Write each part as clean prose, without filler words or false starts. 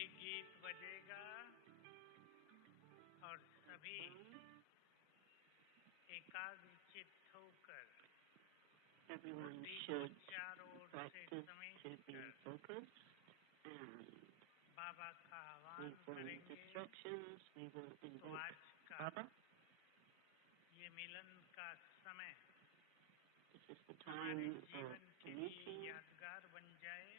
अभी गीत बजेगा और सभी एकाग्रचित्त होकर Everyone बुद्धि को should चारों ओर से practice समेट to be कर focused, and बाबा का आह्वान before करेंगे। distractions, we will तो invoke आज का Baba. ये मिलन का समय This is the हमारे time जीवन of के लिए meeting, यादगार बन जाए।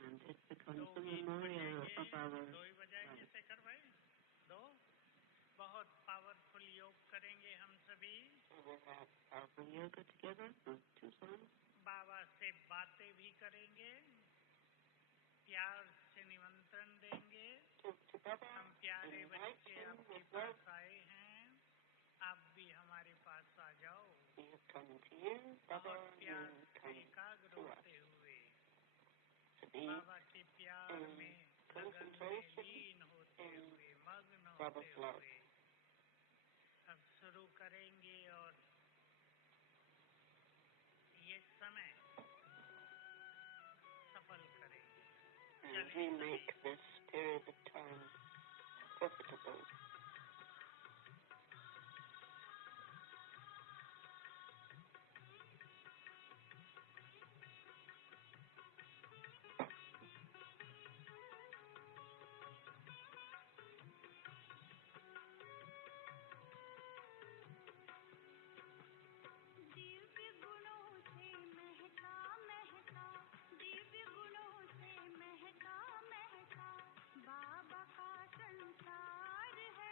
and it becomes दो the गीत memorial बजेंगे, of our दो ही बजाएंगे life. शेखर भाई, दो बहुत पावरफुल योग करेंगे हम सभी। So we'll have powerful yoga together with 2 songs. बाबा से बातें भी करेंगे, प्यार से निमंत्रण देंगे। To Baba, हम प्यारे invite बच्चे him आपके with love. पास आए हैं, आप भी हमारे पास आ जाओ। We have come to you, Baba, बहुत प्यार you से come एकाग्र to us. होते हुए To be बाबा के प्यार in में लगन में concentration लीन होते in हुए, मग्न Baba's होते love. हुए अब शुरू करेंगे और ये समय सफल करेंगे। And we make this period of time profitable. Divya गुणों से महका महका, दिव्य गुणों से महका महका, बाबा का संसार है।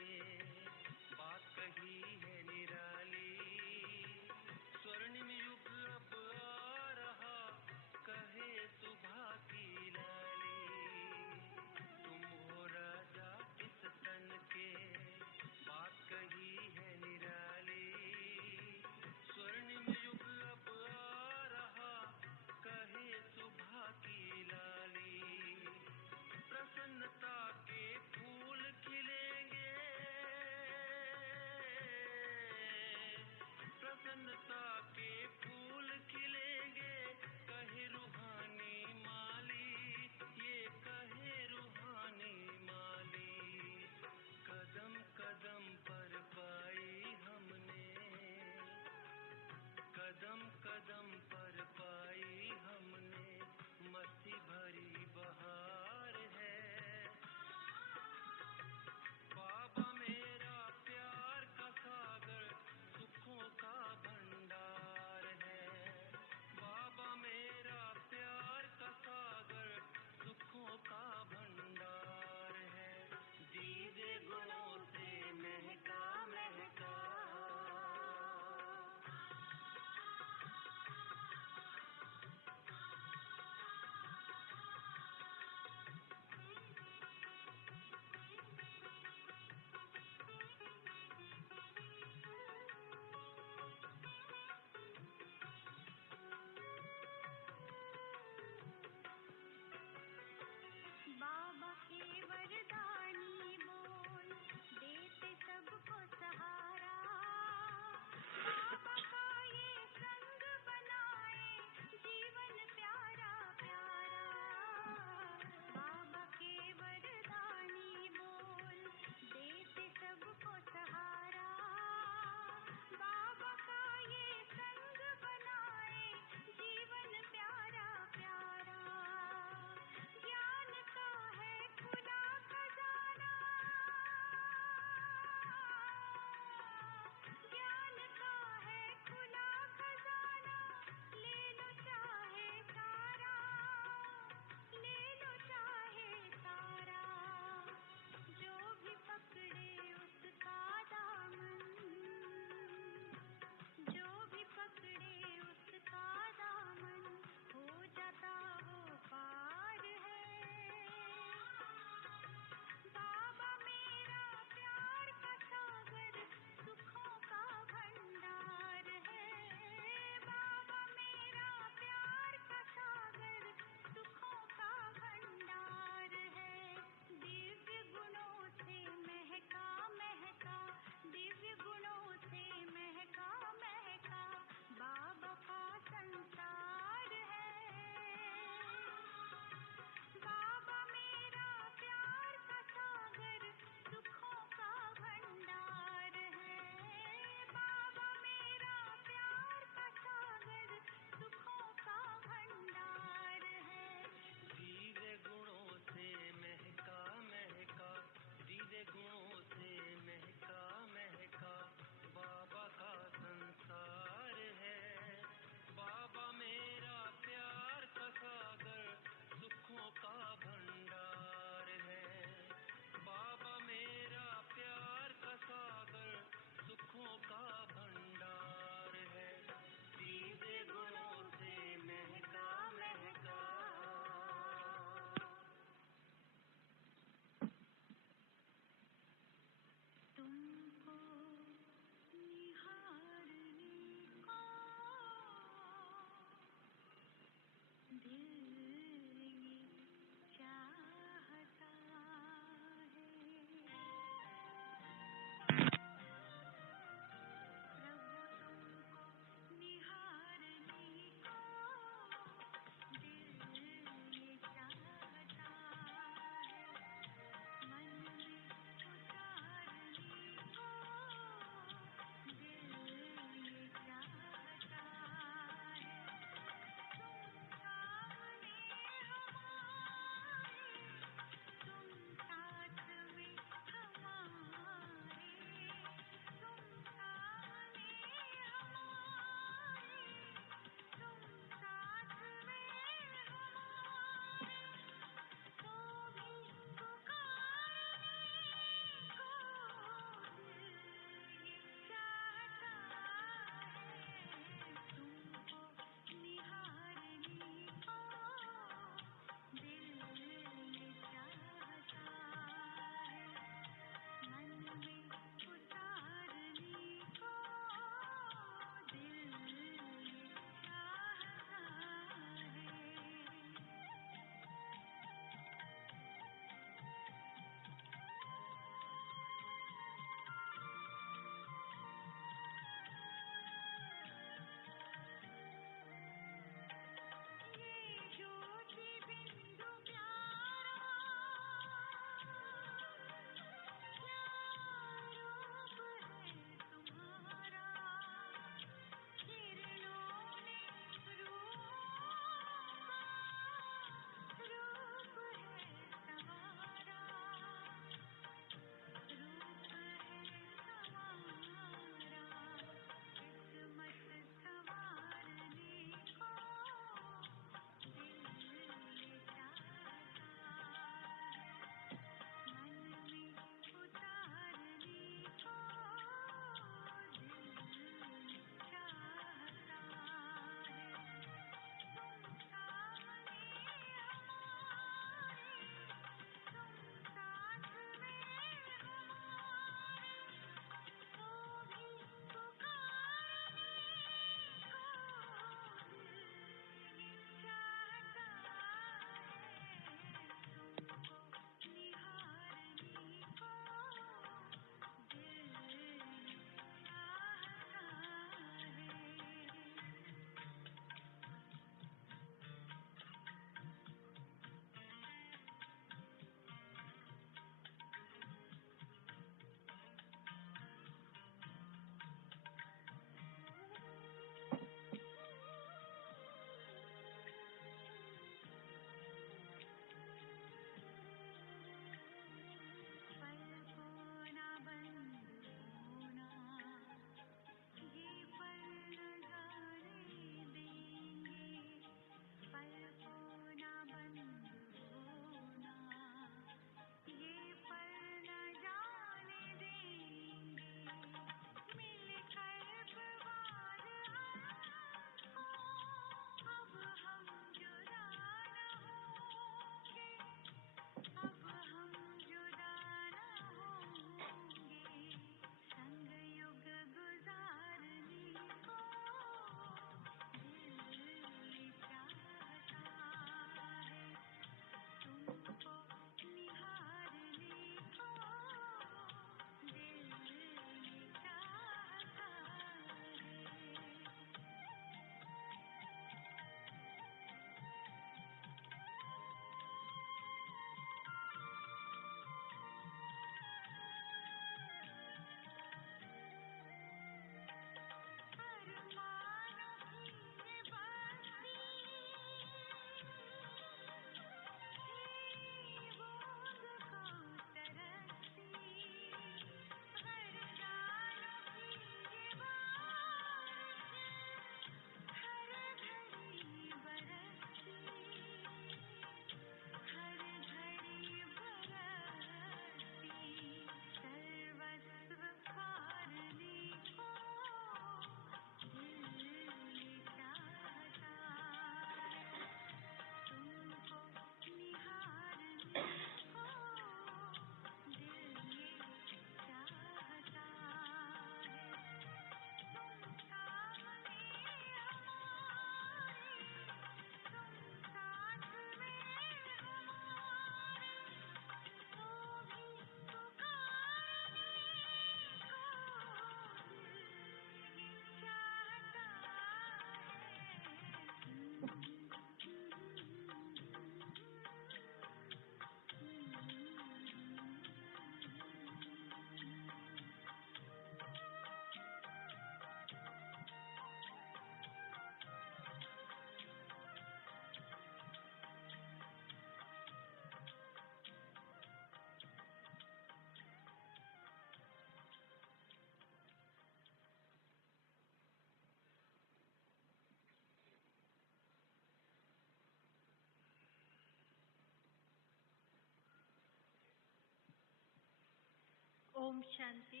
ओम शांति।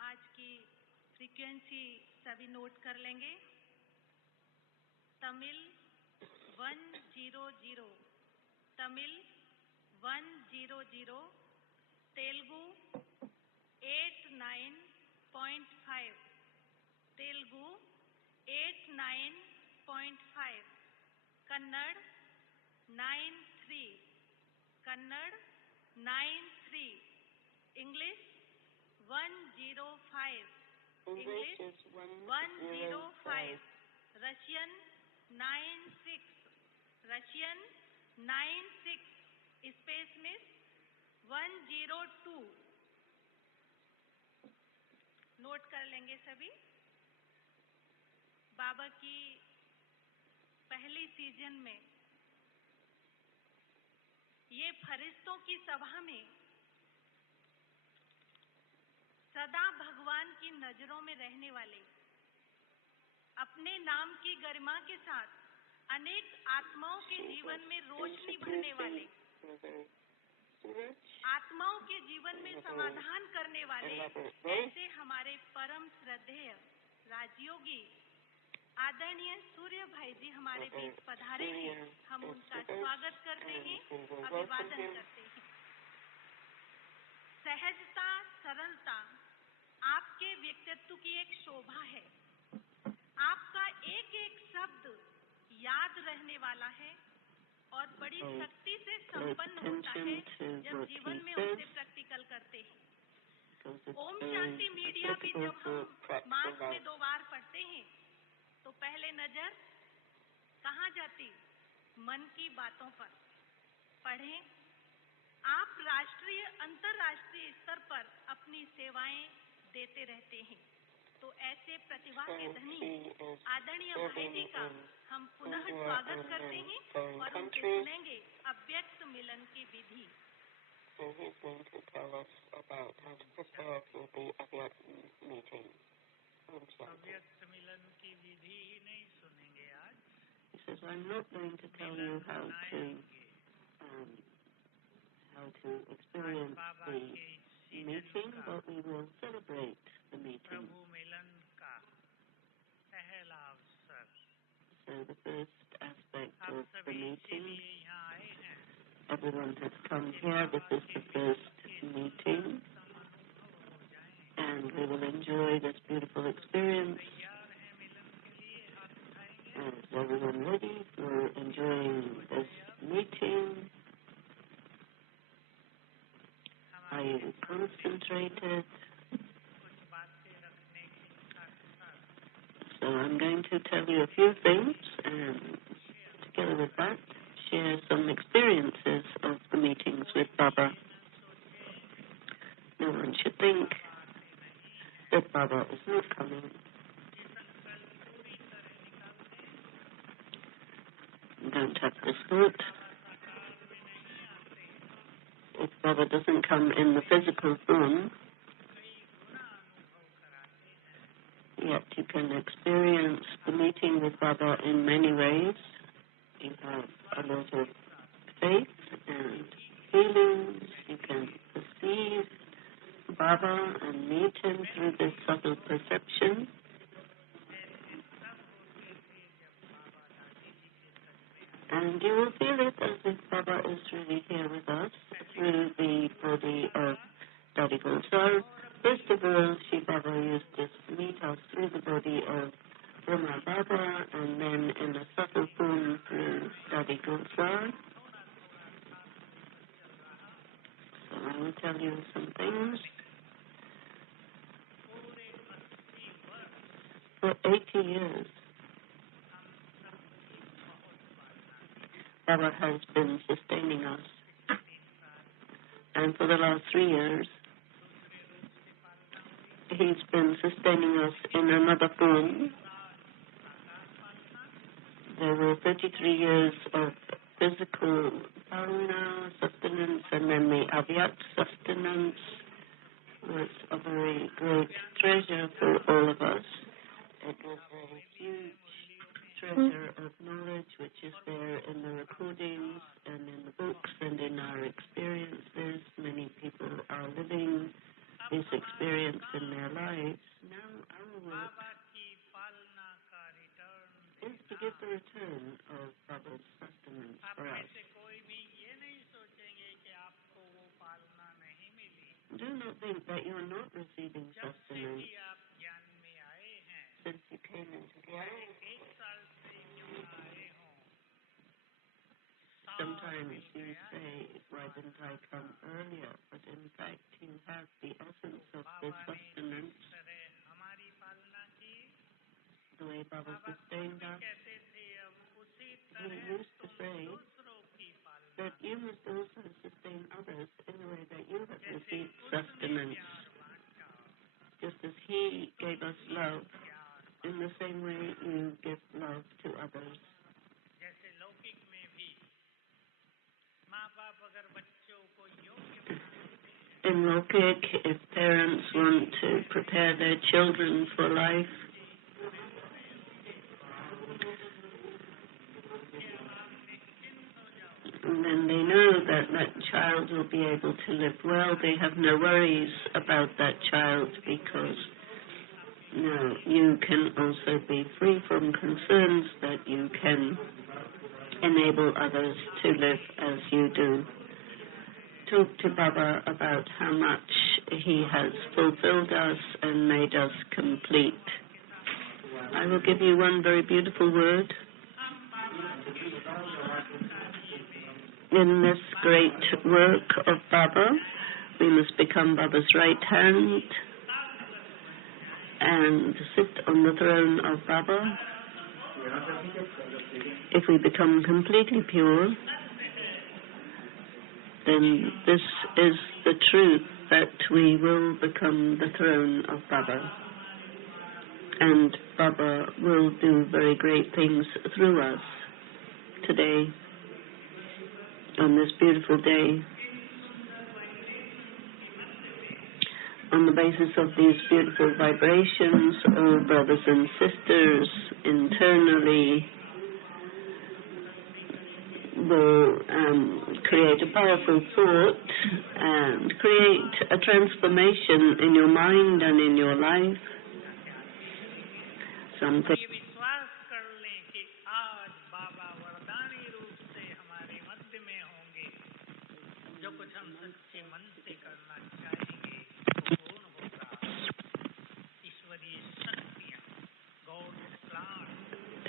आज की फ्रीक्वेंसी सभी नोट कर लेंगे। Tamil 100, Tamil 100, Telugu 89.5, Telugu 89.5, Kannada 93, Kannada 93, English 105, English 105, Russian 96, Russian 96, space miss 102। Note कर लेंगे सभी। बाबा की पहली सीजन में ये फरिश्तों की सभा में सदा भगवान की नजरों में रहने वाले, अपने नाम की गरिमा के साथ अनेक आत्माओं के जीवन में रोशनी भरने वाले, आत्माओं के जीवन में समाधान करने वाले ऐसे हमारे परम श्रद्धेय राजयोगी आदरणीय सूर्य भाई जी हमारे बीच पधारे हैं। हम उनका स्वागत करते हैं, अभिवादन करते हैं। सहजता, सरलता आपके व्यक्तित्व की एक शोभा है। आपका एक एक शब्द याद रहने वाला है और बड़ी शक्ति से संपन्न होता है जब जीवन में उसे प्रैक्टिकल करते हैं। ओम शांति मीडिया भी जब हम मास में 2 बार पढ़ते हैं तो पहले नजर कहाँ जाती? मन की बातों पर। पढ़ें। आप राष्ट्रीय अंतर्राष्ट्रीय स्तर पर अपनी सेवाएं देते रहते हैं, तो ऐसे प्रतिभा के धनी आदरणीय भाई जी का हम पुनः स्वागत करते हैं और उनसे सुनेंगे अव्यक्त मिलन की विधि। So he's going to tell us about how to prepare for the Avyakt meeting. अव्यक्त मिलन की विधि ही नहीं सुनेंगे आज। He says, I'm not going to tell you how to experience the meeting, but we will celebrate the meeting. प्रभु मिलन का पहला अवसर। So the first aspect आप of the सभी meeting, इसीलिए यहाँ आए हैं। everyone has come here. This is the first meeting, and we will enjoy this beautiful experience. तैयार हैं मिलन के लिए? हाथ उठाएंगे। Is everyone ready for enjoying this meeting? Are you concentrated? कुछ बातें रखने के साथ So I'm going to tell you a few things, and together with that, share some experiences of the meetings with Baba. No one should think that Baba is not coming. Don't have this thought. If Baba doesn't come in the physical form, yet you can experience the meeting with Baba in many ways. You have a lot of faith and feelings. You can perceive Baba and meet him through this subtle perception. And you will feel it as if Baba is really here with us through the body of Daddy Gulsar. First of all, Shri Baba used to meet us through the body of Brahma Baba, and then in a subtle form through Daddy Gulsar. So I will tell you some things. For 80 years, Baba has been sustaining us. And for the last 3 years, he's been sustaining us in another form. There were 33 years of physical sustenance, and then the Avyakt sustenance was a very great treasure for all of us. It was a huge treasure of knowledge which is there in the recordings and in the books and in our experiences. Many people are living this experience in their lives. Now our work is to give the return of Baba's sustenance for us. Do not think that you are not receiving sustenance since you came into the world. Sometimes you say, why didn't I come earlier? But in fact, you have the essence of this sustenance. The way Baba sustained us, he used to say that you must also sustain others in the way that you have received sustenance. Just as he gave us love, in the same way you give love to others. In Lokik, if parents want to prepare their children for life, and then they know that that child will be able to live well, they have no worries about that child because now you can also be free from concerns that you can enable others to live as you do. Talk to Baba about how much he has fulfilled us and made us complete. I will give you one very beautiful word. In this great work of Baba, we must become Baba's right hand and sit on the throne of Baba. If we become completely pure, then this is the truth that we will become the throne of Baba. And Baba will do very great things through us today, on this beautiful day. On the basis of these beautiful vibrations, all brothers and sisters internally will create a powerful thought and create a transformation in your mind and in your life. Something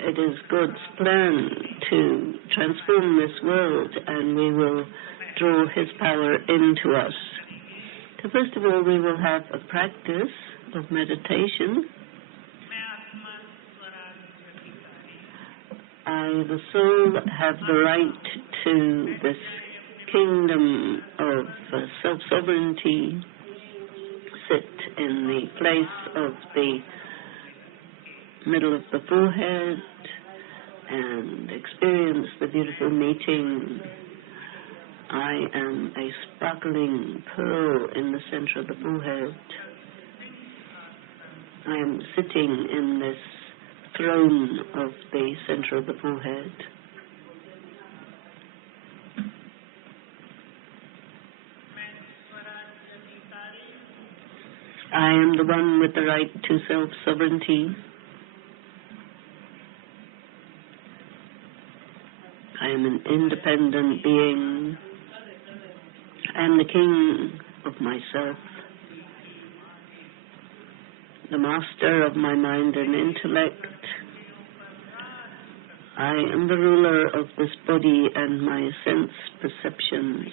it is God's plan to transform this world, and we will draw His power into us. So first of all, we will have a practice of meditation. I, the soul, have the right to this kingdom of self-sovereignty, sit in the place of the middle of the forehead and experience the beautiful meeting. I am a sparkling pearl in the center of the forehead. I am sitting in this throne of the center of the forehead. I am the one with the right to self-sovereignty. I am an independent being. I am the king of myself, the master of my mind and intellect. I am the ruler of this body and my sense perceptions.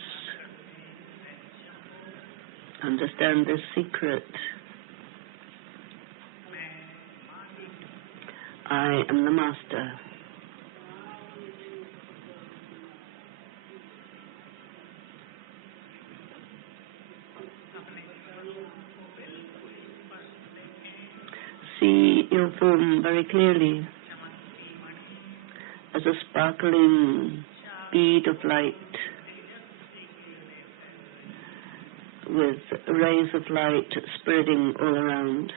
Understand this secret. I am the master. See your form very clearly as a sparkling bead of light with rays of light spreading all around.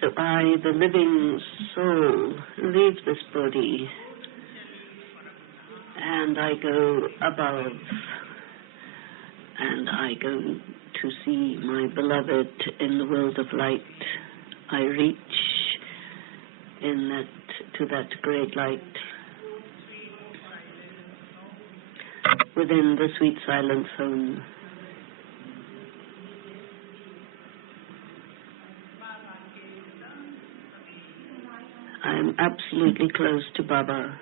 So I, the living soul, leave this body and I go above and I go to see my beloved in the world of light. I reach to that great light within the sweet silence home. I am absolutely close to Baba.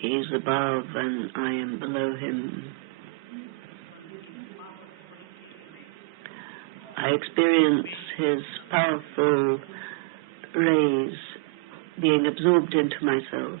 He is above and I am below him. I experience his powerful rays being absorbed into myself.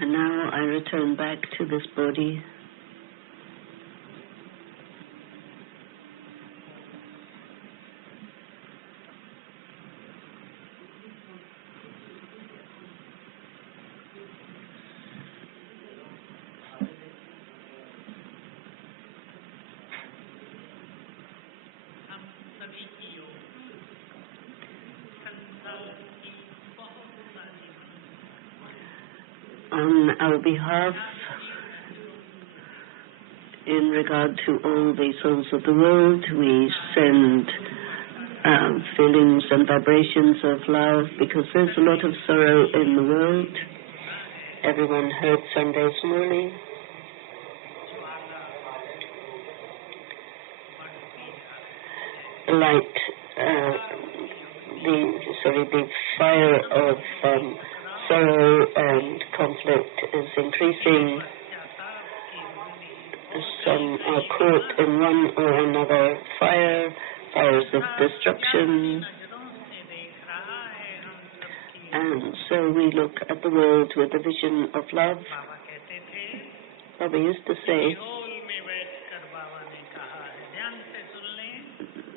And now I return back to this body. On our behalf, in regard to all the souls of the world, we send feelings and vibrations of love because there's a lot of sorrow in the world. Everyone heard Sunday's morning. The light, the fire of sorrow and conflict is increasing. Some are caught in one or another fires of destruction. And so we look at the world with a vision of love. Baba used to say,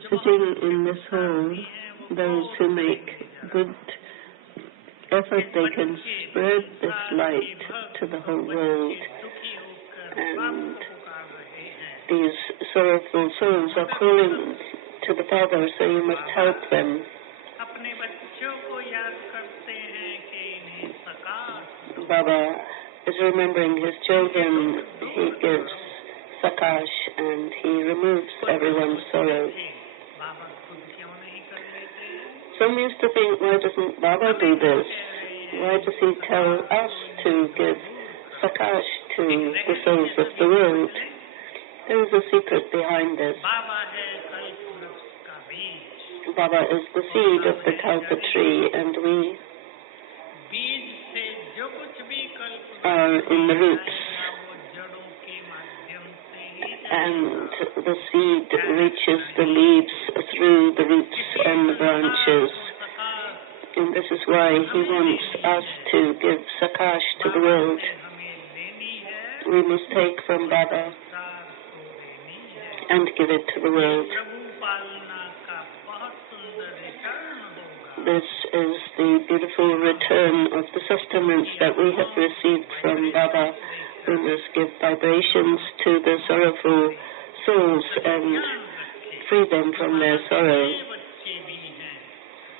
sitting in this hall, those who make good effort, they can spread this light to the whole world. And these sorrowful souls are calling to the Father, so you must help them. Baba is remembering his children. He gives sakash and he removes everyone's sorrow. Some used to think, why doesn't Baba do this? Why does he tell us to give sakash to the souls of the world? There is a secret behind this. Baba is the seed of the kalpa tree, and we are in the roots. And the seed reaches the leaves through the roots and the branches. And this is why he wants us to give sakash to the world. We must take from Baba and give it to the world. This is the beautiful return of the sustenance that we have received from Baba. We must give vibrations to the sorrowful souls and free them from their sorrow.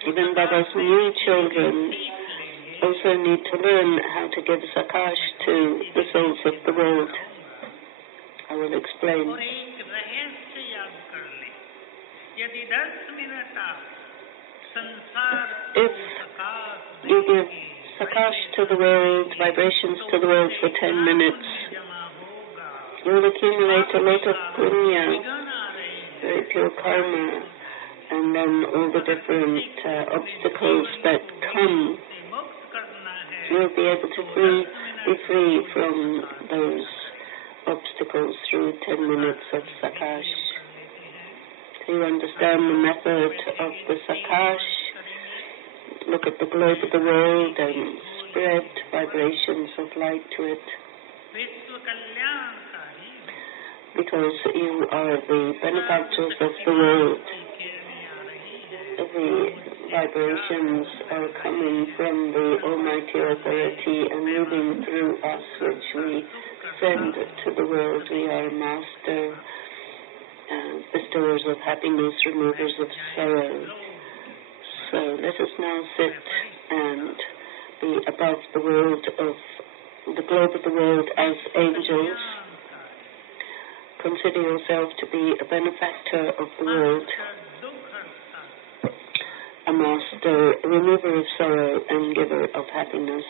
Even Baba's new children also need to learn how to give sakash to the souls of the world. I will explain. यदि 10 minute आप संसार If you give sakash to the world, vibrations to the world for 10 minutes, you will accumulate a lot of punya, very pure karma, and then all the different obstacles that come, you will be able to be free from those obstacles through 10 minutes of sakash. So you understand the method of the sakash, look at the globe of the world and spread vibrations of light to it. Because you are the benefactors of the world. The vibrations are coming from the Almighty Authority and moving through us, which we send to the world. We are master bestowers of happiness, removers of sorrow. So let us now sit and be above the world of the globe of the world as angels. Consider yourself to be a benefactor of the world, a master, a remover of sorrow and giver of happiness.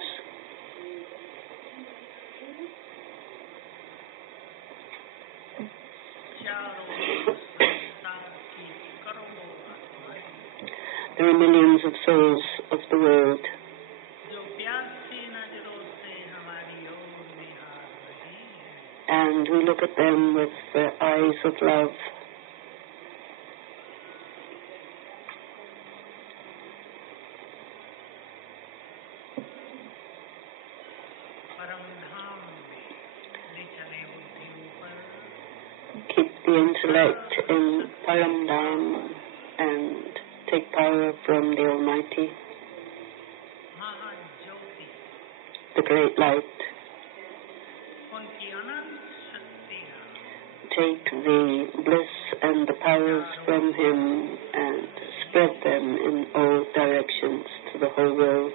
There are millions of souls of the world and we look at them with eyes of love. Keep the intellect in Programm and take power from the Almighty, the great light. Take the bliss and the powers from Him and spread them in all directions to the whole world.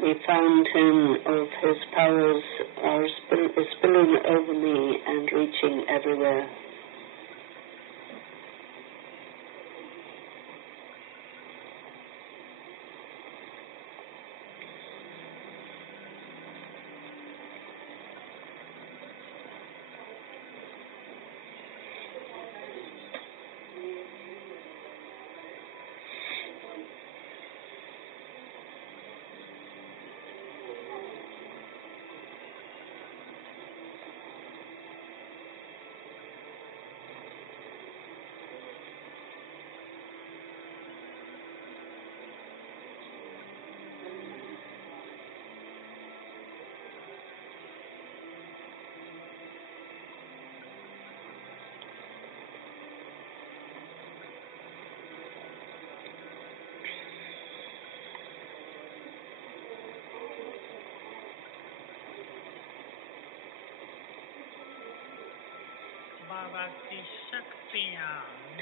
The fountain of His powers is spilling over me and reaching everywhere. बाबा की शक्तियाँ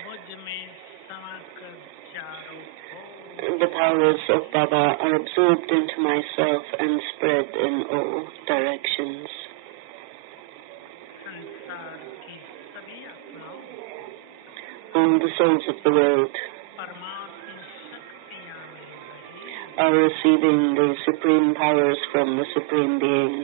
मुझ में समाकर चारों ओर. The powers of Baba are absorbed into myself and spread in all directions. संसार की सभी आत्माओं All the souls of the world परमात्मा शक्तियाँ मिल रही हैं. are receiving the supreme powers from the Supreme Being.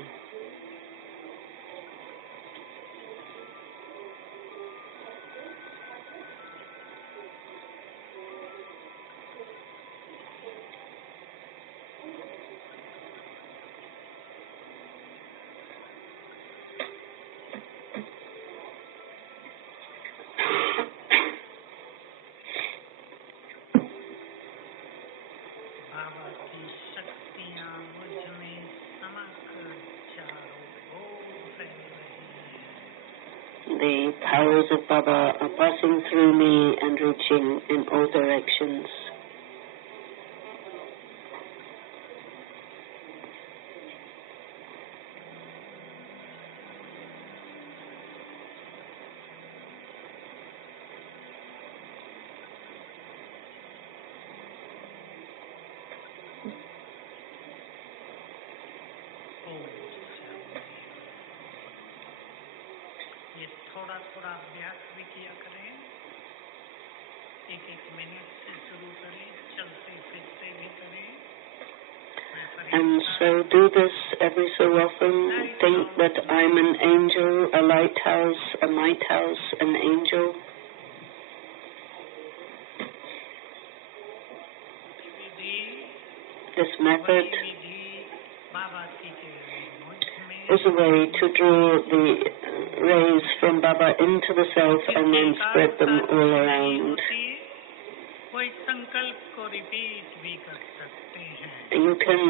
बाबा की शक्तियाँ मुझ में समाकर the powers of Baba are passing through me and reaching in all directions. ये थोड़ा थोड़ा अभ्यास भी किया करें, एक मिनट से शुरू करें, चलते फिरते भी करें. And so do this every so often. Think that I'm an angel, a lighthouse, a might house, an angel. This method is a way to draw the rays from Baba into the self and then spread them all around. You can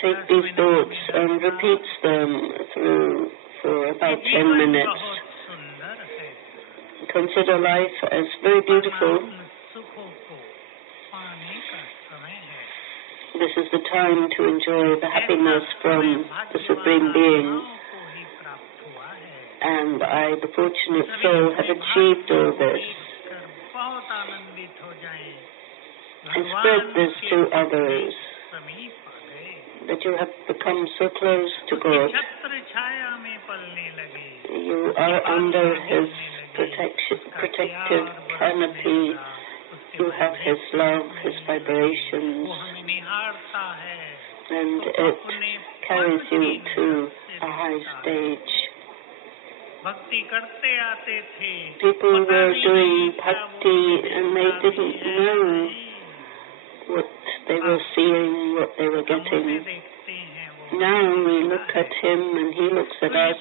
take these thoughts and repeat them through for about 10 minutes. Consider life as very beautiful. This is the time to enjoy the happiness from the Supreme Being. And I, the fortunate soul, have achieved all this. And spread this to others, that you have become so close to God. You are under His protective canopy. You have His love, His vibrations, and it carries you to a high stage. People were doing bhakti and they didn't know what they were seeing, what they were getting. Now we look at Him and He looks at us.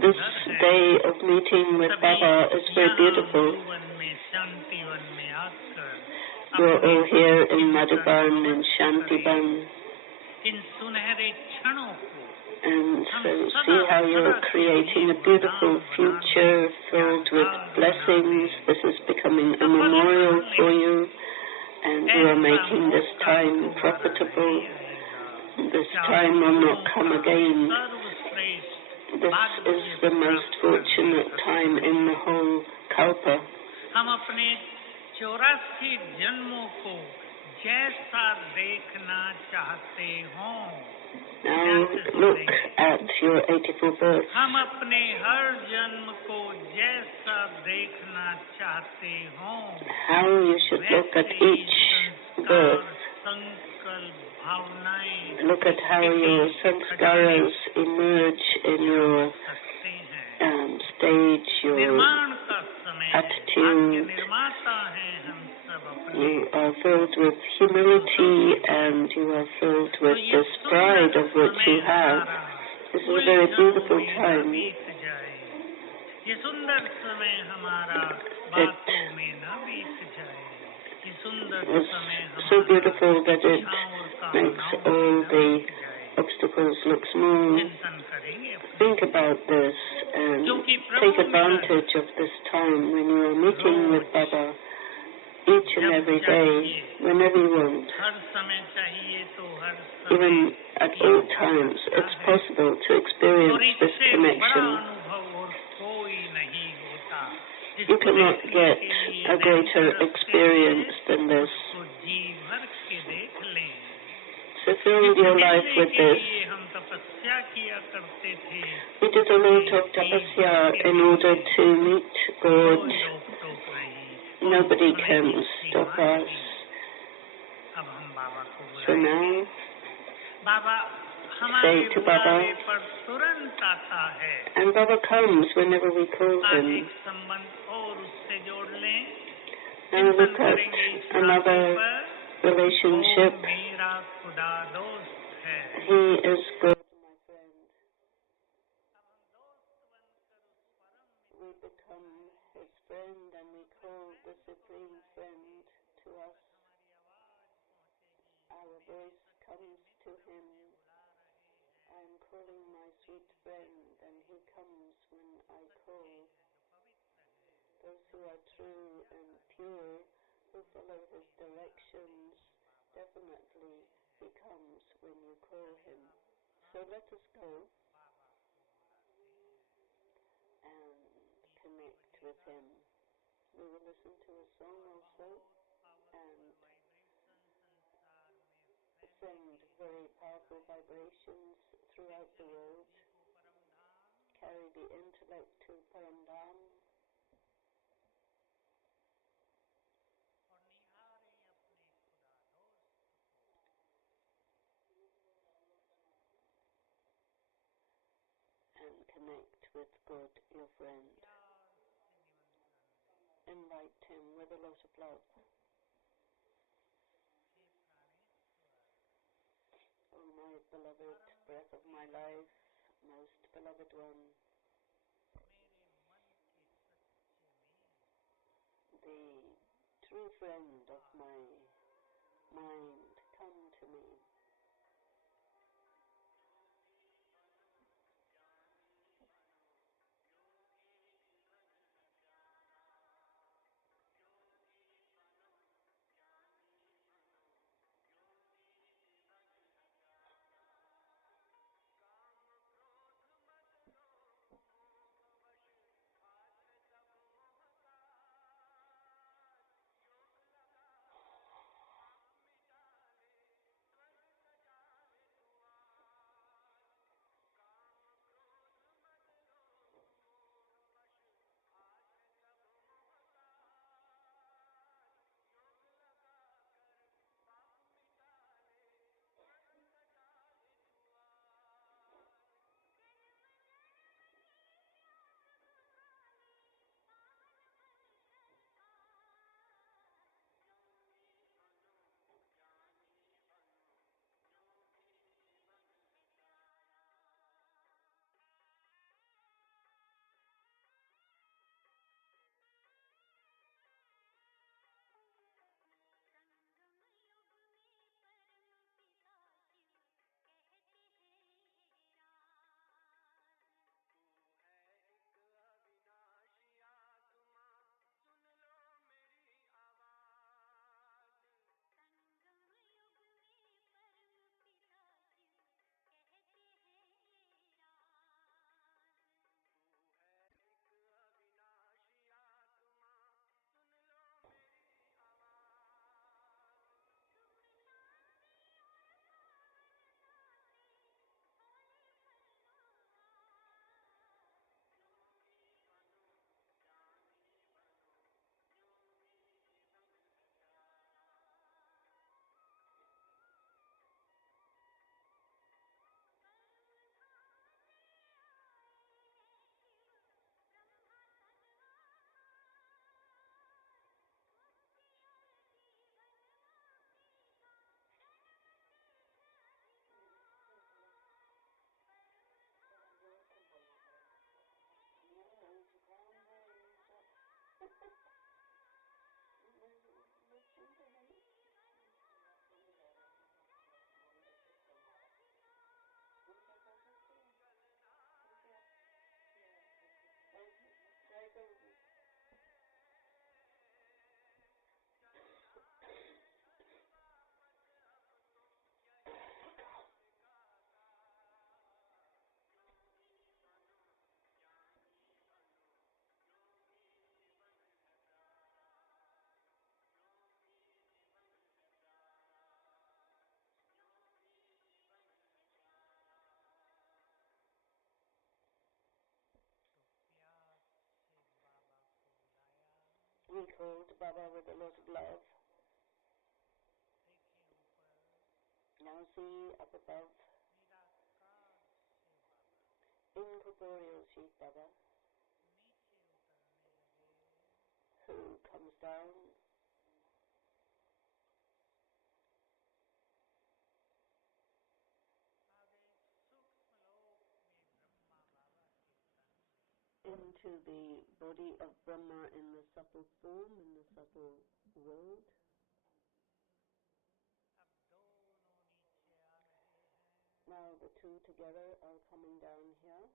This day of meeting with Baba is very beautiful. You're all here in Madhuban and Shantiban. And so see how you're creating a beautiful future filled with blessings. This is becoming a memorial for you, and you are making this time profitable. This time will not come again. This is the most fortunate time in the whole Kalpa. Now look at your 84 births. How you should look at each birth. Look at how your sanskaras emerge in your stage, your attitude. You are filled with humility and you are filled with this pride of what you have. This is a very beautiful time. It's so beautiful that it makes all the obstacles look small. Think about this and take advantage of this time when you are meeting with Baba each and every day, whenever you want. Even at all times, it's possible to experience this connection. You cannot get a greater experience than this. So fill your life with this. We did a lot of tapasya in order to meet God. Nobody can stop us. So now, say to Baba, and Baba comes whenever we call Him. Now look at another relationship. He is God, my friend. We become His friend and we call the Supreme Friend to us. Our voice comes to Him. I am calling my sweet friend, and he comes when I call. Those who are true and pure, who follow his directions, definitely he comes when you call him. So let us go and connect with him. We will listen to a song also and send very powerful vibrations throughout the world. Carry the intellect to Programm. And connect with God, your friend. Invite him with a lot of love. Oh, my beloved breath of my life, most beloved one, the true friend of my mind, come to me. We called Baba with a lot of love. Now see up above, incorporeal Shiv Baba, who comes down into the body of Brahma in the subtle form, in the subtle world. Now the two together are coming down here.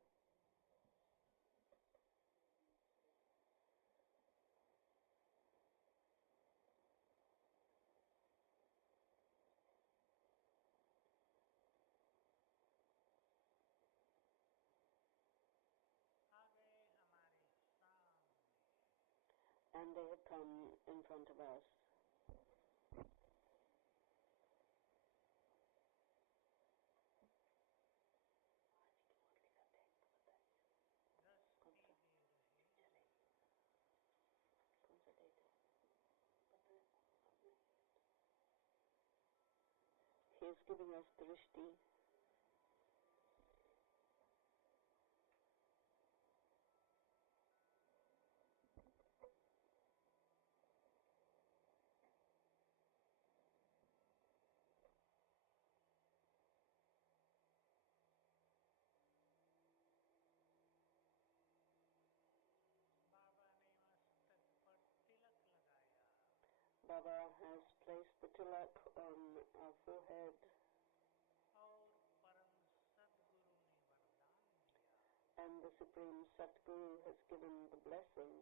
And they have come in front of us. He is giving us drishti. Baba has placed the tilak on our forehead. And the Supreme Satguru has given the blessing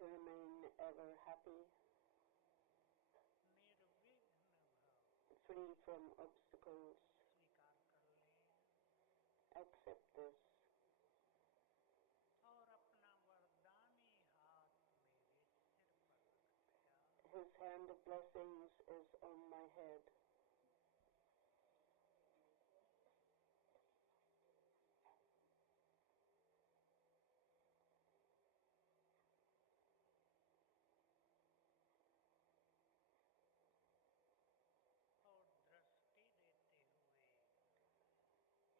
to remain ever happy, free from obstacles. Accept this. His hand of blessings is on my head.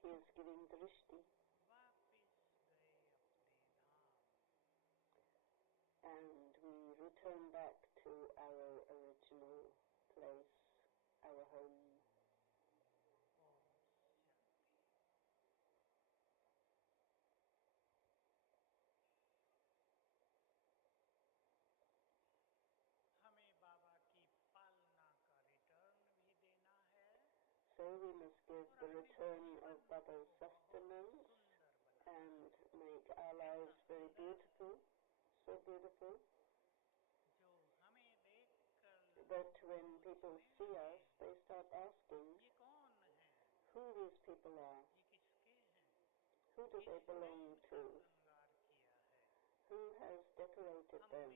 He is giving drishti. And we return back to our original place, our home. So we must give the return of Baba's sustenance and make our lives very beautiful, so beautiful, that when people see us, they start asking who these people are, who do they belong to, who has decorated them.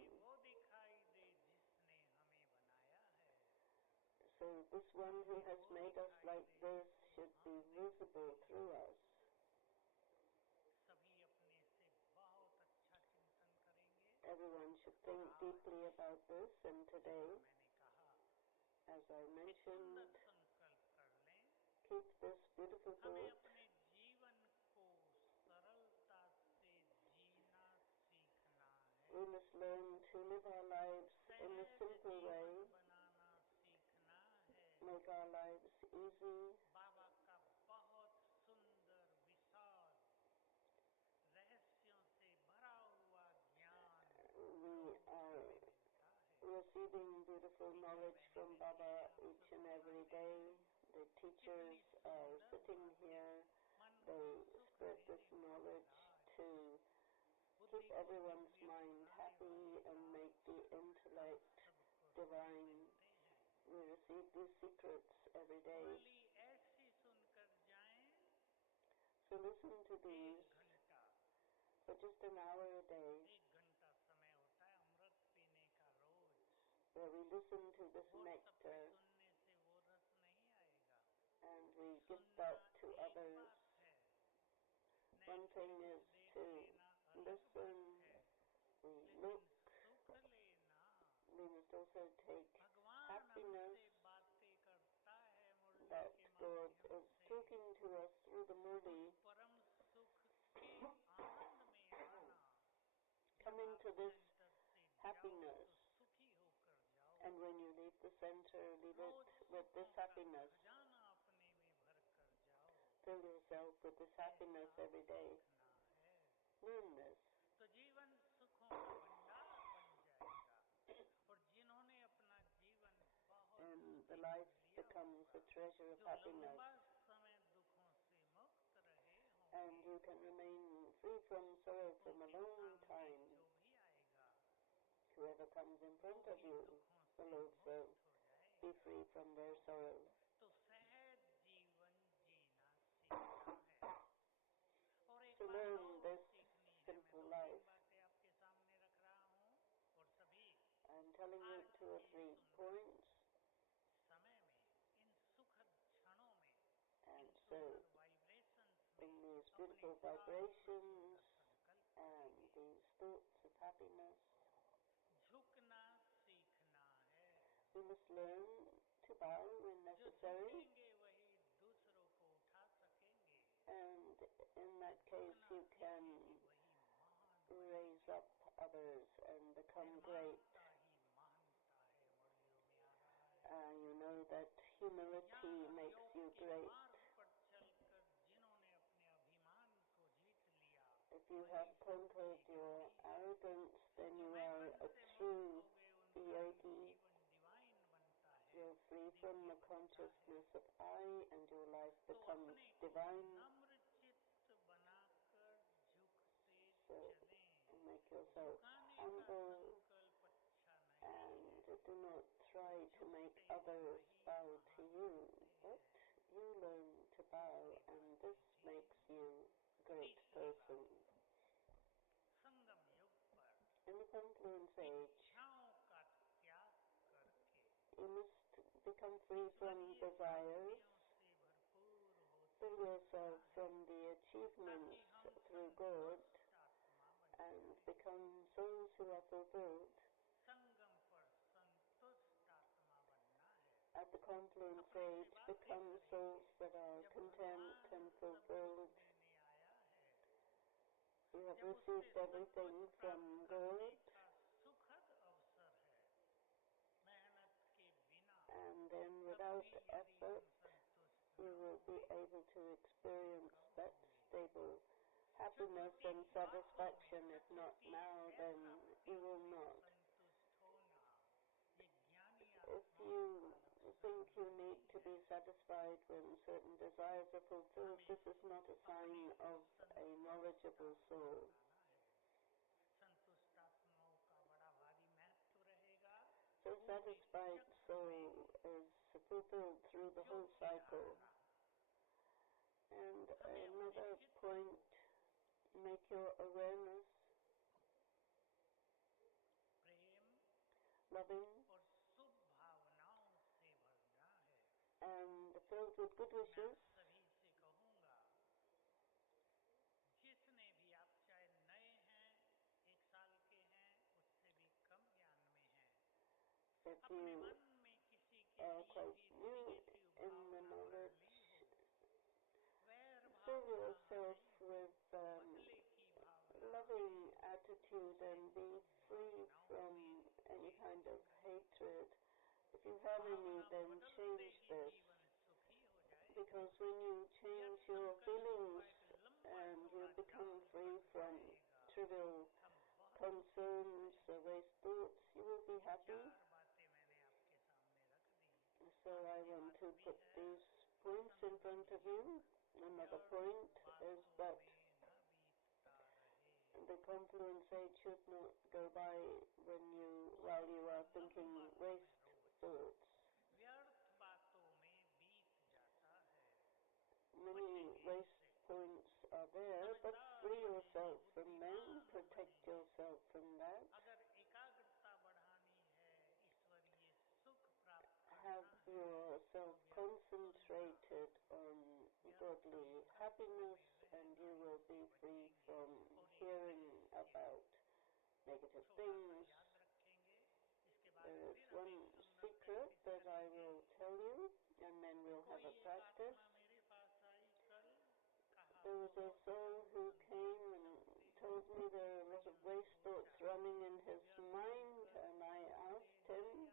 So this one who has made us like this should be visible through us. Everyone should think deeply about this, and today, as I mentioned, keep this beautiful thought. We must learn to live our lives in a simple way, make our lives easy. We are receiving beautiful knowledge from Baba each and every day. The teachers are sitting here. They spread this knowledge to keep everyone's mind happy and make the intellect divine. We receive these secrets every day. So listen to these for just an hour a day, where we listen to this nectar and we give that to others. One thing is to listen, we look, we must also take happiness that God is talking to us through the Murli. Come into this happiness, and when you leave the center, leave it with this happiness. Fill yourself with this happiness every day. Learn this. And the treasure of जो happiness. लंबा समय दुखों से मुक्त रहे And you can remain free from sorrow from a long time. जो भी आएगा Whoever comes in front of you will also be free from their sorrow. तो सहज जीवन जीना सीखना है और एक To बात learn और this सीखनी है। मैं simple 2-3 life, बातें आपके सामने रख रहा हूँ और सभी I'm telling you 2 or 3 points. समय में इन सुखद क्षणों में And इन so, सुंदर वाइब्रेशंस in में these अपने beautiful सारे vibrations संकल्प and these thoughts of happiness, झुकना सीखना है। we must learn to bow when जो necessary, झुकेंगे वही दूसरों को उठा सकेंगे। and in that case you can वही महान raise up others and become great. निर्माता ही महानता है। मुरलियों में आ रहा है You know that humility makes you योग के great. मार्ग पर चलकर जिन्होंने अपने अभिमान को जीत लिया, If you have conquered your arrogance, then you are a true yogi. जीवन डिवाइन बनता है। You're free from the consciousness of I, and your life becomes divine. नम्र चित्त बनाकर झुकते So, चलें। make yourself झुकाने का humble संकल्प अच्छा नहीं and do not try to make others bow to you, but you learn to bow, and this makes you a great person. संगम युग पर In the confluence age, इच्छाओं का त्याग करके you must become free from desires, से भरपूर होते fill yourself from the achievements through God, आत्मा बन and become souls who are fulfilled. संगम पर संतुष्ट आत्मा बनना है। At the confluence age, become souls that are content and fulfilled. देने आया है You have received everything from God, सुखद अवसर है। मेहनत के बिना and then without effort, you will be able to experience that stable happiness and satisfaction. If not now, then you will not. संतुष्ट होना ये ज्ञानी If you think you need to be satisfied when certain desires are fulfilled, this is not a sign of a knowledgeable soul. संतुष्ट आत्माओं का बड़ा भारी महत्व रहेगा। So satisfied soul is fulfilled through the whole cycle. And another point, make your awareness Prem loving और शुभ भावनाओं से भरना है। and filled with good wishes. सभी से कहूँगा, जिसने भी आप चाहे नए हैं, 1 साल के हैं, उससे भी कम ज्ञान में हैं, That अपने you मन में किसी के are लिए quite भी new नेगेटिव in the भावना knowledge. भर ली हो, वैर Fill भावना yourself with बदले की भावना loving attitude and be free from any kind of hatred. If you have any, then change this. जीवन सुखी हो जाए। Because when you change your feelings and you become free from trivial concerns or waste thoughts, you will be happy. 4 बातें मैंने आपके सामने रख दी। So I want to put these points in front of you. Another point is that the confluence age should not go by while you are thinking waste thoughts. व्यर्थ बातों में बीत जाता है। Many waste points are there, but free yourself from them, protect yourself from that. अगर एकाग्रता बढ़ानी है, ईश्वरीय सुख प्राप्त Have yourself concentrated on godly happiness, and you will be free from hearing about negative things. याद रखेंगे। इसके बाद There is one secret that I will tell you, and then we'll have a practice. मेरे पास आई कल, कहा There was a soul who came and told me there are a lot of waste thoughts running in his mind, and I asked him,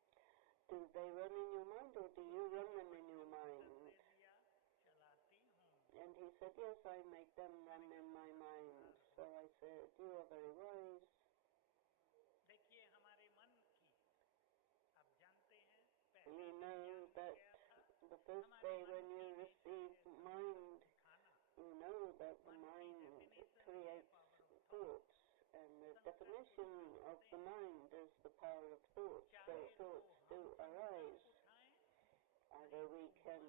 चलाती हो, do they run in your mind or do you run them in your mind? चलाती हूँ। And he said, yes, I make them run in my mind. So I said, you are very wise. देखिए हमारे मन की, आप जानते हैं, We know first day when you receive mind, you know that the mind creates thoughts, and the definition of the mind is the power of thoughts. So thoughts do arise. Either we can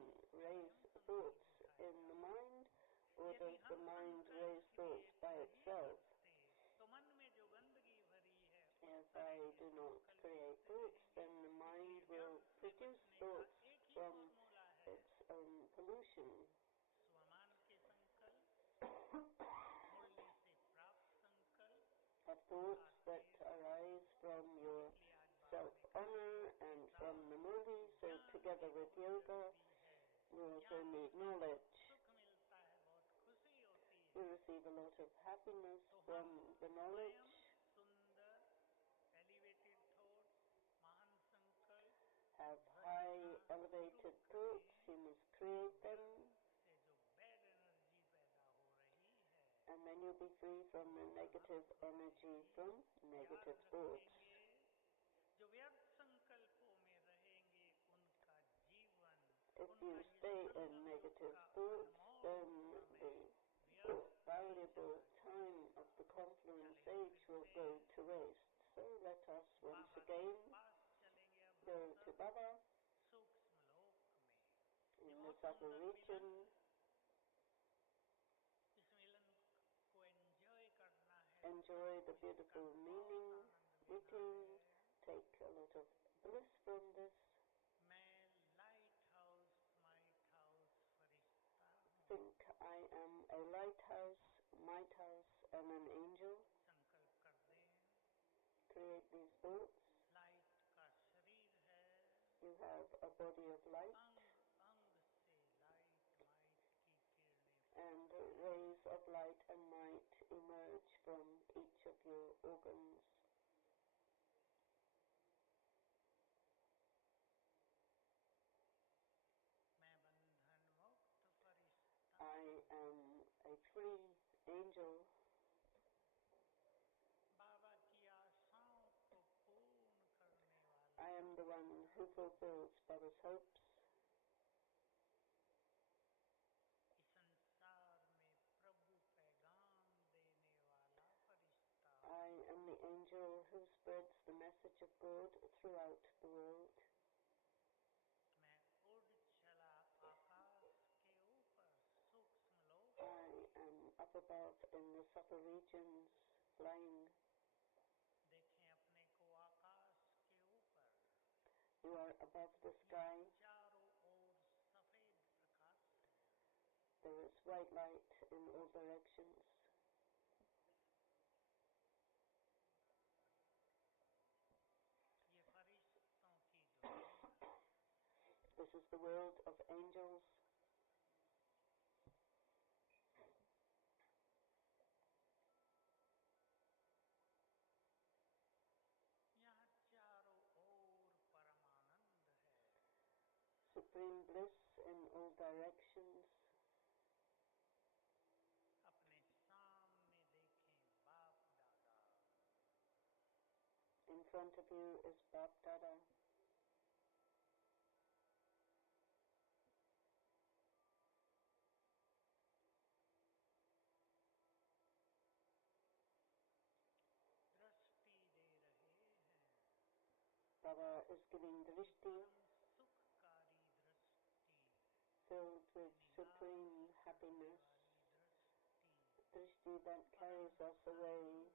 raise thoughts in the mind, or does the mind raise thoughts by itself? If I do not create thoughts, then the mind will produce thoughts from its own pollution. Have thoughts that arise from your self-honor and from the muli, so together with yoga, you also need knowledge. You receive a lot of happiness from the knowledge. Have high elevated thoughts, you must create them. And then you'll be free from the negative energy from negative thoughts. If you stay in negative thoughts, then the valuable time of the confluence age will go to waste. So let us once again go to Baba in the subtle region. Enjoy the beautiful meeting. Take a lot of bliss from this. Think I am a lighthouse, might house, and an angel. Create these thoughts. You have a body of light, and rays of light and might emerge from each of your organs. I am a free angel. I am the one who fulfills Baba's hopes. I am the angel who spreads the message of God throughout the world. I am up above in the subtle regions, flying. You are above the sky. There is white light in all directions. This is the world of angels. Supreme bliss in all directions. In front of you is Bapdada. Baba is giving drishti, filled with supreme happiness, drishti that carries us away.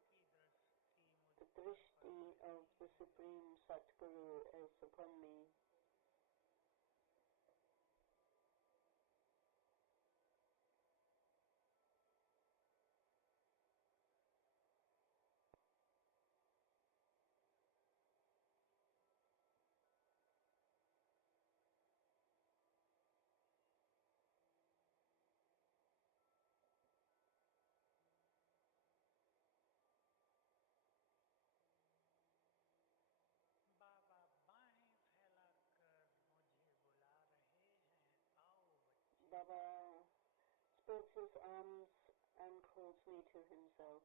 The drishti of the Supreme Satguru is upon me. बाबा बाहें फैलाकर मुझे बुला रहे हैं, आओ बच्चे। Baba spreads his arms and calls me to himself.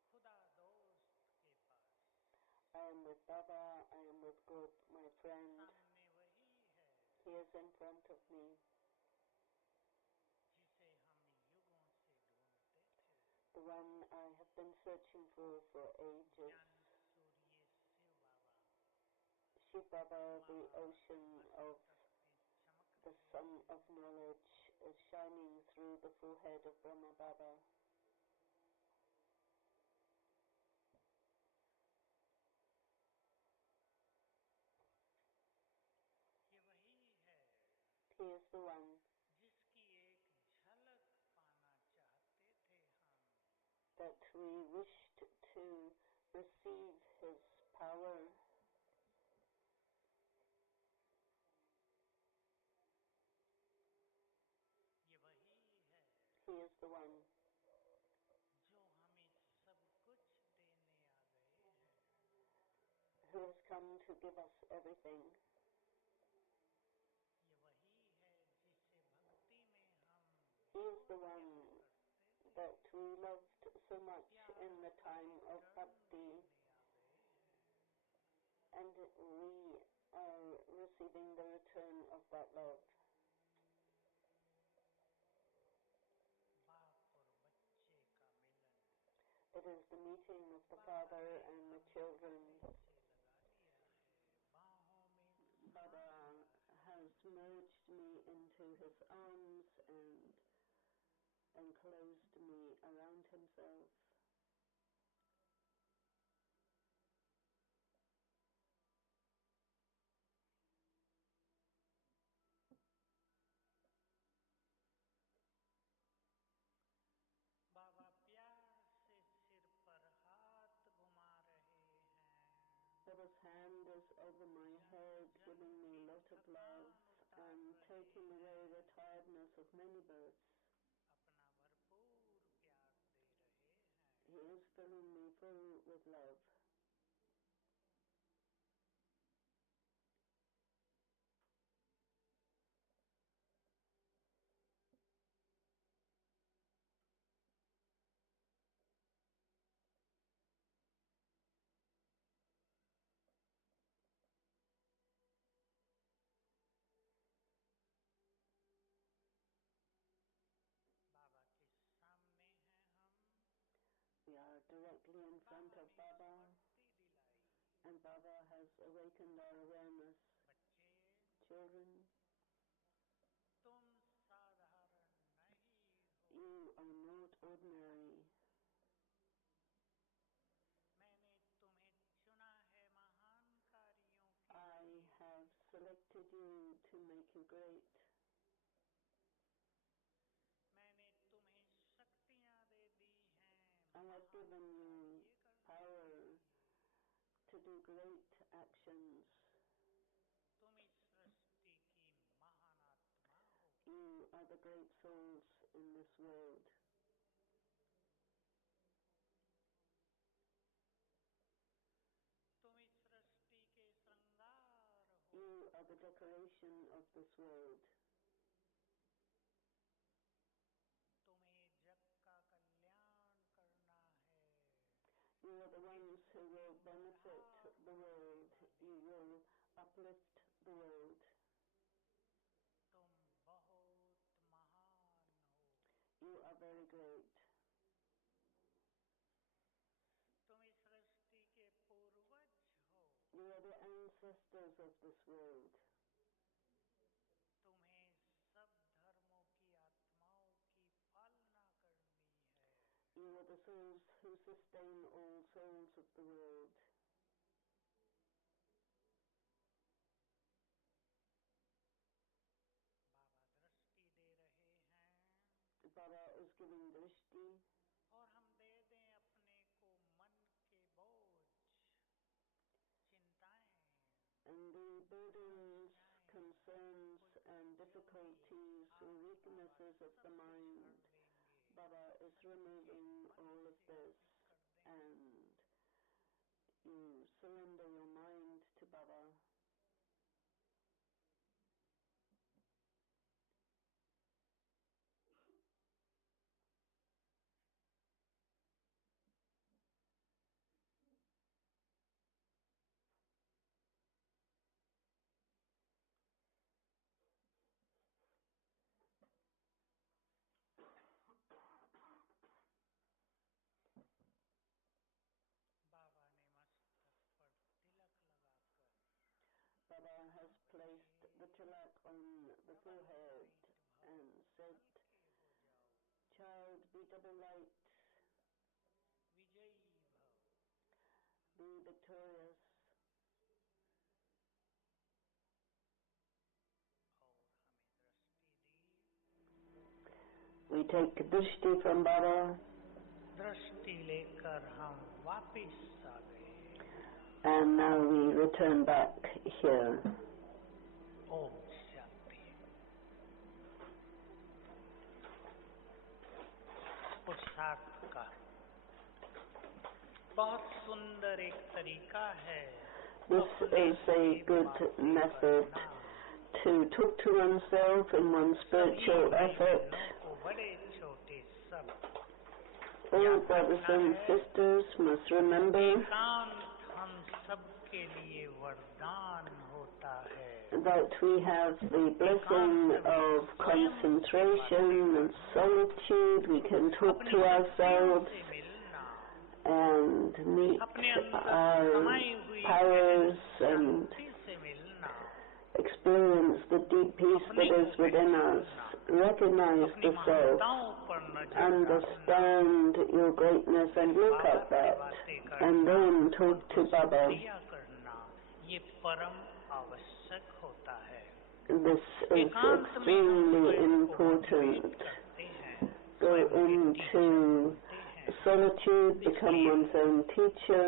हम बाबा के पास खुदा दोस्त के पास with Baba, I am with good, my friend. सामने वही है He is in front of me, जिसे हम युगों से ढूंढते थे। the one I have been searching for ages. ज्ञान सूर्य शिव बाबा Shiv Baba, the महान ocean of मस्तक में चमक the रहे sun हैं। of knowledge, is shining through the forehead of Brahma Baba. ये वही है He is the one जिसकी एक झलक पाना चाहते थे हम। that we wished to receive his power. ये वही है He is the one जो हमें सब कुछ देने आ गए हैं। who has come to give us everything. ये वही है जिसे भक्ति में हम He is the बहुत one प्यार करते थे। that we loved so much प्यार in the का time of return bhakti, देने आ गए हैं। and we are receiving the return of that love. बाप और बच्चे का मिलन। It is the meeting of the Baba father ने and the हमें children. गले से लगा लिया है, बाहों में Baba समाया है। has merged me into his arms and enclosed me around himself. बाबा प्यार से सिर पर हाथ घुमा रहे हैं। Baba's hand is over my head, giving me a lot of love and taking away the tiredness of many births. अपना भरपूर प्यार दे रहे हैं। He is filling me full with love. बाबा के सामने हैं हम। We are directly in front Baba of ने Baba, स्मृति दिलाई। and Baba has awakened our awareness. बच्चे, Children, तुम साधारण नहीं हो। you are not ordinary. मैंने तुम्हें चुना है महान कार्यों के I लिए। have selected you to make you great. मैंने तुम्हें शक्तियाँ दे दी हैं I have given महान you कार्य करने power के लिए। to do great actions. तुम इस सृष्टि की महान आत्मा हो। You are the great souls in this world. तुम इस सृष्टि के श्रृंगार हो। You are the decoration of this world. तुम्हें जग का कल्याण करना है। You are the ones who will benefit the world. You will uplift the world. तुम बहुत महान हो। You are very great. तुम इस सृष्टि के पूर्वज हो। You are the ancestors of this world. तुम्हें सब धर्मों की आत्माओं की पालना करनी है। You are the souls who sustain all souls of the world. बाबा दृष्टि दे रहे हैं। Baba is giving drishti, और हम दे दें अपने को मन के बोझ, चिंताएं, and the burdens, concerns, and difficulties, weaknesses of the mind. Baba is removing all of this, and you surrender your mind to Baba. the forehead and said, "Child, be double light, विजयी भव, be victorious." और हमें दृष्टि दी, We take drishti from Baba, दृष्टि लेकर हम वापिस आ गए। and now we return back here. Om Shanti. पुरुषार्थ का बहुत सुंदर एक तरीका है This is a good method to talk to oneself in one's spiritual effort. को बड़े छोटे सब All brothers and sisters must remember एकांत हम सबके लिए वरदान होता है। that we have the blessing of concentration and solitude. We can talk to ourselves से मिलना, and meet अपने अंदर our समाई हुई powers and शांति से मिलना, experience the deep peace that is within us. Recognize अपनी the self, महानताओं पर नजर understand your greatness and look at that, and then talk to Baba. क्रिया करना, ये परम आवश्यक होता है। This is extremely important. करते हैं, Go into solitude, become one's own teacher.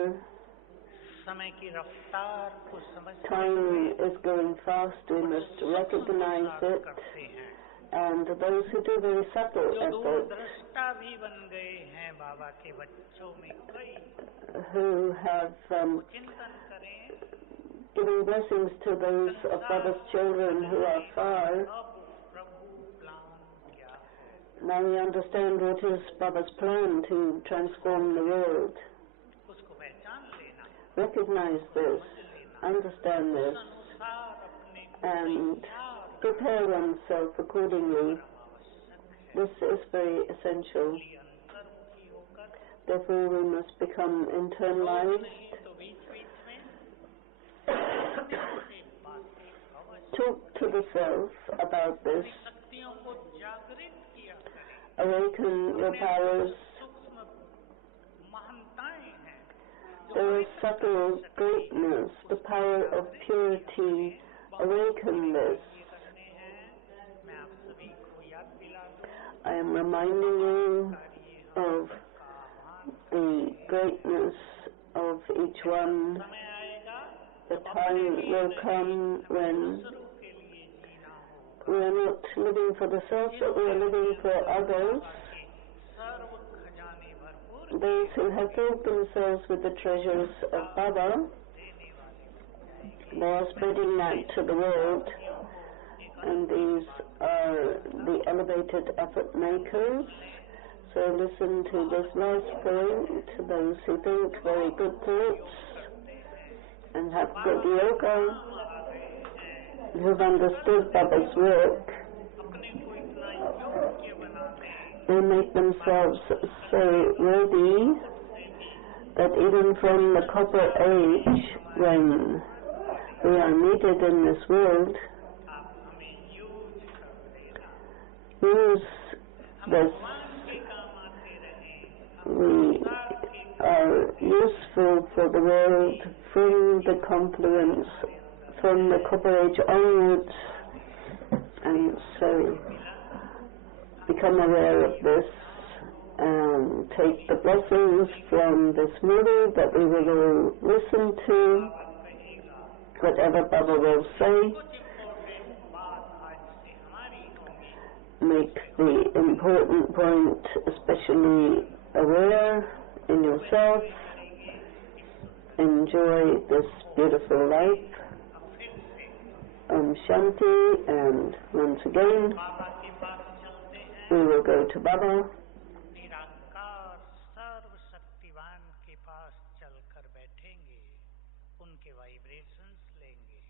समय की रफ्तार को समझते Time is going fast, we must recognize it. करते हैं, And those who do very subtle जो efforts, दूरदृष्टा भी बन गए हैं बाबा के बच्चों में कई, who have चिंतन करें given blessings to those of Baba's children who are far. अब प्रभु प्लान क्या है, Now we understand what is Baba's plan to transform the world. उसको पहचान लेना, Recognize this, understand this, अनुसार अपने and prepare oneself accordingly. This is very essential. अंतर्मुखी होकर Therefore we must become internalized. नहीं तो बीच बीच में से बातें अवश्य Talk to the self about this. शक्तियों को जागृत किया करें। Awaken your powers. सूक्ष्म महानताएं हैं, There is subtle greatness, the power of purity. Awaken this. करने हैं। मैं आप सभी को याद दिला दूं, I am reminding you of आह्वान the greatness of each one. समय आएगा The time will come when दूसरों के लिए जीना होगा। we are not living for the self, but we are living for others. सर्व खजाने भरपूर Those who have filled themselves with the treasures of Baba, देने वाले बन जाएंगे। they are spreading that to the world, and these are the elevated effort makers. So listen to this last point, those who think very good thoughts and have good yoga, who've understood Baba's work. अपने को इतना योग्य बनाते हैं They make themselves so worthy that even from the copper age, when we are needed in this world, आप हमें use कर देना, use this. भगवान के काम आते रहें, We are useful for the world from the confluence, from the copper age onwards, and so become aware of this and take the blessings from this movie that we will all listen to, whatever Baba will say. कुछ important बात आज से हमारी होगी। Make the important point especially aware in yourself. Enjoy this beautiful life. अब फिर से Shanti, and once again बाबा के पास चलते हैं। we will go to Baba. निराकार सर्वशक्तिवान के पास चलकर बैठेंगे, उनके वाइब्रेशंस लेंगे।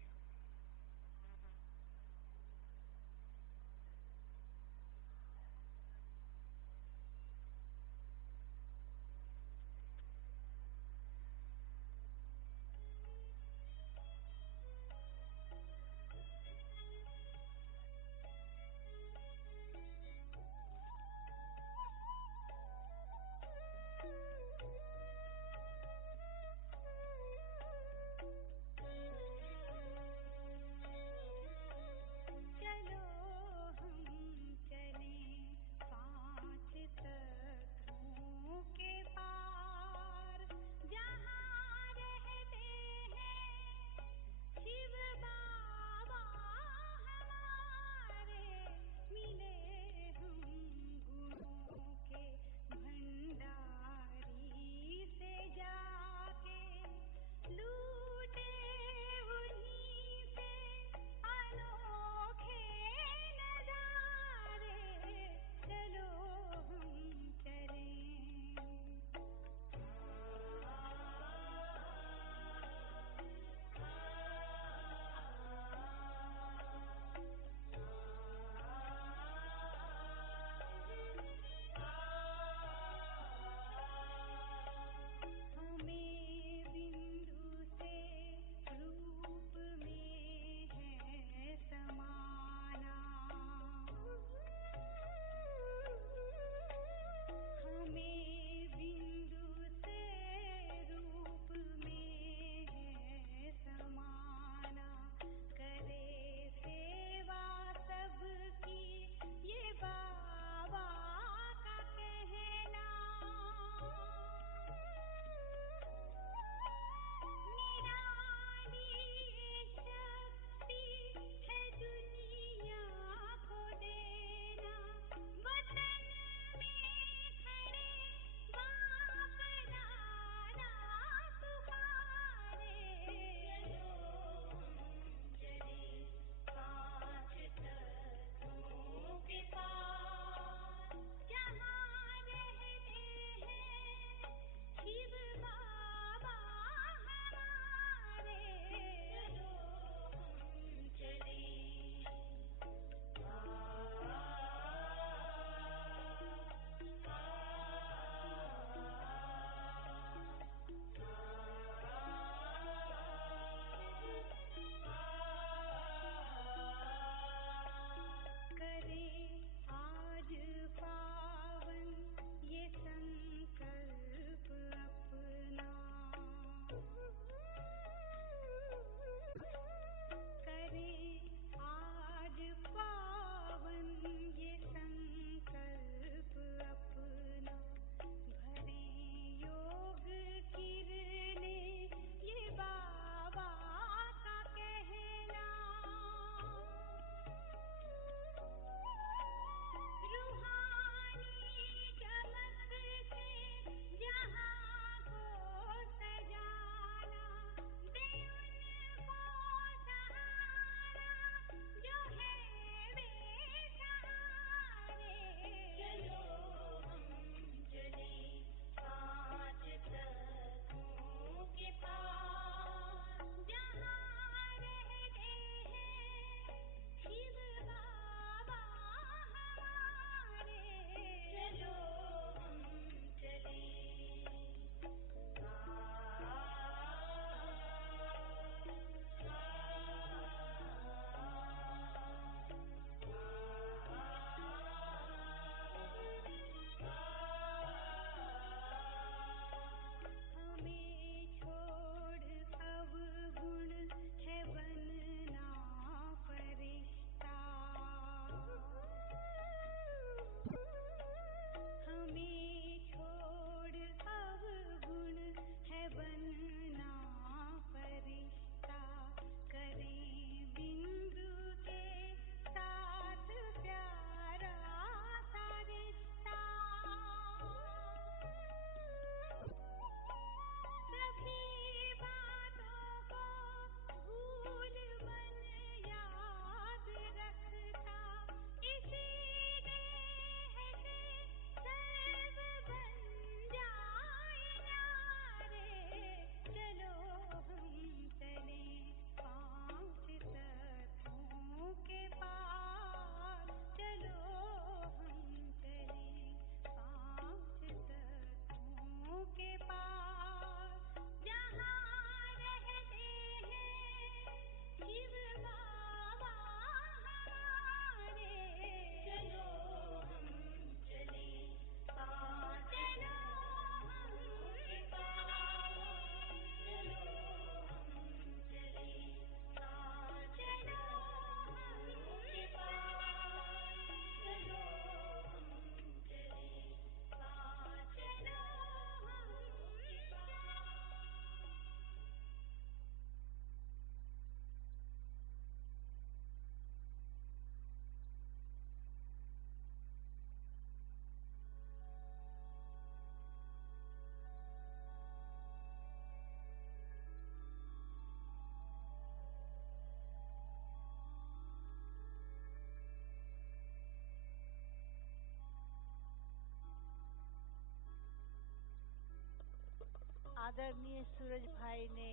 आदरणीय सूरज भाई ने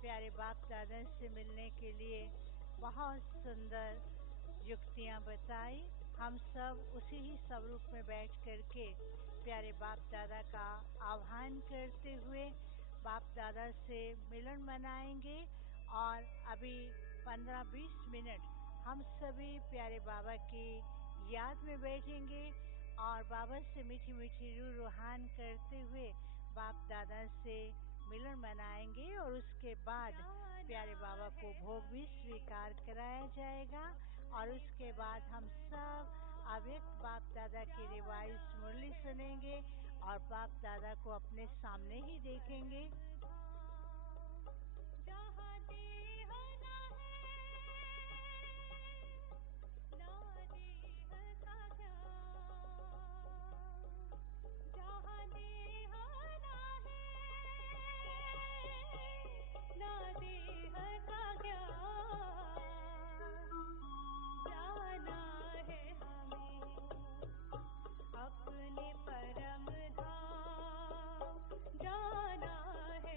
प्यारे बाप दादा से मिलने के लिए बहुत सुंदर युक्तियां बताई। हम सब उसी ही स्वरूप में बैठ करके प्यारे बाप दादा का आह्वान करते हुए बाप दादा से मिलन मनाएंगे और अभी 15-20 मिनट हम सभी प्यारे बाबा की याद में बैठेंगे और बाबा से मीठी मीठी रूहान करते हुए बाप दादा से मिलन मनाएंगे और उसके बाद प्यारे बाबा को भोग भी स्वीकार कराया जाएगा और उसके बाद हम सब अव्यक्त बाप दादा की रिवाइज मुरली सुनेंगे और बाप दादा को अपने सामने ही देखेंगे। अपने परम धाम जाना है।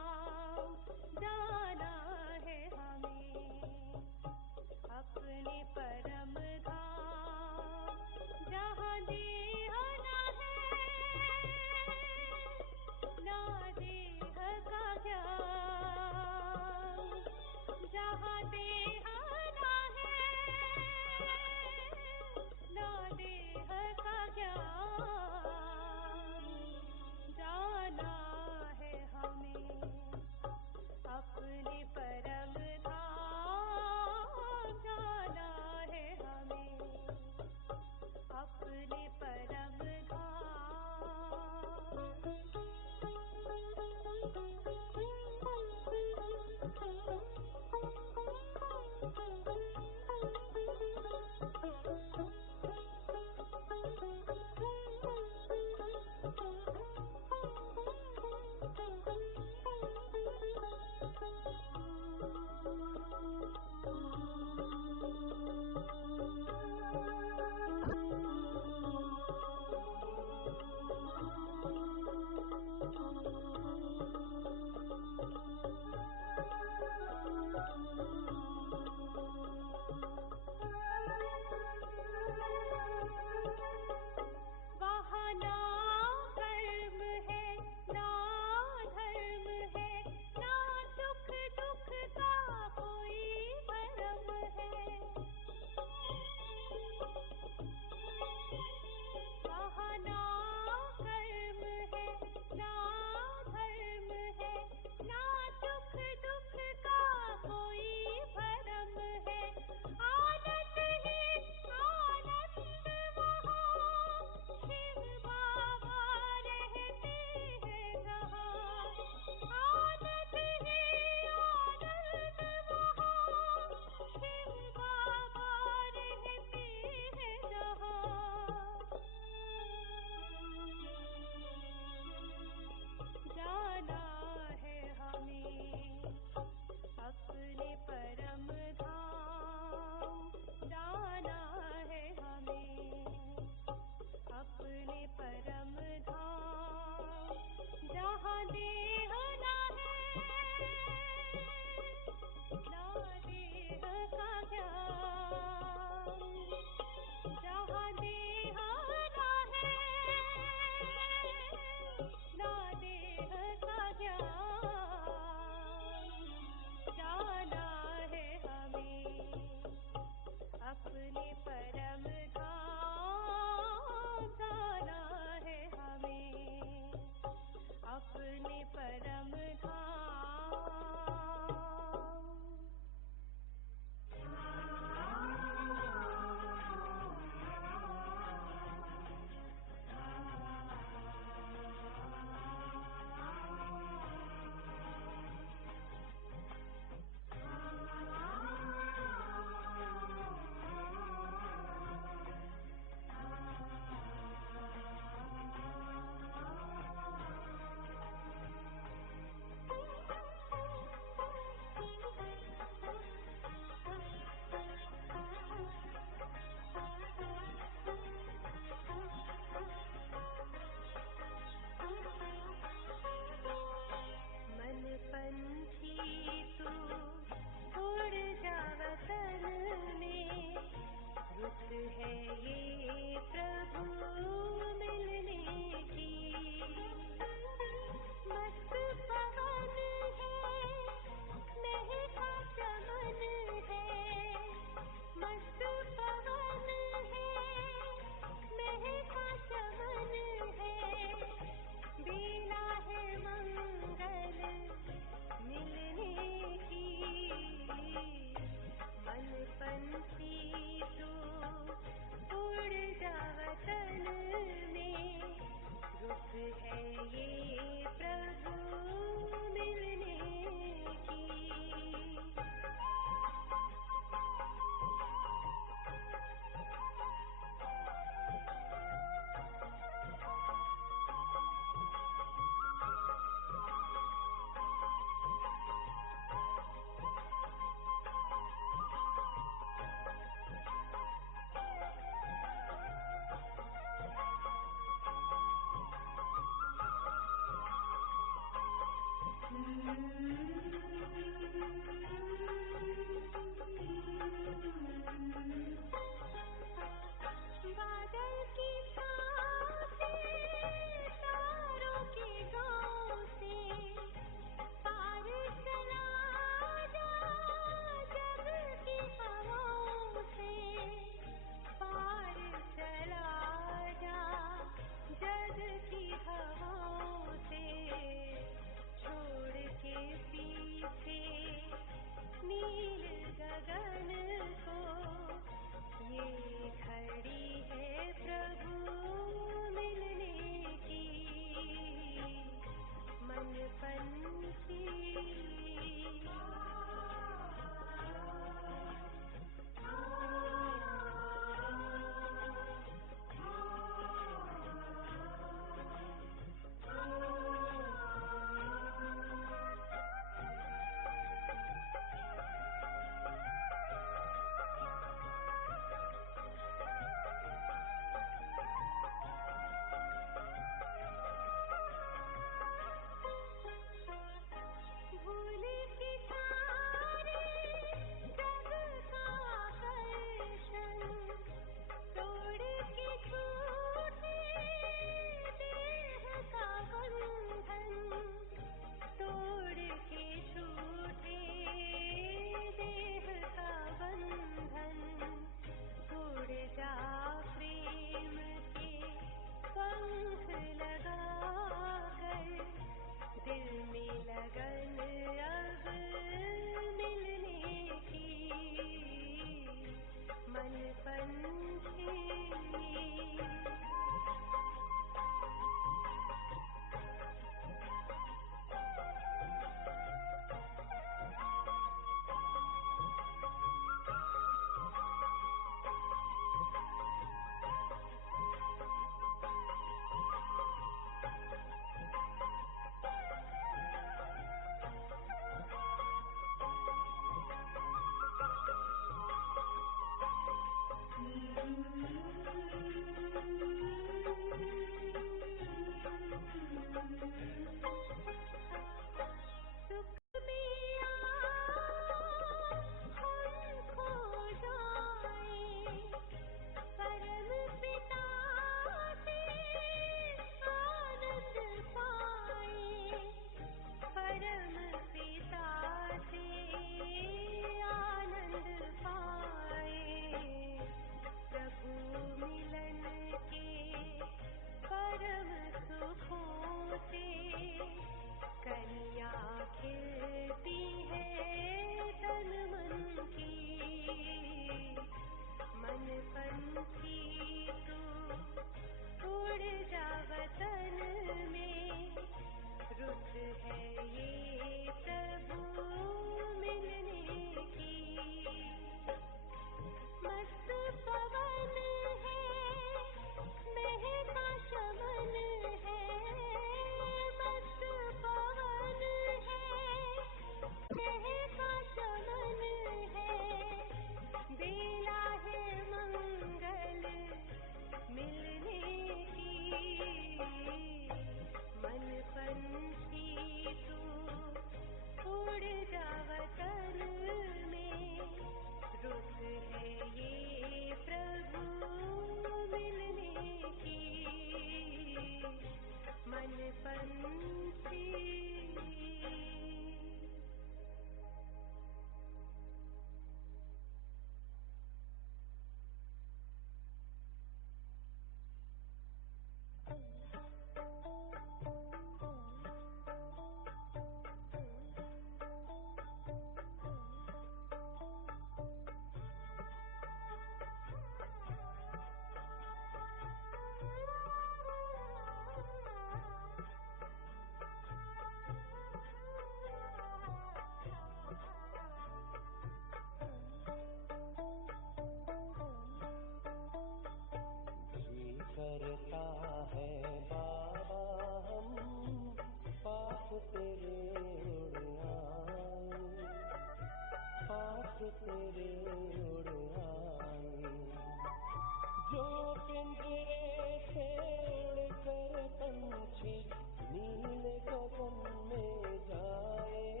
नील गगन में जाए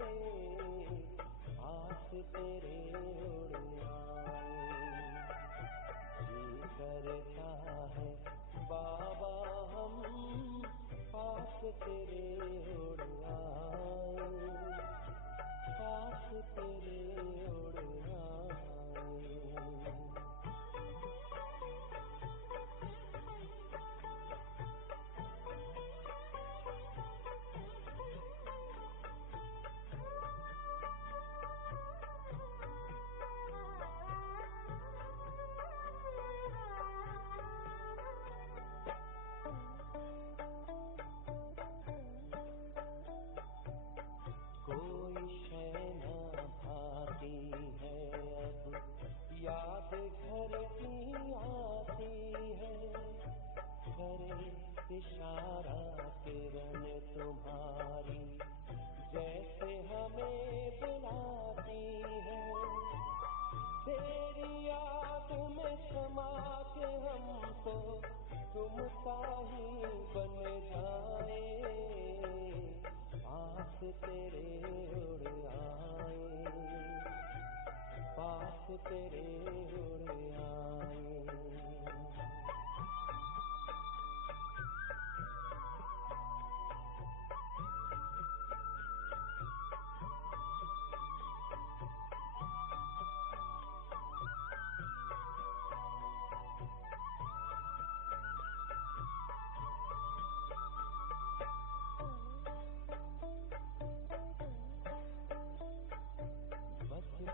करे इशारा किरण तुम्हारी, जैसे हमें बुलाती है। तेरी याद में समा के हम तो तुम सा ही बन जाए, पास तेरे उड़ आए, पास तेरे उड़ आए।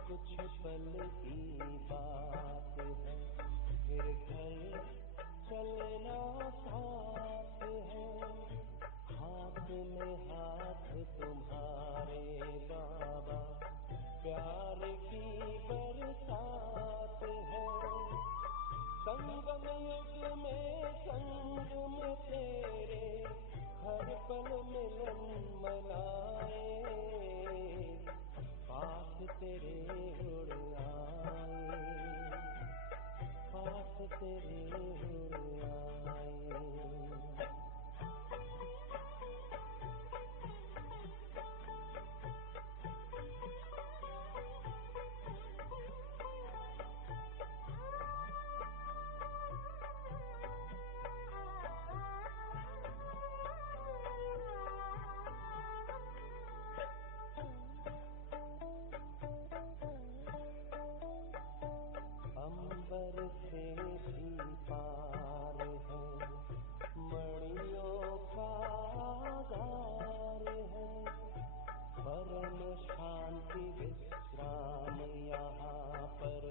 कुछ पल की बात है, फिर घर चलना साथ है। हाथ में हाथ तुम्हारे बाबा, प्यार की बरसात है। संगम युग में संग में तेरे, हर पल मिलन मनाए, पास तेरे उड़ आए, पास तेरे उड़ आए। अंबर से भी पार है, मणियों का गार है। परम शांति विश्राम यहाँ पर,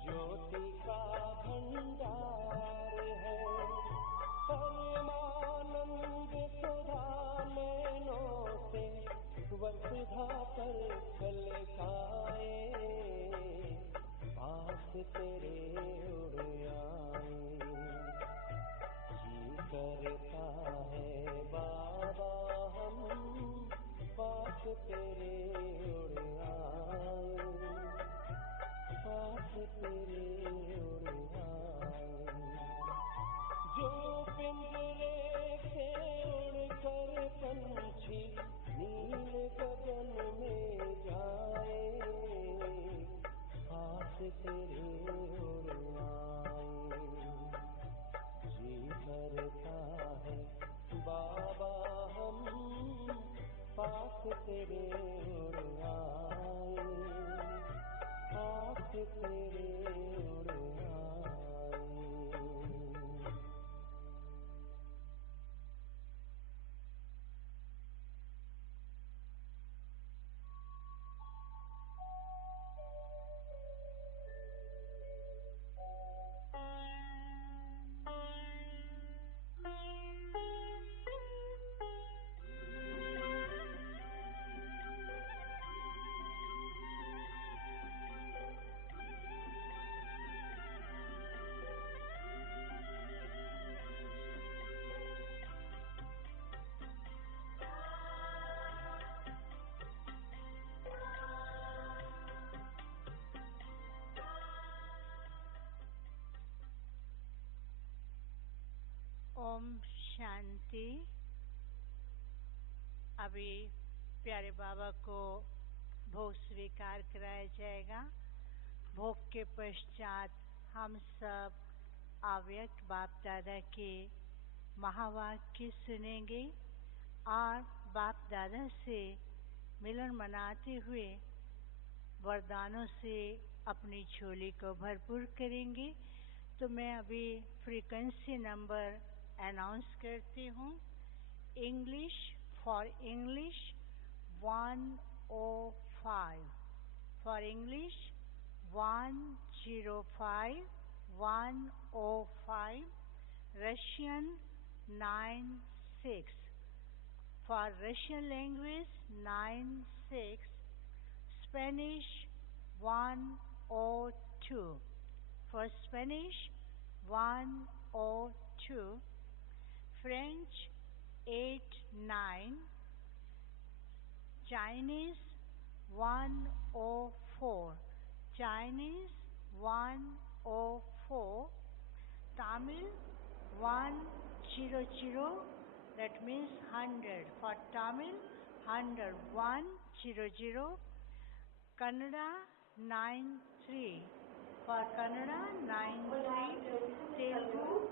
ज्योति का भंडार है। परमानंद सुधा नैनों से वसुधा पर छलकाए, पास तेरे उड़ आए। जी करता है बाबा हम पास तेरे उड़ आए, पास तेरे उड़ आए। जो पिंजरे से उड़ कर पंछी नील गगन में जाए, पास तेरे उड़ आए। जी करता है बाबा हम पास तेरे उड़ आए, पास तेरे उड़ आए। ओम शांति। अभी प्यारे बाबा को भोग स्वीकार कराया जाएगा। भोग के पश्चात हम सब अव्यक्त बाप दादा के महावाक्य सुनेंगे और बाप दादा से मिलन मनाते हुए वरदानों से अपनी झोली को भरपूर करेंगे। तो मैं अभी फ्रीक्वेंसी नंबर अनाउंस करती हूँ। English for English 105, for English 105 105, Russian 96, for Russian language 96, Spanish 102, for Spanish 102, French 89, Chinese 104, Chinese 104, Tamil 100, that means 100. For Tamil 100, 100. Kannada 93, for Kannada 93. Telugu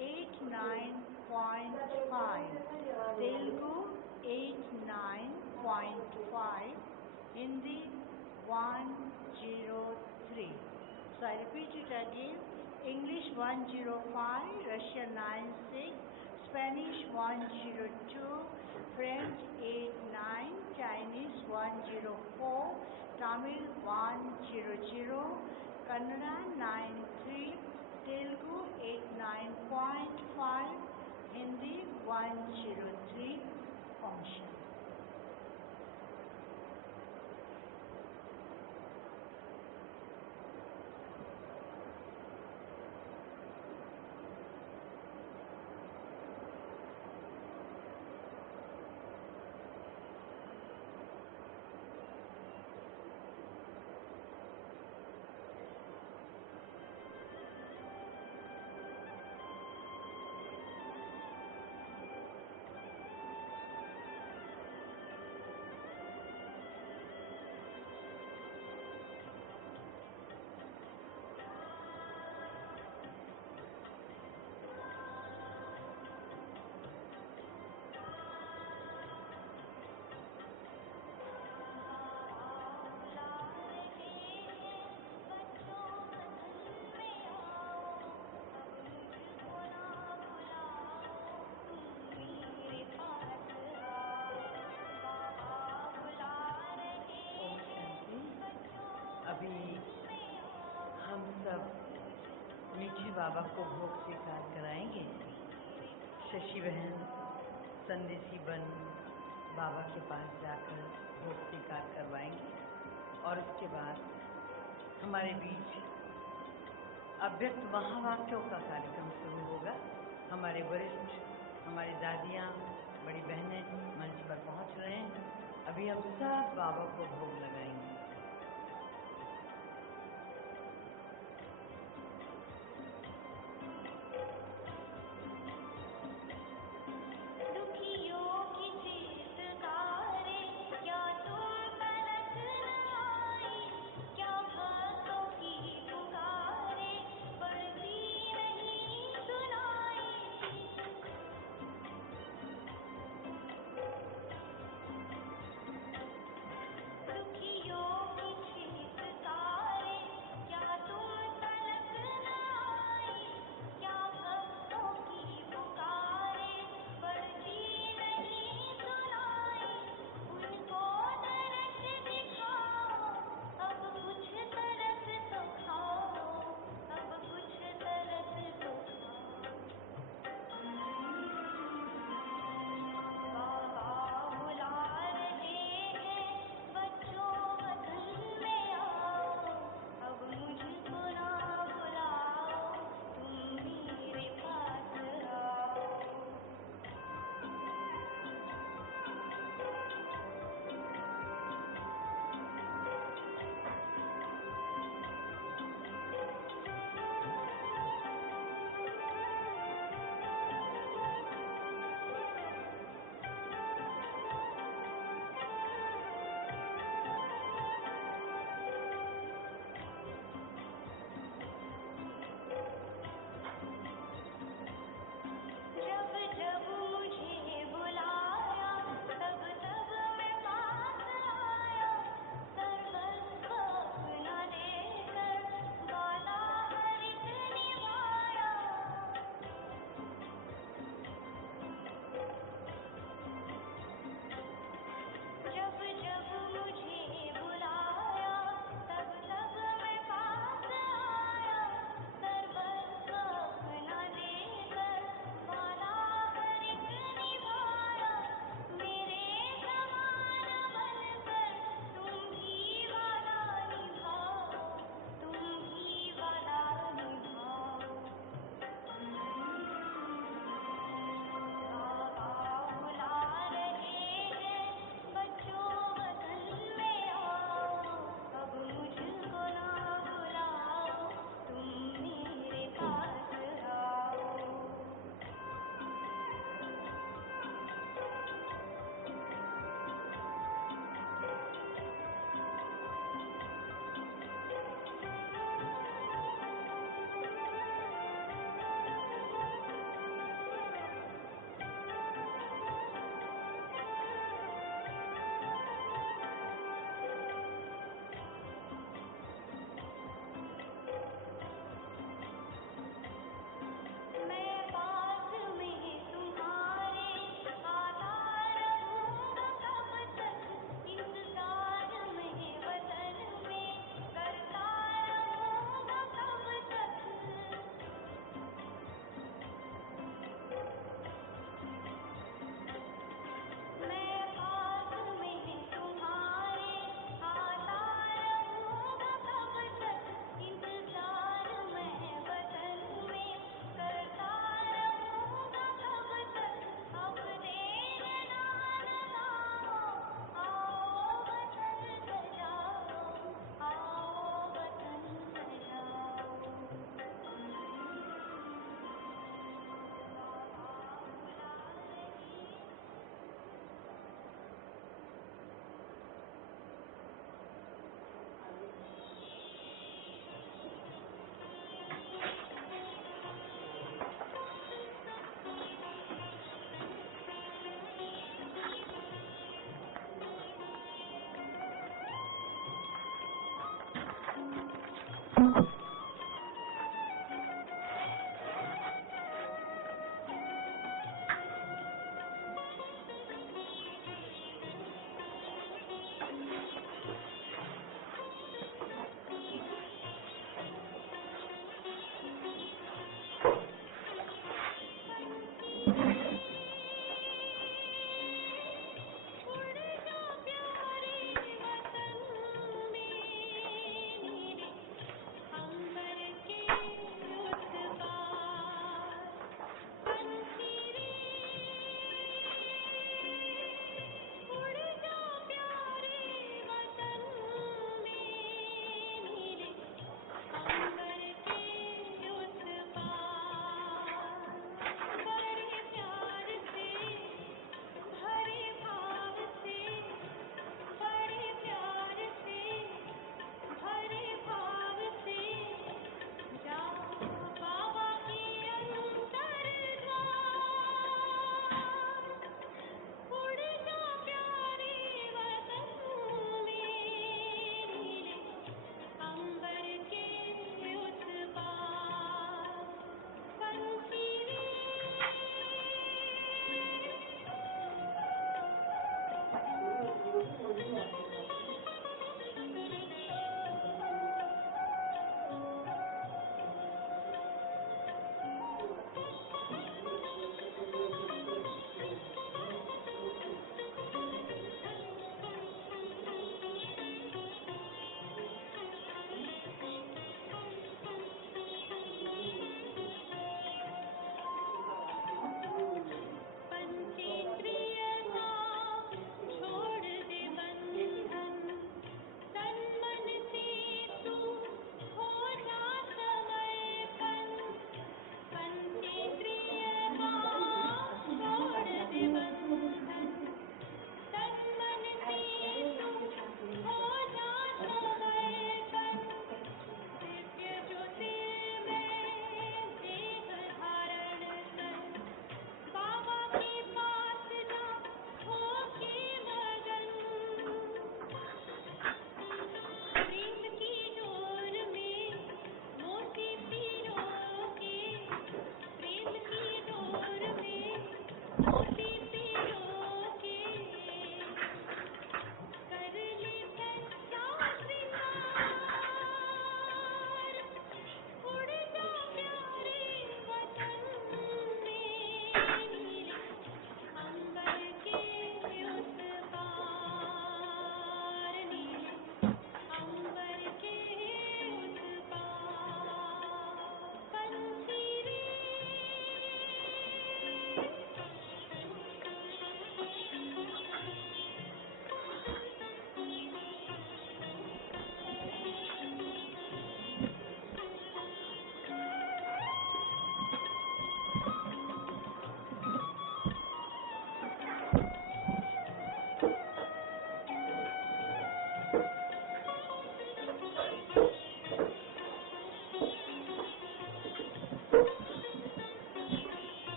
89.5, Telugu 89.5, Hindi 103. So I repeat it again. English 105, Russian 96, Spanish 102, French 89, Chinese 104, Tamil 100, Kannada 93, Telugu 89.5, Hindi 103. Om Shanti. अभी हम सब मीठे बाबा को भोग स्वीकार कराएंगे। शशि बहन संदेशी बन बाबा के पास जाकर भोग स्वीकार करवाएंगे और उसके बाद हमारे बीच अव्यक्त महावाक्यों का कार्यक्रम शुरू होगा। हमारे वरिष्ठ, हमारी दादियाँ, बड़ी बहनें मंच पर पहुँच रहे हैं। अभी हम सब बाबा को भोग लगाएंगे। दुखियों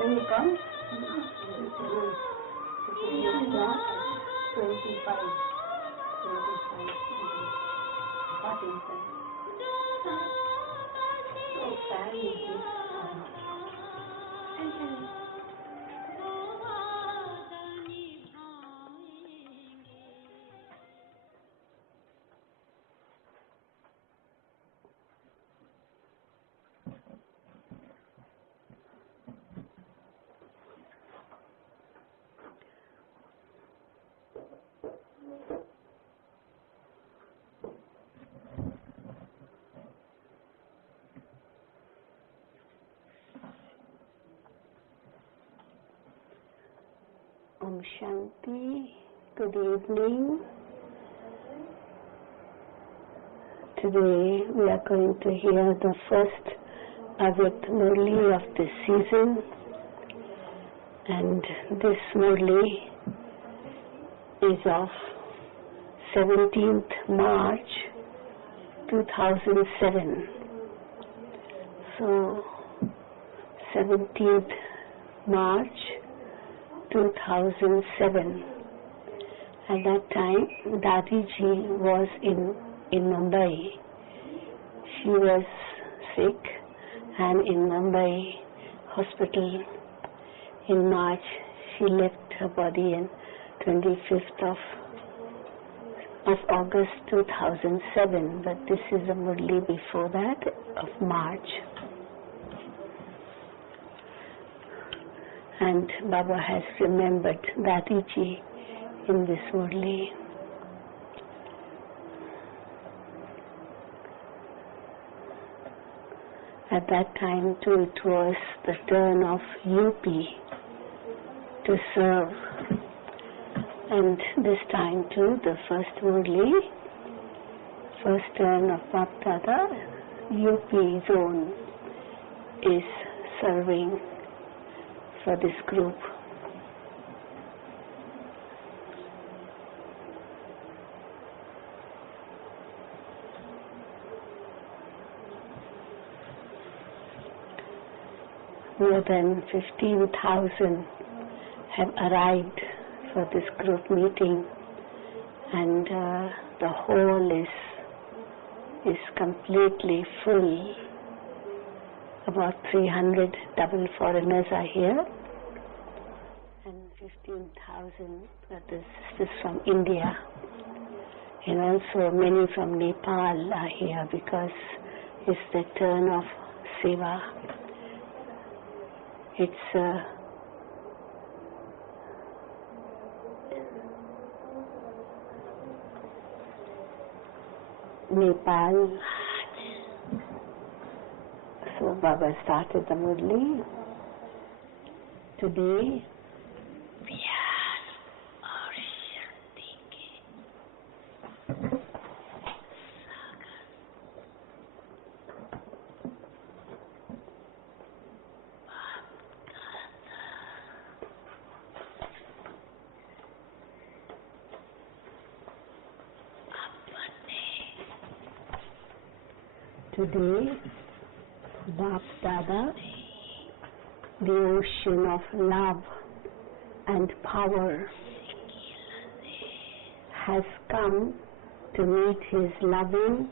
When you come, 25. Hot inside. So sad is this. Om Shanti. Good evening. Today we are going to hear the first Avyakt Murli of this season, and this Murli is of 17th March 2007. So 17th March 2007. At that time, Dadiji was in Mumbai. She was sick and in Mumbai hospital. In March, she left her body on 25th of August 2007. But this is a Murli before that of March. And Baba has remembered Dadiji in this Murli. At that time too, it was the turn of UP to serve. And this time too, the first Murli, first turn of Bapdada, UP zone is serving for this group. More than 15,000 have arrived for this group meeting, and the hall is completely full. About 300 double foreigners are here, and 15,000 this is from India, and also many from Nepal are here because it's the turn of Seva. It's Nepal. So Baba started the Murli. Today, Bapdada, the ocean of love and power, has come to meet his loving,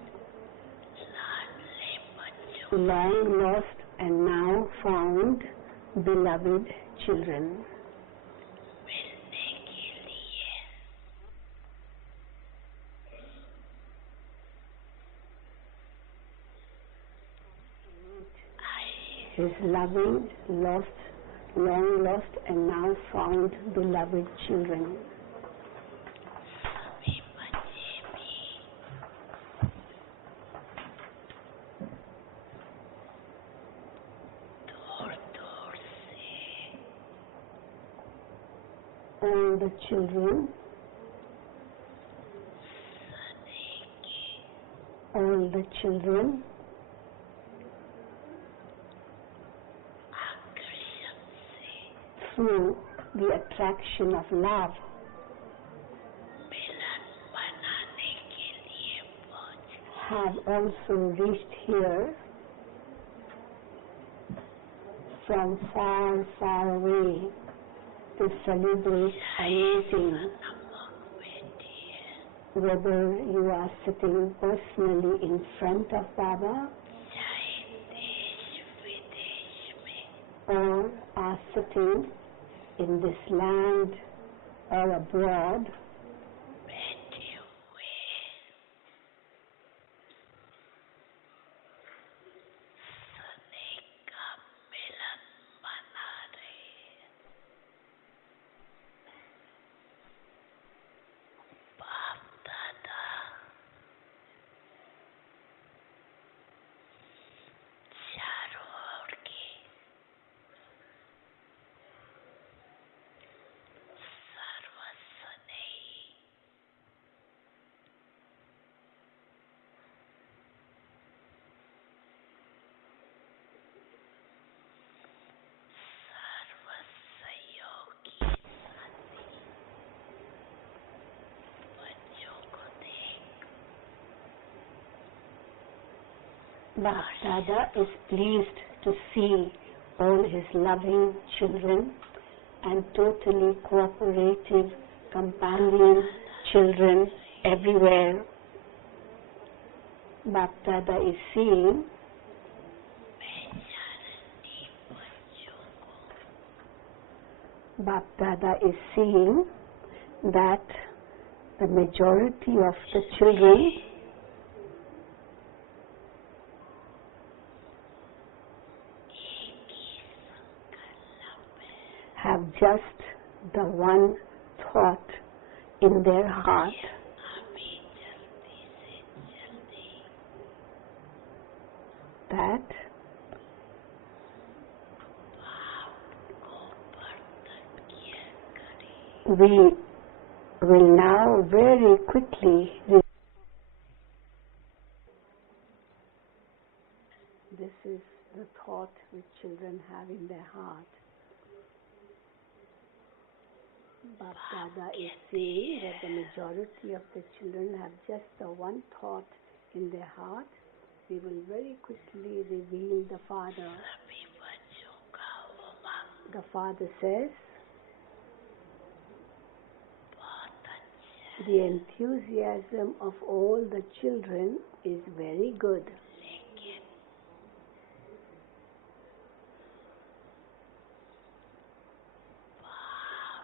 long lost and now found beloved children. His loving, long lost and now found beloved children. All the children, through the attraction of love, have also reached here from far, far away to celebrate a meeting. Whether you are sitting personally in front of Baba or are sitting in this land or abroad, Bapdada is pleased to see all his loving children and totally cooperative companion children everywhere. Bapdada is seeing that the majority of the children have just the one thought in their heart, that we will now very quickly. This is the thought which children have in their heart. Bapdada is saying that the majority of the children have just the one thought in their heart. We will very quickly reveal the Father. The Father says, the enthusiasm of all the children is very good.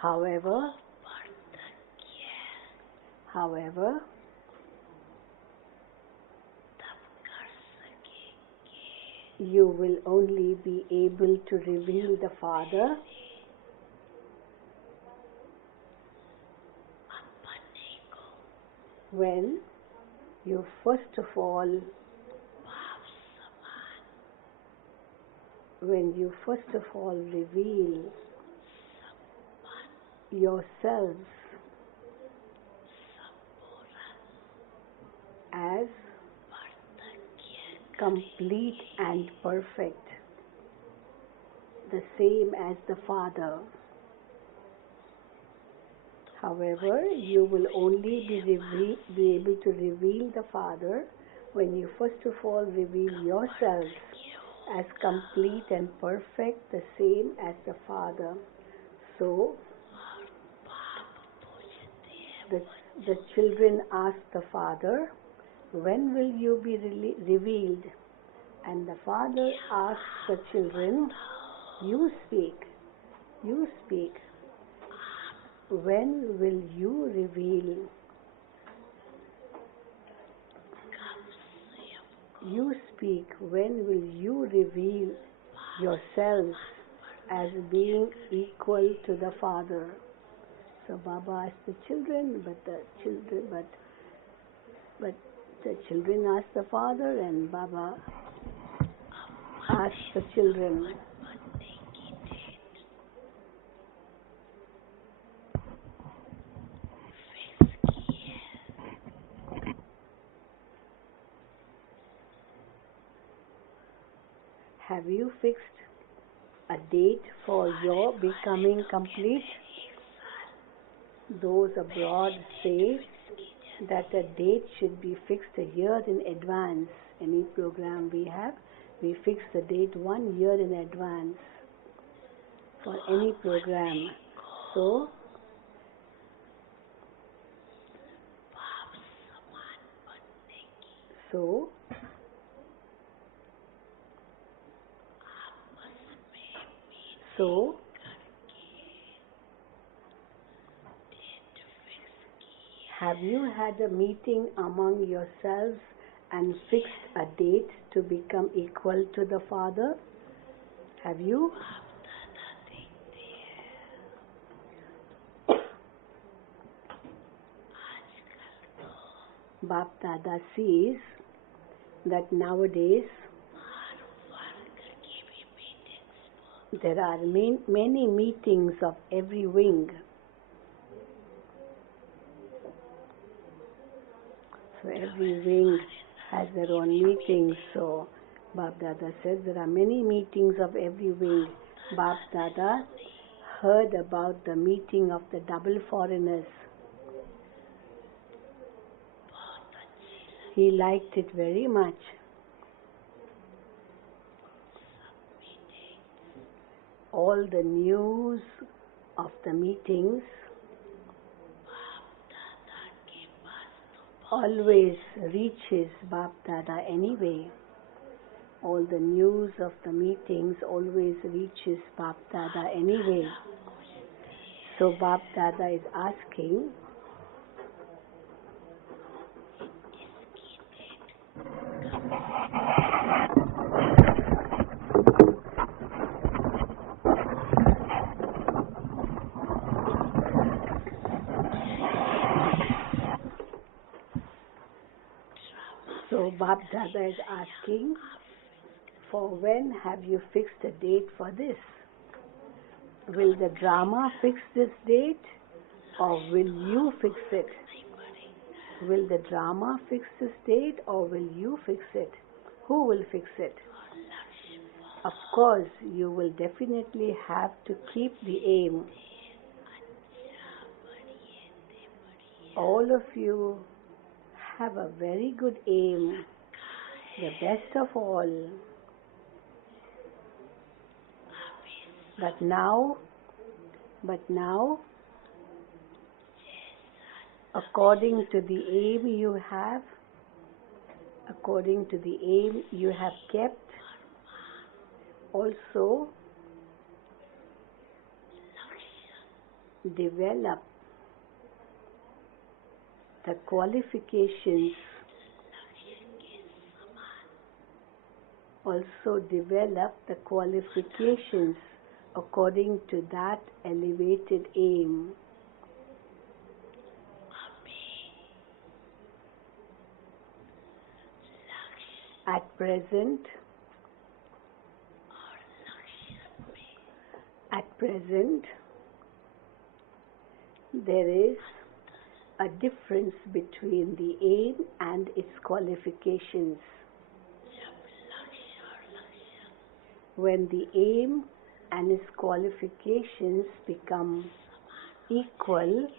However, you will only be able to reveal the Father when you first of all reveal yourselves as complete and perfect, the same as the Father. However, you will only be able to reveal the Father when you first of all reveal yourselves as complete and perfect, the same as the Father. So, the children ask the Father, when will you be revealed? And the Father asks the children, you speak. When will you reveal? You speak, when will you reveal yourselves as being equal to the Father? So Baba asked the children, but the children asked the Father, and Baba asked the children. Have you fixed a date for your becoming complete? Those abroad say that a date should be fixed a year in advance. Any program we have, we fix the date 1 year in advance. for any program. So, so have you had a meeting among yourselves and fixed a date to become equal to the Father? Have you? Bapdada sees that nowadays there are many meetings of every wing. So every wing has their own meetings. So Bapdada says there are many meetings of every wing. Bapdada heard about the meeting of the double foreigners. He liked it very much. All the news of the meetings always reaches Bapdada anyway. All the news of the meetings always reaches Bapdada anyway. So Bapdada is asking, for when have you fixed a date for this? Will the drama fix this date or will you fix it? Will the drama fix this date or will you fix it? Who will fix it? Of course, you will definitely have to keep the aim. All of you have a very good aim, the best of all. But now, according to the aim you have kept, also develop the qualifications. According to that elevated aim. At present, there is a difference between the aim and its qualifications. When the aim and its qualifications become equal,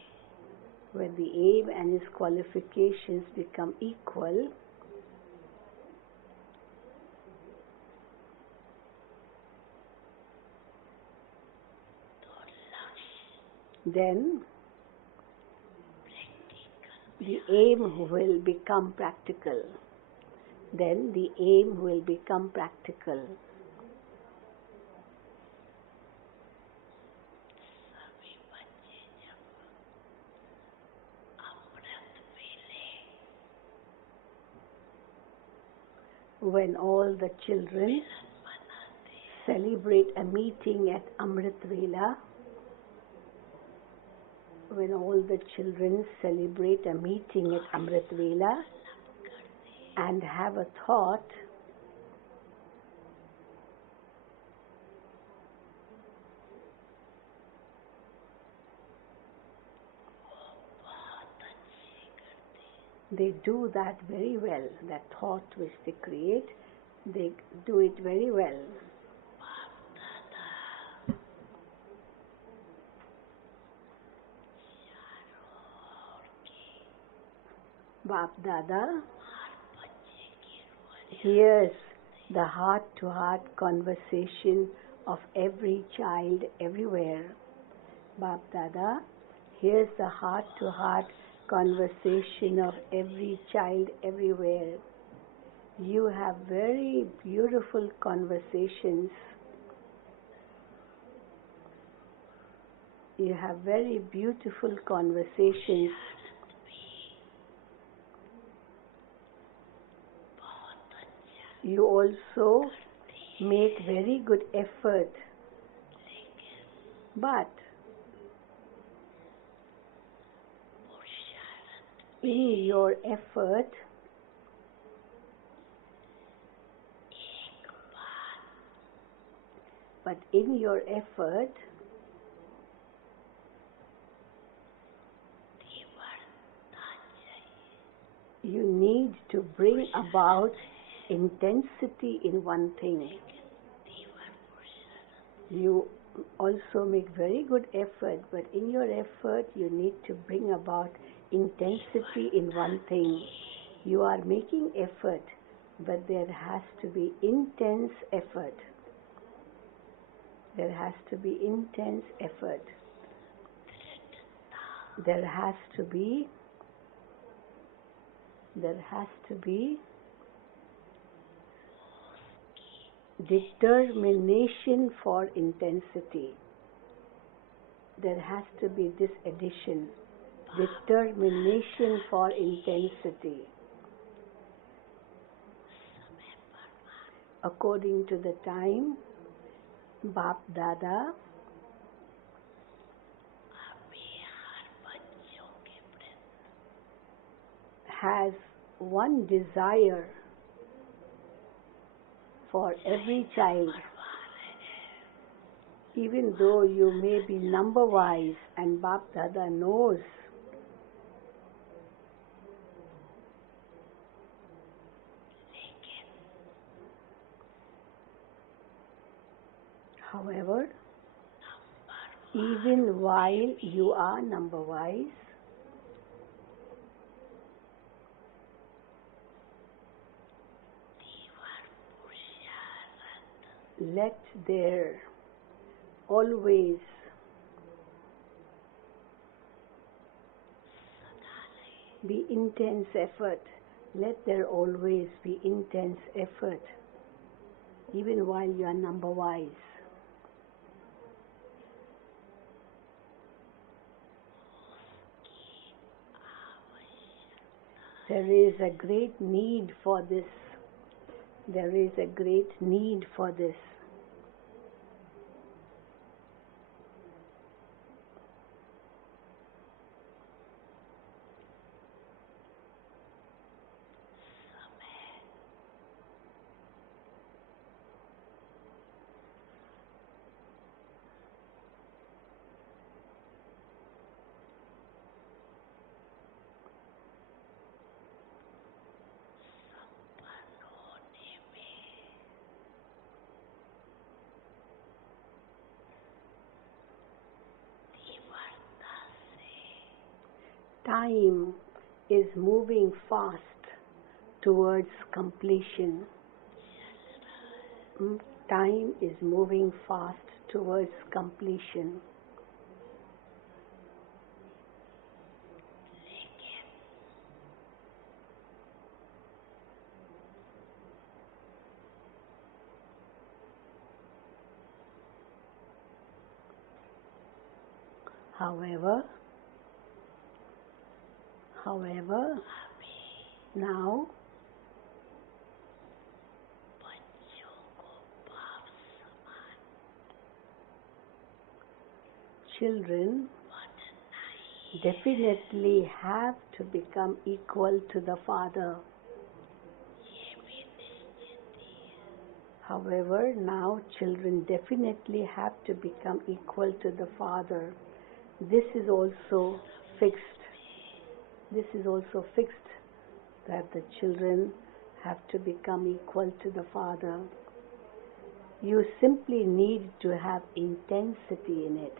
then the aim will become practical. When all the children celebrate a meeting at Amrit Vela, and have a thought, they do that very well. That thought which they create, they do it very well. Bapdada hears the heart-to-heart conversation of every child everywhere. Bapdada, here's the heart-to-heart conversation of every child everywhere. You have very beautiful conversations. You have very beautiful conversations. You also make very good effort. But in your effort, you need to bring about intensity in one thing. You also make very good effort, but in your effort you need to bring about intensity in one thing. You are making effort, but there has to be intense effort. There has to be intense effort. There has to be determination for intensity. There has to be this addition, determination for intensity. According to the time, Bapdada has one desire for every child. Even though you may be number-wise, and Bapdada knows, however, even while you are number-wise, let there always be intense effort. Let there always be intense effort, even while you are number-wise. There is a great need for this. There is a great need for this. Time is moving fast towards completion. Time is moving fast towards completion. However, now children definitely have to become equal to the father. However, now children definitely have to become equal to the father. This is also fixed. This is also fixed, that the children have to become equal to the father. You simply need to have intensity in it.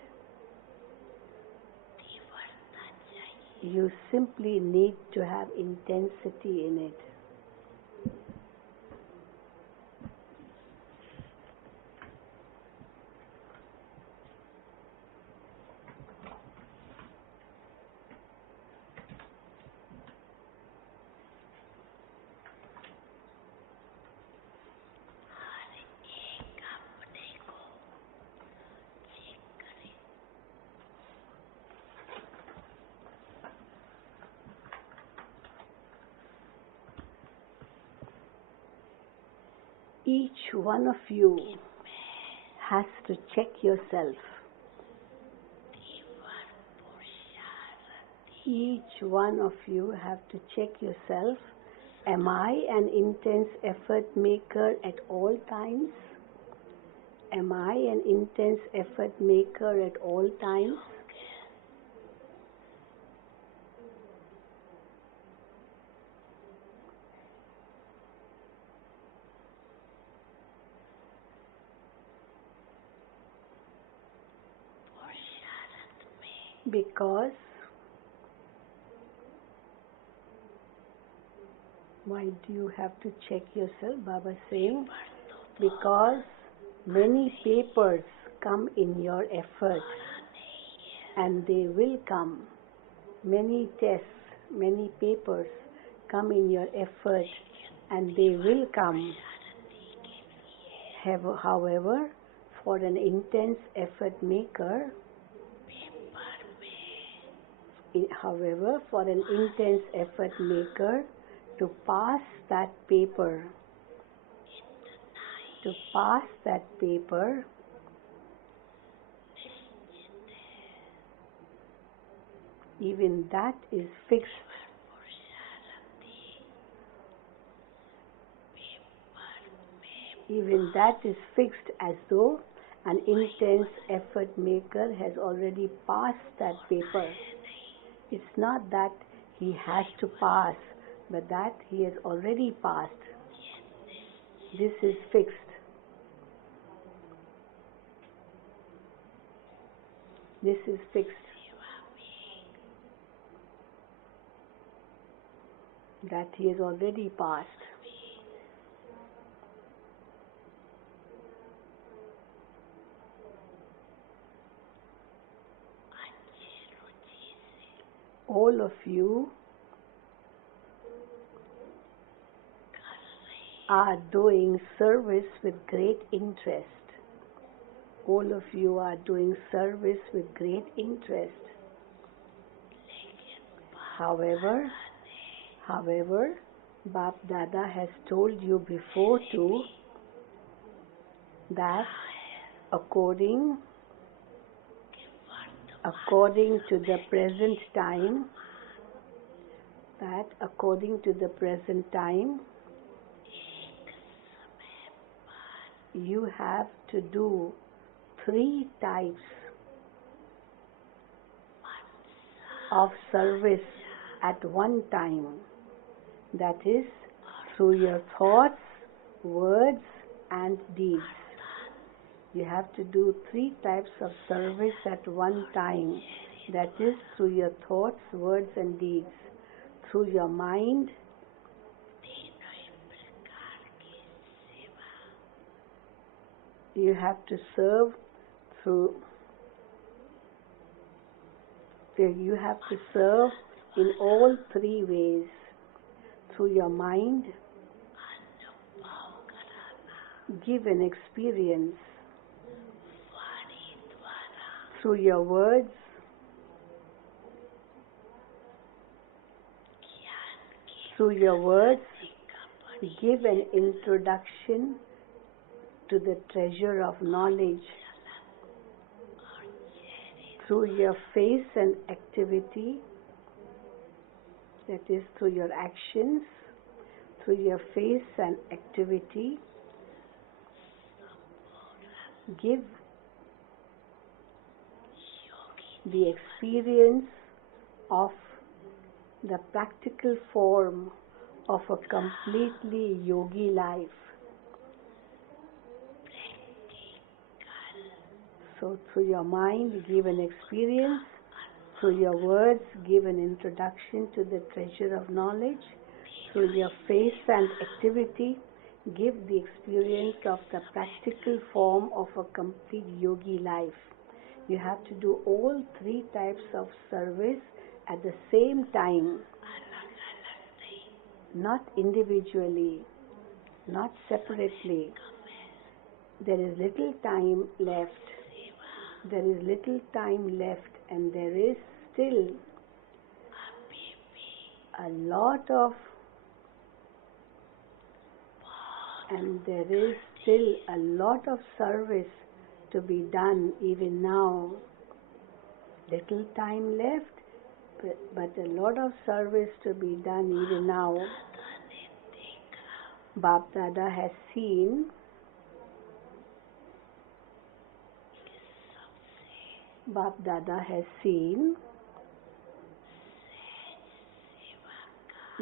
You simply need to have intensity in it. Each one of you has to check yourself. Each one of you have to check yourself. Am I an intense effort maker at all times? Am I an intense effort maker at all times? Because why do you have to check yourself? Baba is saying because many papers come in your effort, and they will come. Many tests, many papers come in your effort, and they will come. However, for an intense effort maker, to pass that paper, even that is fixed. Even that is fixed, as though an intense effort maker has already passed that paper. It's not that he has to pass, but that he has already passed. This is fixed. This is fixed. That he has already passed. All of you are doing service with great interest. All of you are doing service with great interest. However, Bapdada has told you before too that according to the present time, you have to do 3 types of service at one time. That is through your thoughts, words and deeds. You have to do 3 types of service at one time. That is through your thoughts, words and deeds. Through your mind, you have to serve in all 3 ways. Through your mind, give an experience. Through your words, give an introduction to the treasure of knowledge. Through your face and activity, that is through your actions, through your face and activity, give the experience of the practical form of a completely yogi life. So through your mind, give an experience. Through your words, give an introduction to the treasure of knowledge. Through your face and activity, give the experience of the practical form of a complete yogi life. You have to do all 3 types of service at the same time, not individually, not separately. There is little time left. And there is still a lot of And there is still a lot of service to be done even now. Little time left, but a lot of service to be done even now. Bapdada has seen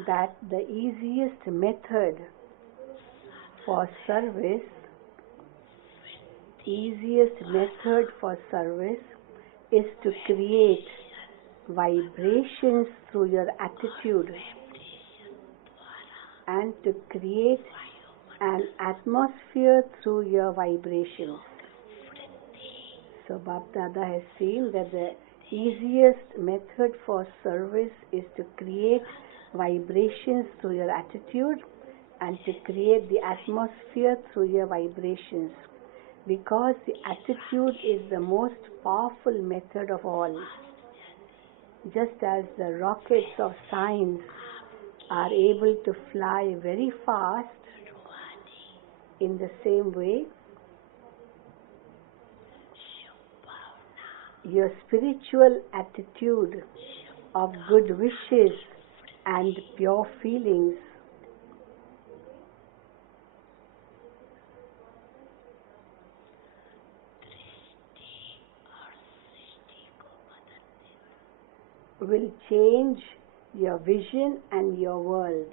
that the easiest method for service is to create vibrations through your attitude and to create an atmosphere through your vibrations. So Bapdada has seen that the easiest method for service is to create vibrations through your attitude and to create the atmosphere through your vibrations, because the attitude is the most powerful method of all. Just as the rockets of science are able to fly very fast, in the same way, your spiritual attitude of good wishes and pure feelings will change your vision and your world.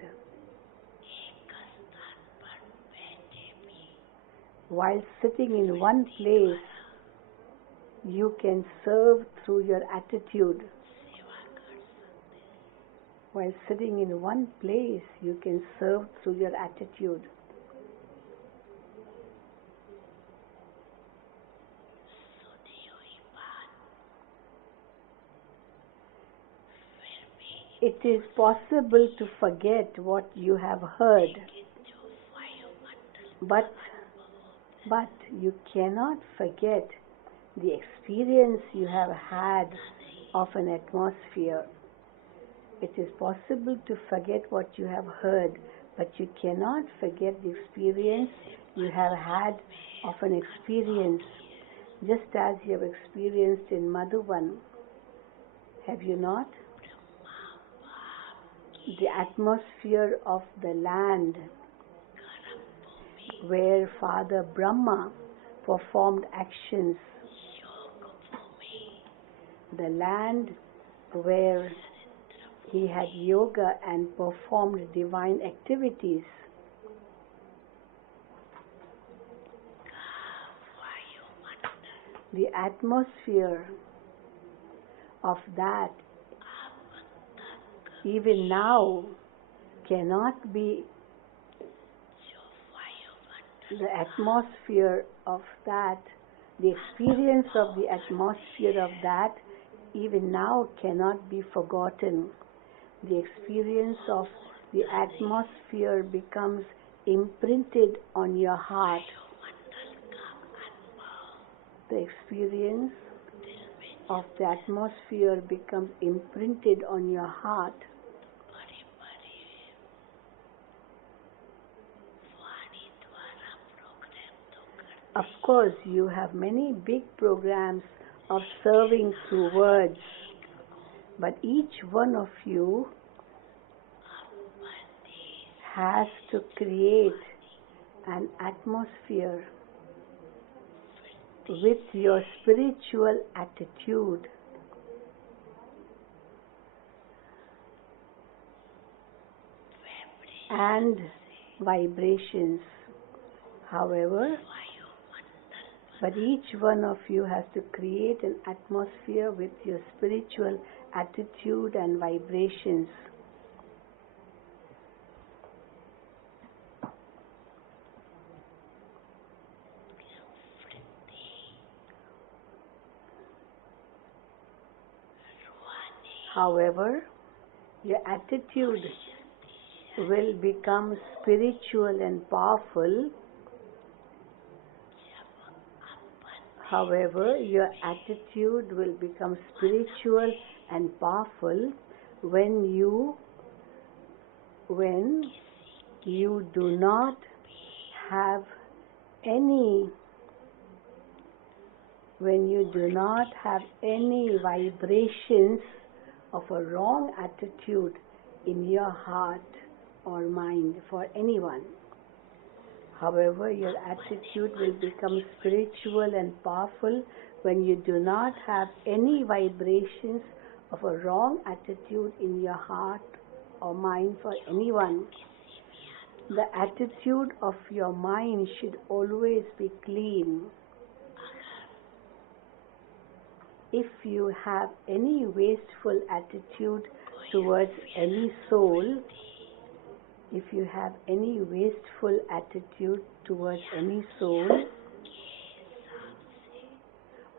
While sitting in one place, you can serve through your attitude. While sitting in one place, you can serve through your attitude. It is possible to forget what you have heard, but you cannot forget the experience you have had of an atmosphere. It is possible to forget what you have heard, but you cannot forget the experience you have had of an experience, just as you have experienced in Madhuban. Have you not? The atmosphere of the land where Father Brahma performed actions, the land where he had yoga and performed divine activities. The atmosphere of that even now cannot be, the atmosphere of that, the experience of the atmosphere of that even now cannot be forgotten. The experience of the atmosphere becomes imprinted on your heart. The experience of the atmosphere becomes imprinted on your heart. Of course, you have many big programs of serving through words, but each one of you has to create an atmosphere with your spiritual attitude. And vibrations. However, but each one of you has to create an atmosphere with your spiritual attitude and vibrations. However, your attitude will become spiritual and powerful. However, your attitude will become spiritual and powerful when you do not have any, when you do not have any vibrations of a wrong attitude in your heart or mind for anyone. However, your attitude will become spiritual and powerful when you do not have any vibrations of a wrong attitude in your heart or mind for anyone. The attitude of your mind should always be clean. If you have any wasteful attitude towards any soul, if you have any wasteful attitude towards any soul,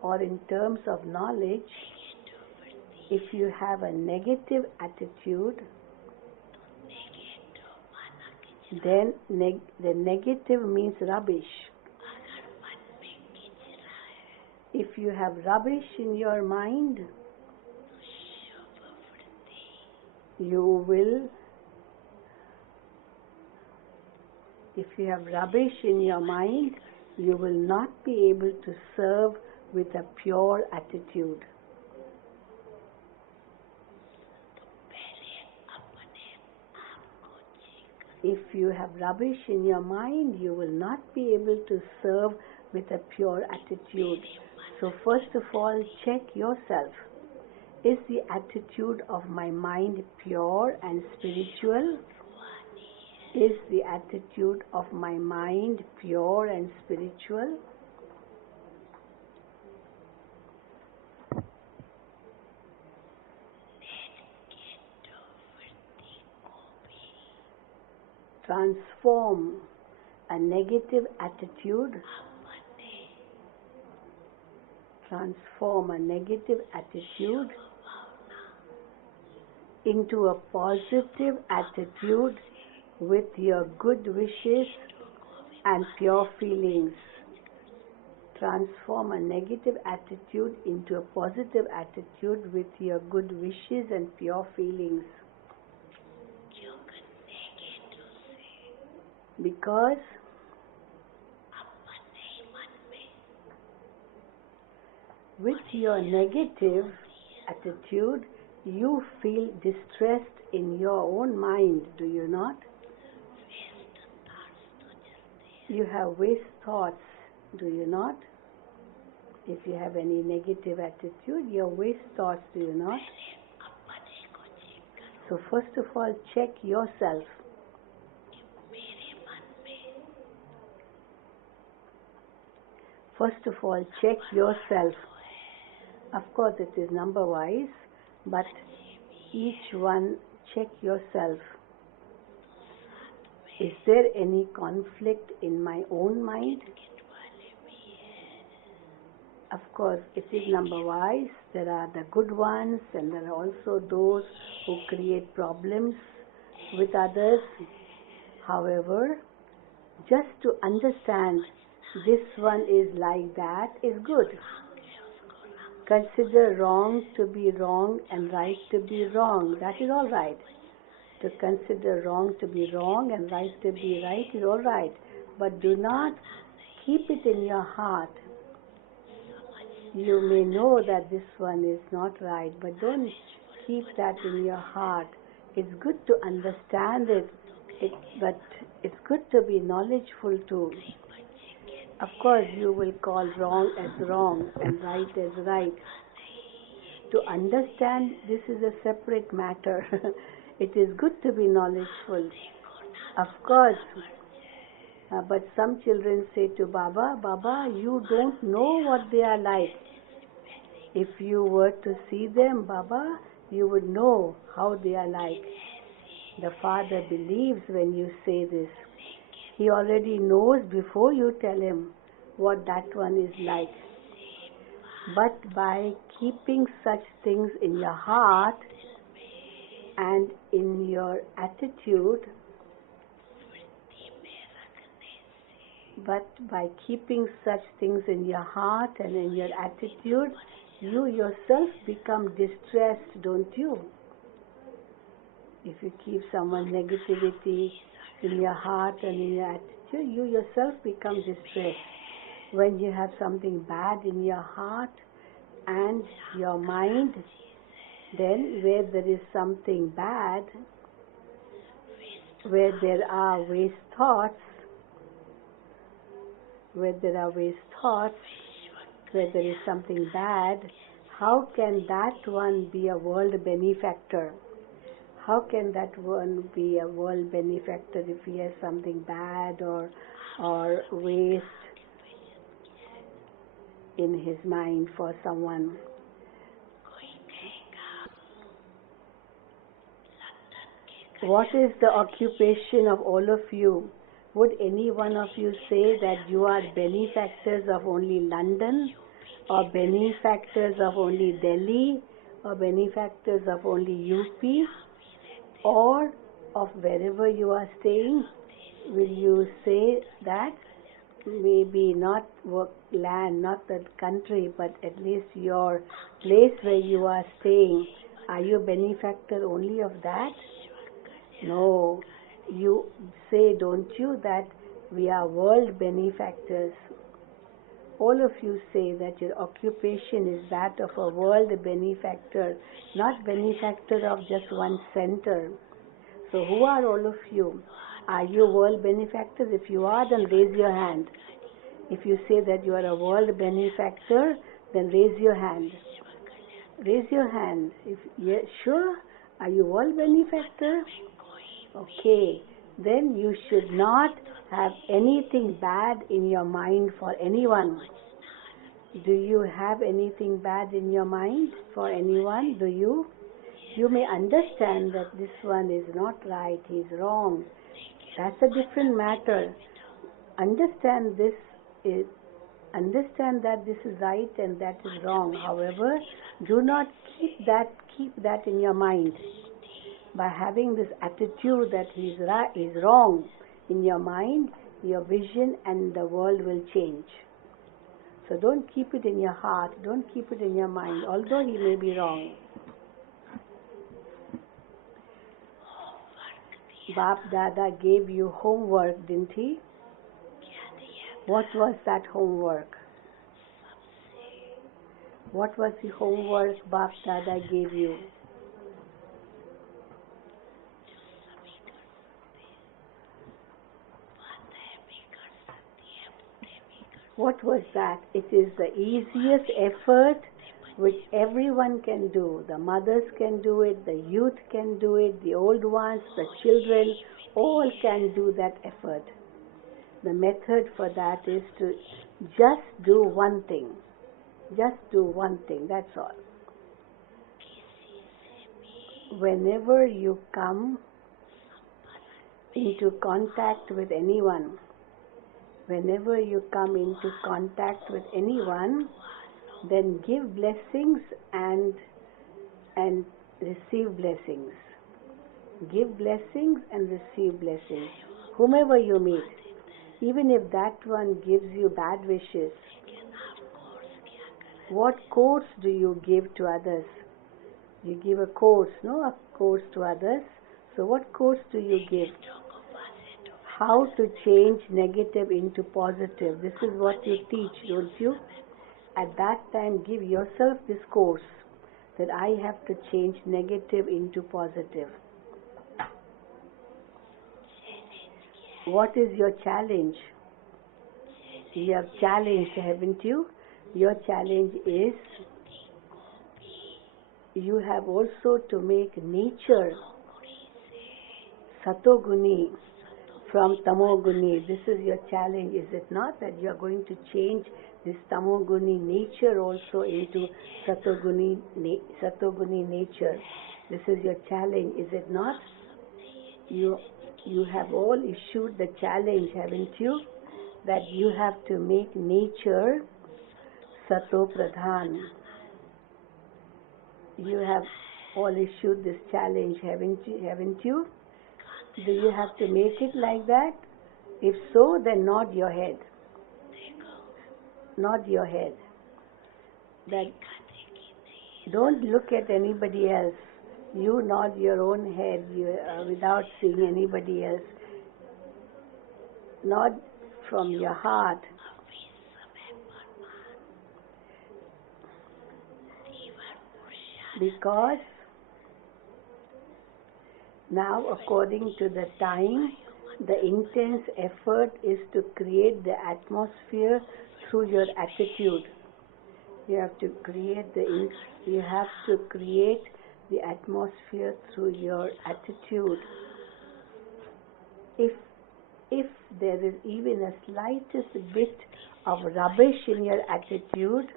or in terms of knowledge, if you have a negative attitude, then the negative means rubbish. If you have rubbish in your mind, if you have rubbish in your mind, you will not be able to serve with a pure attitude. If you have rubbish in your mind, you will not be able to serve with a pure attitude. So first of all, check yourself. Is the attitude of my mind pure and spiritual? Is the attitude of my mind pure and spiritual? Transform a negative attitude. Transform a negative attitude into a positive attitude with your good wishes and pure feelings. Transform a negative attitude into a positive attitude with your good wishes and pure feelings. Because with your negative attitude, you feel distressed in your own mind, do you not? You have waste thoughts, do you not? If you have any negative attitude, you have waste thoughts, do you not? So first of all, check yourself. First of all, check yourself. Of course, it is number-wise, but each one, check yourself. Is there any conflict in my own mind? Of course, it is number-wise. There are the good ones and there are also those who create problems with others. However, just to understand this one is like that is good. Consider wrong to be wrong and right to be wrong. That is all right. To consider wrong to be wrong and right to be right is all right. But do not keep it in your heart. You may know that this one is not right, but don't keep that in your heart. It's good to understand it, but it's good to be knowledgeful too. Of course, you will call wrong as wrong and right as right. To understand this is a separate matter. It is good to be knowledgeful. Of course, but some children say to Baba, Baba, you don't know what they are like. If you were to see them, Baba, you would know how they are like. The Father believes when you say this. He already knows before you tell him what that one is like. But by keeping such things in your heart and in your attitude, you yourself become distressed, don't you? If you keep someone negativity in your heart and in your You yourself become distressed. When you have something bad in your heart and your mind, then where there is something bad, where there are waste thoughts, where there is something bad, how can that one be a world benefactor? How can that one be a world benefactor if he has something bad or waste in his mind for someone? What is the occupation of all of you? Would any one of you say that you are benefactors of only London, or benefactors of only Delhi, or benefactors of only UP, or of wherever you are staying? Will you say that? Maybe not land, not the country, but at least your place where you are staying. Are you a benefactor only of that? No. You say, don't you, that we are world benefactors. All of you say that your occupation is that of a world benefactor, not benefactor of just one center. So who are all of you? Are you world benefactors? If you are, then raise your hand. If you say that you are a world benefactor, then raise your hand. Raise your hand. If you're sure, are you world benefactor? Okay. Then you should not have anything bad in your mind for anyone. Do you have anything bad in your mind for anyone? Do you? You may understand that this one is not right, he is wrong. That's a different matter. Understand that this is right and that is wrong. However, do not keep that in your mind. By having this attitude that he is wrong in your mind, your vision and the world will change. So don't keep it in your heart, don't keep it in your mind, although he may be wrong. Bapdada gave you homework, didn't he? What was that homework? What was the homework Bapdada gave you? What was that? It is the easiest effort which everyone can do. The mothers can do it, the youth can do it, the old ones, the children, all can do that effort. The method for that is to just do one thing. Just do one thing, that's all. Whenever you come into contact with anyone, then give blessings and receive blessings. Give blessings and receive blessings. Whomever you meet, even if that one gives you bad wishes, what course do you give to others? You give a course, no? A course to others. So what course do you give? How to change negative into positive. This is what you teach, don't you? At that time, give yourself this course that I have to change negative into positive. What is your challenge? You have challenged, haven't you? Your challenge is you have also to make nature satoguni from tamoguni. This is your challenge, is it not? That you are going to change this tamoguni nature also into satoguni nature. This is your challenge, is it not? You have all issued the challenge, haven't you? That you have to make nature sato pradhan. You have all issued this challenge, haven't you? Do you have to make it like that? If so, then nod your head. Nod your head. That don't look at anybody else. You nod your own head without seeing anybody else. not from your heart. Because now, according to the time, the intense effort is to create the atmosphere through your attitude. You have to create the atmosphere through your attitude. If there is even a slightest bit of rubbish in your attitude,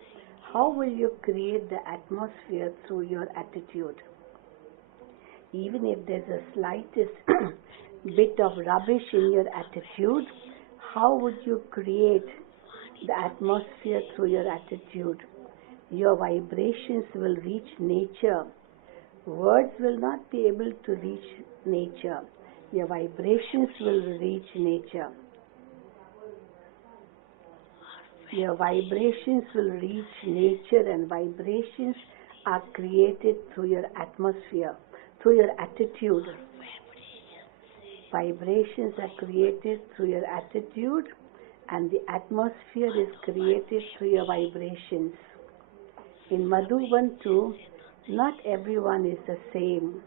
how will you create the atmosphere through your attitude? Even if there's a slightest bit of rubbish in your attitude, how would you create the atmosphere through your attitude? Your vibrations will reach nature. Words will not be able to reach nature. Your vibrations will reach nature. Your vibrations will reach nature, and vibrations are created through your atmosphere, through your attitude. Vibrations are created through your attitude, and the atmosphere is created through your vibrations. In Madhuban too, not everyone is the same.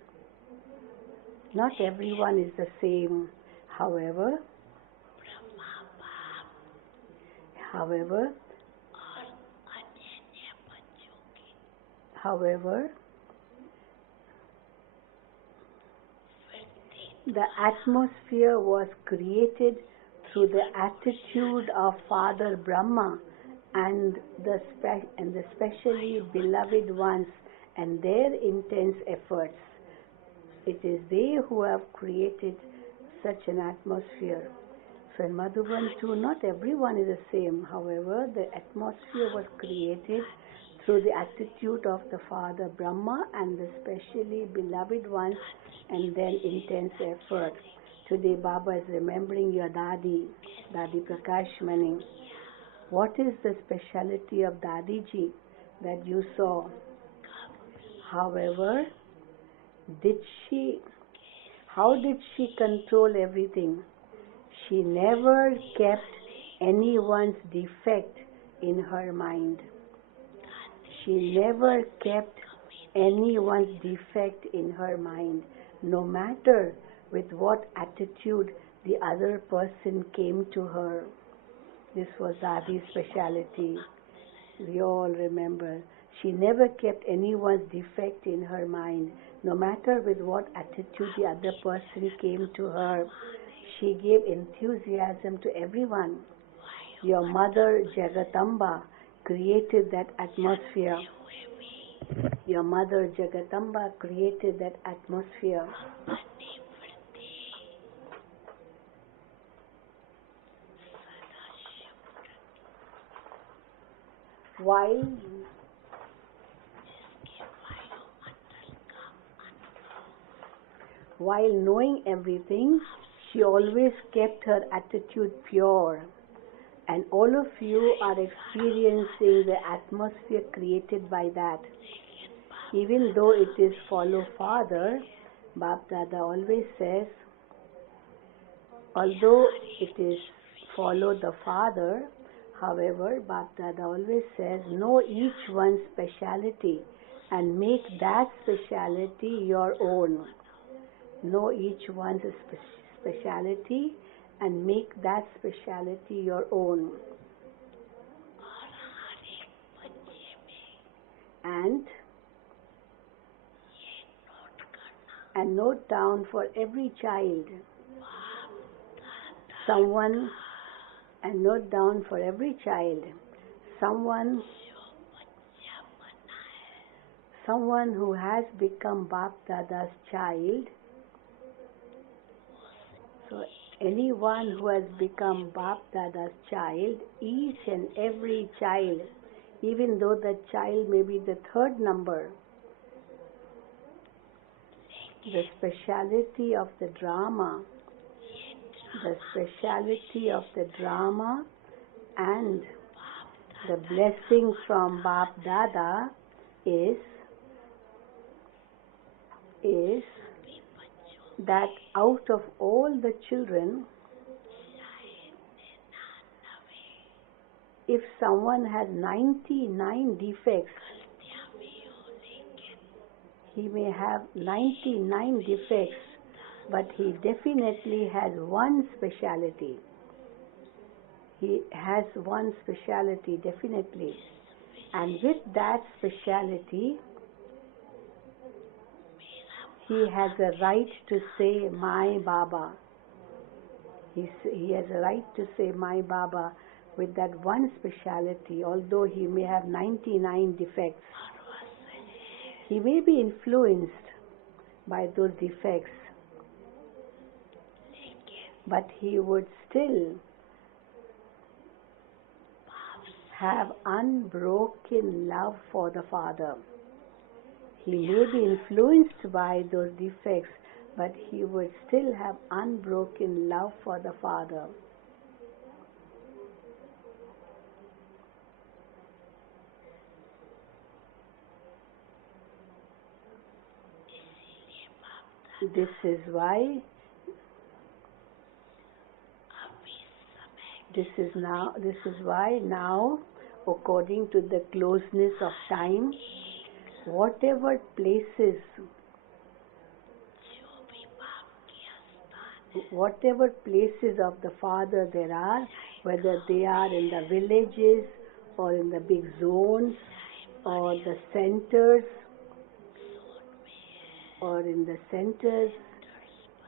Not everyone is the same. However, the atmosphere was created through the attitude of Father Brahma and the specially beloved ones and their intense efforts. It is they who have created such an atmosphere. So in Madhuban too, not everyone is the same. However, the atmosphere was created through the attitude of the Father Brahma and the specially beloved ones and their intense effort. Today Baba is remembering your Dadi Prakashmani. What is the speciality of Dadiji that you saw? However, how did she control everything? She never kept anyone's defect in her mind. She never kept anyone's defect in her mind, no matter with what attitude the other person came to her. This was Dadi's speciality. We all remember. She never kept anyone's defect in her mind, no matter with what attitude the other person came to her. She gave enthusiasm to everyone. Your mother Jagatamba created that atmosphere. Your mother Jagatamba created that atmosphere. While knowing everything, she always kept her attitude pure. And all of you are experiencing the atmosphere created by that. Even though it is follow Father, Bapdada always says, although it is follow the Father, however, Bapdada always says, know each one's speciality and make that speciality your own. Know each one's speciality and make that speciality your own. And note down for every child someone who has become Bapdada's child. So anyone who has become Bapdada's child, each and every child, even though the child may be the third number, the speciality of the drama and the blessing from Bapdada is that out of all the children, if someone has 99 defects, he may have 99 defects, but he definitely has one speciality. He has one speciality, definitely. And with that speciality, he has a right to say, my Baba. He has a right to say, my Baba, with that one speciality, although he may have 99 defects. He may be influenced by those defects, but he would still have unbroken love for the Father. He may be influenced by those defects, but he would still have unbroken love for the Father. This is why now, according to the closeness of time, whatever places of the Father there are, whether they are in the villages or in the big zones or the centers,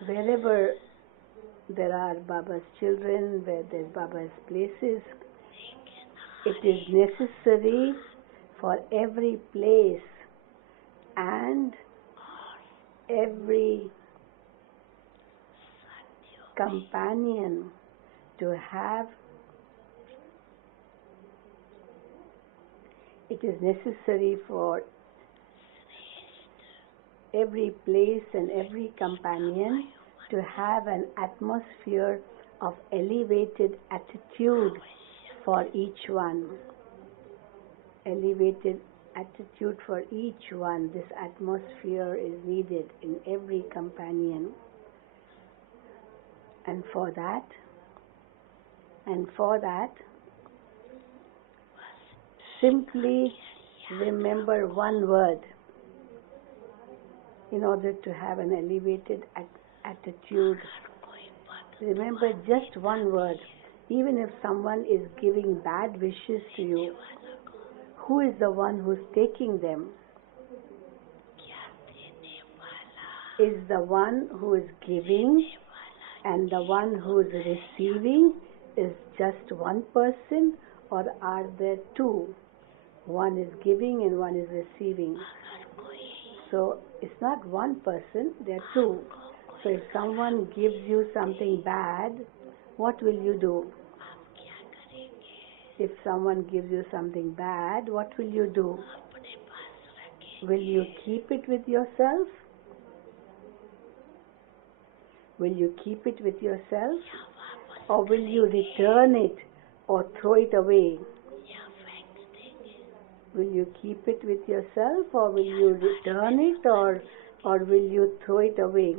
wherever there are Baba's children, where there's Baba's places, it is necessary for every place and every companion to have, it is necessary for every place and every companion to have an atmosphere of elevated attitude for each one. Elevated attitude for each one. This atmosphere is needed in every companion. And for that, simply remember one word. In order to have an elevated attitude, remember just one word. Even if someone is giving bad wishes to you, who is the one who's taking them? Is the one who is giving and the one who is receiving is just one person, or are there two? One is giving and one is receiving. So it's not one person, there are two. So if someone gives you something bad, what will you do? If someone gives you something bad, what will you do? Will you keep it with yourself? Will you keep it with yourself? Or will you return it or throw it away? Will you keep it with yourself, or will you return it, or will you throw it away?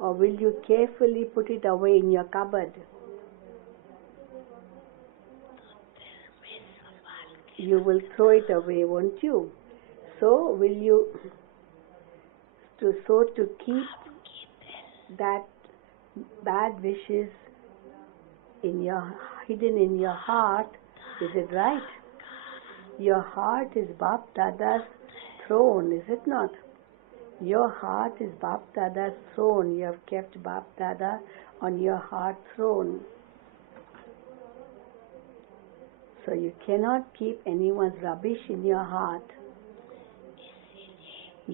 Or will you carefully put it away in your cupboard? You will throw it away, won't you? So will you, to keep that bad wishes hidden in your heart, is it right? Your heart is Bapdada's throne, is it not? Your heart is Bapdada's throne. You have kept Bapdada on your heart throne. So you cannot keep anyone's rubbish in your heart.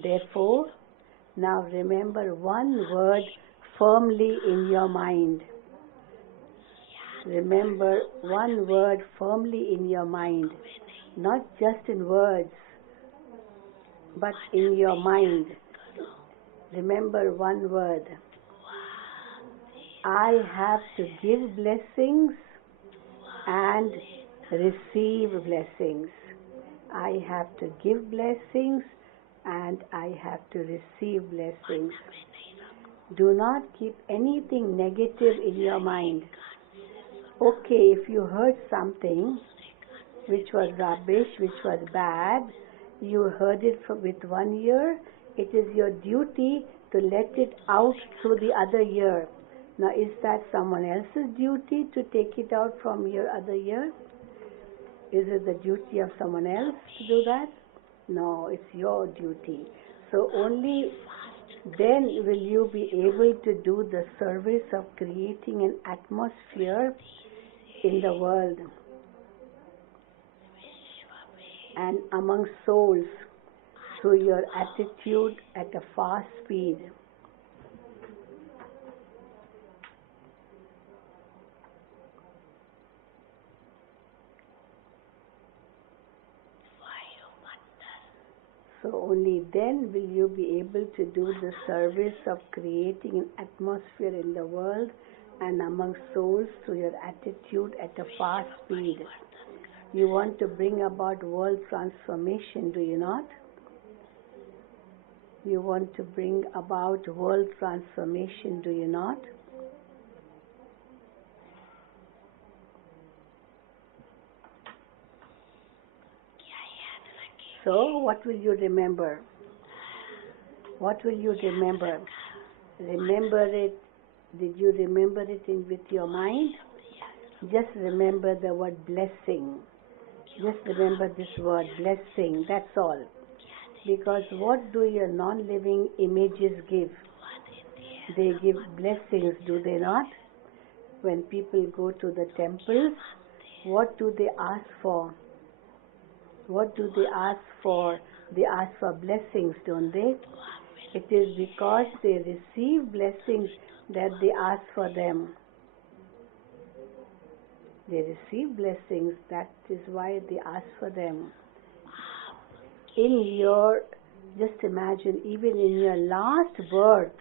Therefore, now remember one word firmly in your mind. Remember one word firmly in your mind. Not just in words, but in your mind. Remember one word. I have to give blessings and receive blessings. I have to give blessings and I have to receive blessings. Do not keep anything negative in your mind. Okay, if you heard something which was rubbish, which was bad, you heard it with one ear, it is your duty to let it out through the other ear. Now, is that someone else's duty to take it out from your other ear? Is it the duty of someone else to do that? No, it's your duty. So only then will you be able to do the service of creating an atmosphere in the world and among souls through your attitude at a fast speed. So only then will you be able to do the service of creating an atmosphere in the world and among souls through your attitude at a fast speed. You want to bring about world transformation, do you not? You want to bring about world transformation, do you not? So, what will you remember? What will you remember? Remember it. Did you remember it with your mind? Just remember the word blessing. Just remember this word blessing. That's all. Because what do your non-living images give? They give blessings, do they not? When people go to the temples, what do they ask for? What do they ask for? They ask for blessings, don't they? It is because they receive blessings that they ask for them. They receive blessings, that is why they ask for them. Just imagine, even in your last birth,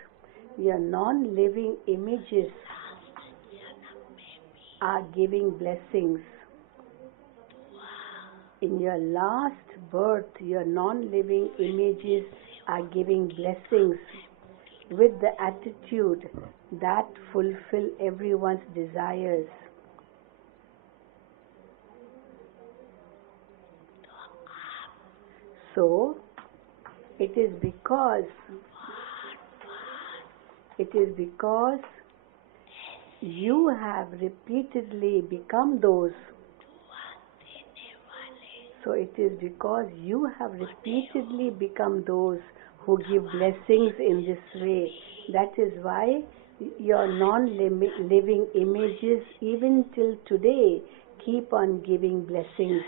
your non-living images are giving blessings. In your last birth, your non-living images are giving blessings with the attitude that fulfill everyone's desires. So, it is because you have repeatedly become those. So it is because you have repeatedly become those who give blessings in this way. That is why your non-living images, even till today, keep on giving blessings.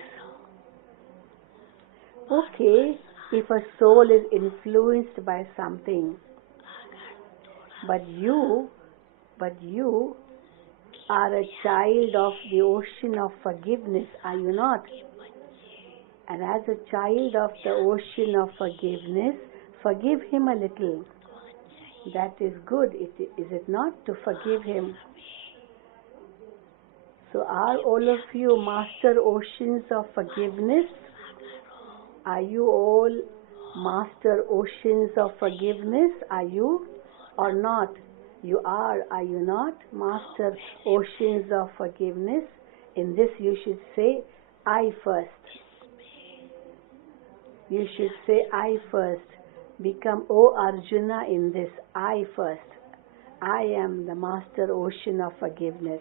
Okay, if a soul is influenced by something, but you are a child of the ocean of forgiveness, are you not? And as a child of the ocean of forgiveness, forgive him a little. That is good, is it not, to forgive him? So are all of you master oceans of forgiveness? Are you all master oceans of forgiveness? Are you or not? You are you not, master oceans of forgiveness? In this you should say, I first. You should say, I first. Become, O Arjuna, in this, I first. I am the master ocean of forgiveness.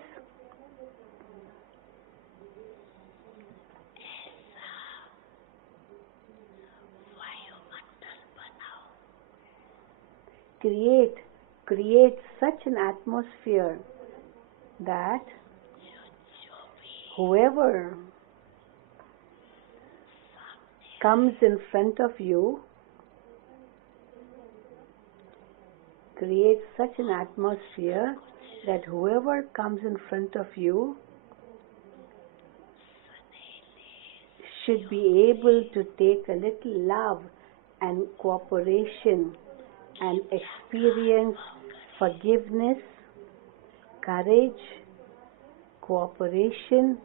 Create such an atmosphere that whoever comes in front of you, create such an atmosphere that whoever comes in front of you should be able to take a little love and cooperation and experience forgiveness, courage, cooperation,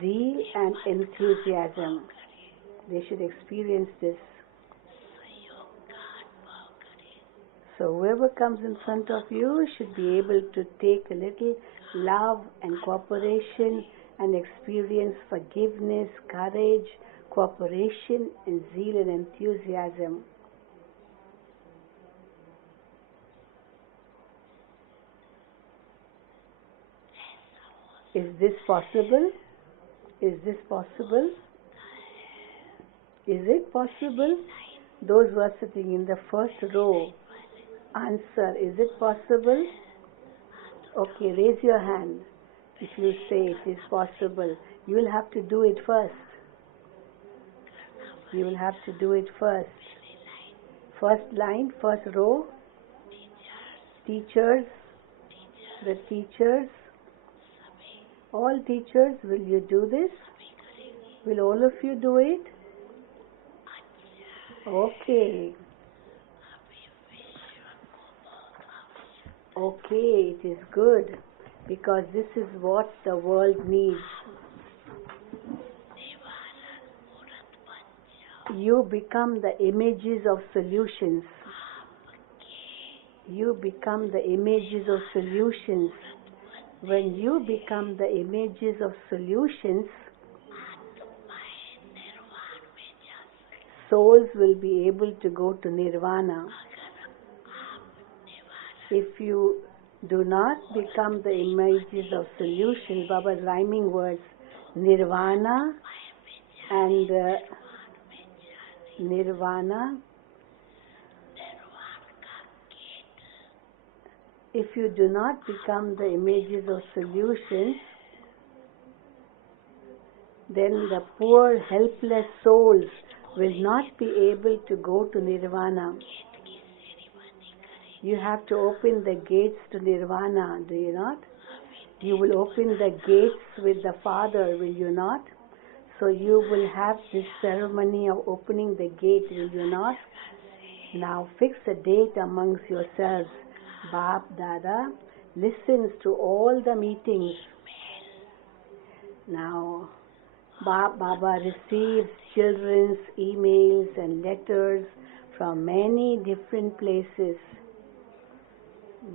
zeal and enthusiasm. They should experience this. So whoever comes in front of you should be able to take a little love and cooperation and experience forgiveness, courage, cooperation, and zeal and enthusiasm. Is this possible? Is this possible? Is it possible? Those who are sitting in the first row, answer, is it possible? Okay, raise your hand if you say it is possible. You will have to do it first. You will have to do it first. First line, first row. Teachers, the teachers. All teachers, will you do this? Will all of you do it? Okay. Okay, it is good, because this is what the world needs. You become the images of solutions. You become the images of solutions. When you become the images of solutions, souls will be able to go to nirvana. If you do not become the images of solutions, Baba's rhyming words, nirvana and nirvana. If you do not become the images of solutions, then the poor helpless souls will not be able to go to nirvana. You have to open the gates to nirvana, do you not? You will open the gates with the Father, will you not? So you will have this ceremony of opening the gate, will you not? Now fix a date amongst yourselves. Bapdada listens to all the meetings. Now Baba receives children's emails and letters from many different places.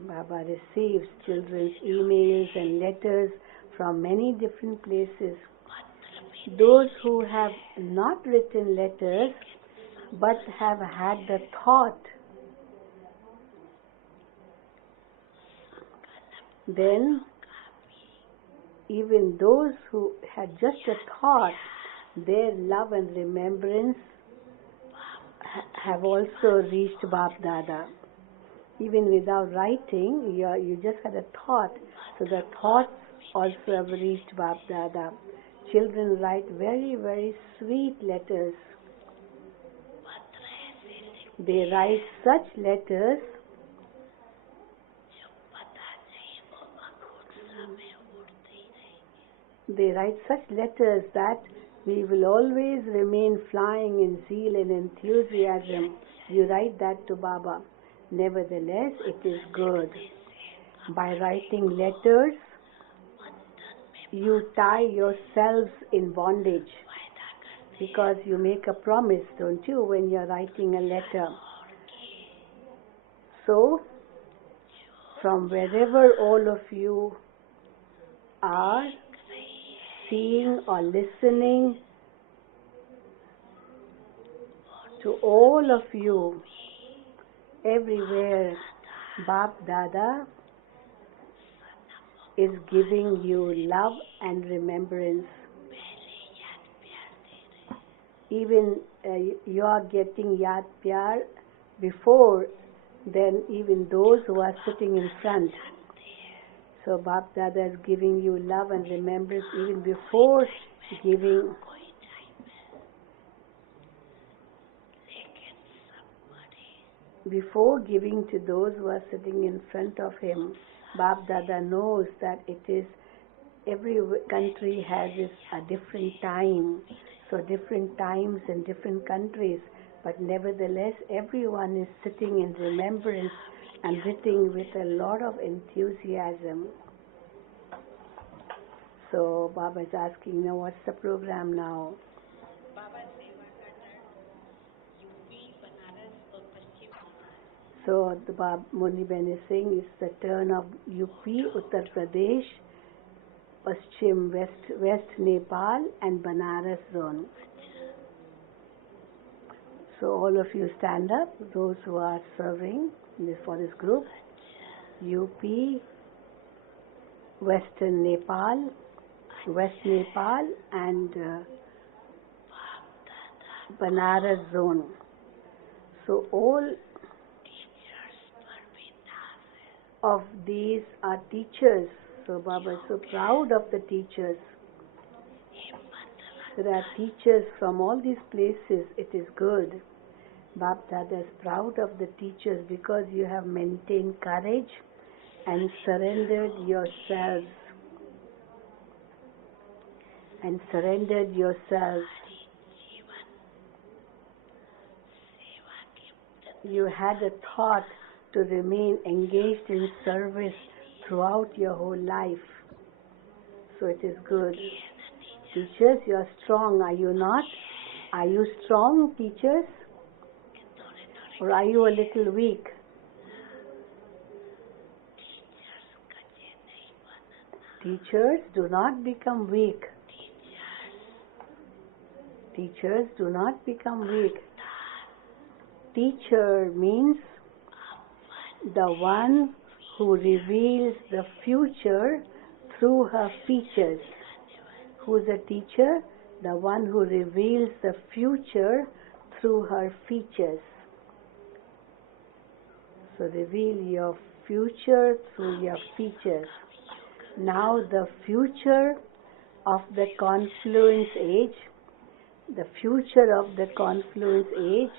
Baba receives children's emails and letters from many different places. Those who have not written letters but have had the thought, then even those who had just a thought, their love and remembrance have also reached Bapdada. Even without writing, you just had a thought, so the thoughts also have reached Bapdada. Children write very, very sweet letters. They write such letters that we will always remain flying in zeal and enthusiasm. You write that to Baba. Nevertheless, it is good. By writing letters, you tie yourselves in bondage, because you make a promise, don't you, when you're writing a letter. So, from wherever all of you are, seeing or listening, to all of you, everywhere, Bapdada is giving you love and remembrance. Even you are getting yad pyar before then even those who are sitting in front. So Bapdada is giving you love and remembrance even before giving. Before giving to those who are sitting in front of him. Bapdada knows that it is, every country has a different time. So different times in different countries. But nevertheless, everyone is sitting in remembrance and sitting with a lot of enthusiasm. So Baba is asking, now what's the program now? So the Muni Ben is saying it's the turn of UP, Uttar Pradesh, Paschim, West Nepal and Banaras zone. So all of you stand up, those who are serving for this group. UP, Western Nepal, West Nepal and Banaras zone. So all of these are teachers. So Baba is so proud of the teachers. There are teachers from all these places. It is good. Bapdada is proud of the teachers because you have maintained courage and surrendered yourselves. And surrendered yourselves. You had a thought to remain engaged in service throughout your whole life. So it is good. Teachers, you are strong, are you not? Are you strong, teachers? Or are you a little weak? Teachers, do not become weak. Teachers, do not become weak. Teacher means the one who reveals the future through her features. Who is a teacher? The one who reveals the future through her features. So reveal your future through your features. Now the future of the confluence age, the future of the confluence age,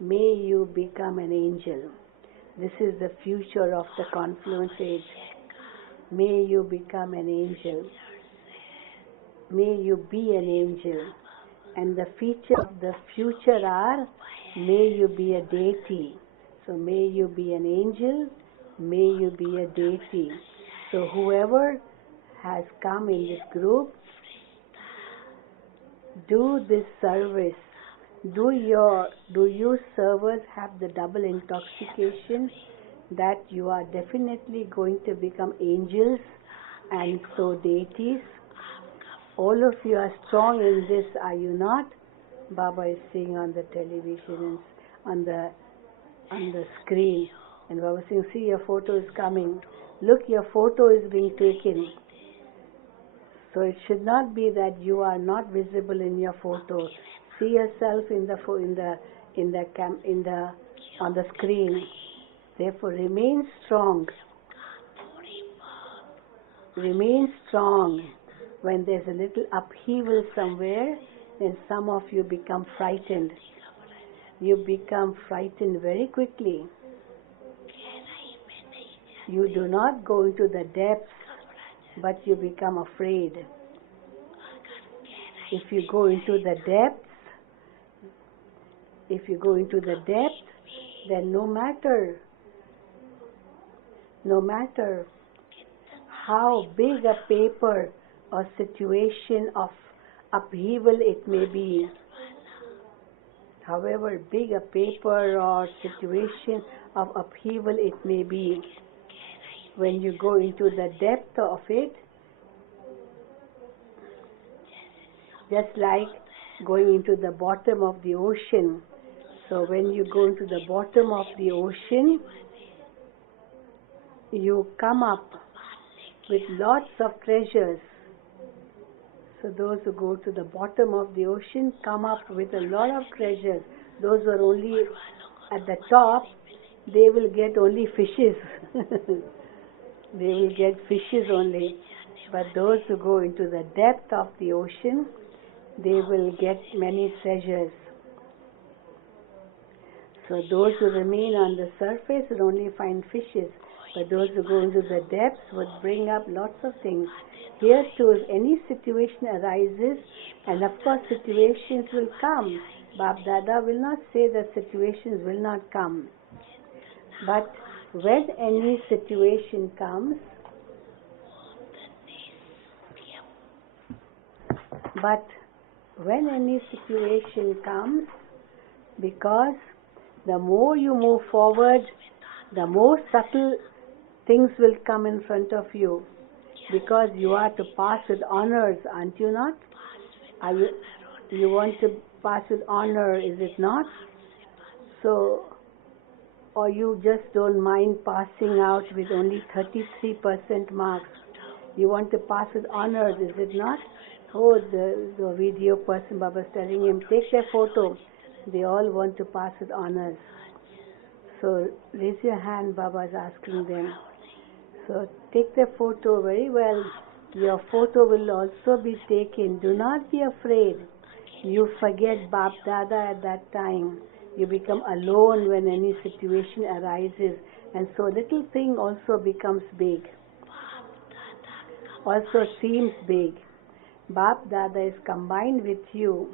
may you become an angel. This is the future of the confluence age. May you become an angel. May you be an angel. And the feature of the future are, may you be a deity. So may you be an angel, may you be a deity. So whoever has come in this group, do this service. Do you servers have the double intoxication that you are definitely going to become angels and so deities? All of you are strong in this, are you not? Baba is seeing on the television and on the screen. And Baba is saying, see, your photo is coming. Look, your photo is being taken. So it should not be that you are not visible in your photo. See yourself on the screen. Therefore, remain strong. Remain strong. When there's a little upheaval somewhere, then some of you become frightened. You become frightened very quickly. You do not go into the depths, but you become afraid. If you go into the depths, then no matter how big a paper or situation of upheaval it may be, however big a paper or situation of upheaval it may be, when you go into the depth of it, just like going into the bottom of the ocean. So when you go into the bottom of the ocean, you come up with lots of treasures. So those who go to the bottom of the ocean come up with a lot of treasures. Those who are only at the top, they will get only fishes. They will get fishes only. But those who go into the depth of the ocean, they will get many treasures. So those who remain on the surface will only find fishes. But those who go into the depths would bring up lots of things. Here too, if any situation arises, and of course situations will come. Bapdada will not say that situations will not come. But when any situation comes, because the more you move forward, the more subtle things will come in front of you. Because you are to pass with honors, aren't you not? Are you want to pass with honor, is it not? So, or you just don't mind passing out with only 33% marks. You want to pass with honors, is it not? Oh, the video person, Baba's telling him, take their photo. They all want to pass with honors. So, raise your hand, Baba is asking them. So, take their photo very well. Your photo will also be taken. Do not be afraid. You forget Bapdada at that time. You become alone when any situation arises. And so little thing also becomes big. Also seems big. Bapdada is combined with you.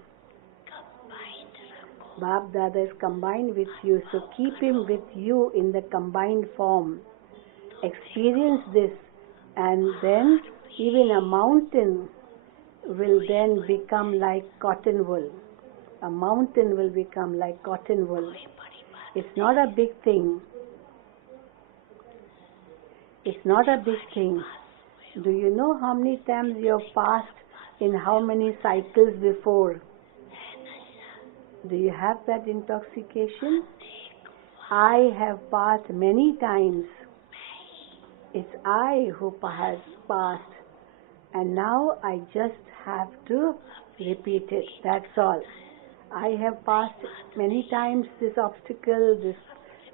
Bapdada is combined with you. So keep him with you in the combined form. Experience this. And then even a mountain will then become like cotton wool. A mountain will become like cotton wool. It's not a big thing. It's not a big thing. Do you know how many times you have passed in how many cycles before? Do you have that intoxication? I have passed many times. It's I who has passed. And now I just have to repeat it. That's all. I have passed many times this obstacle,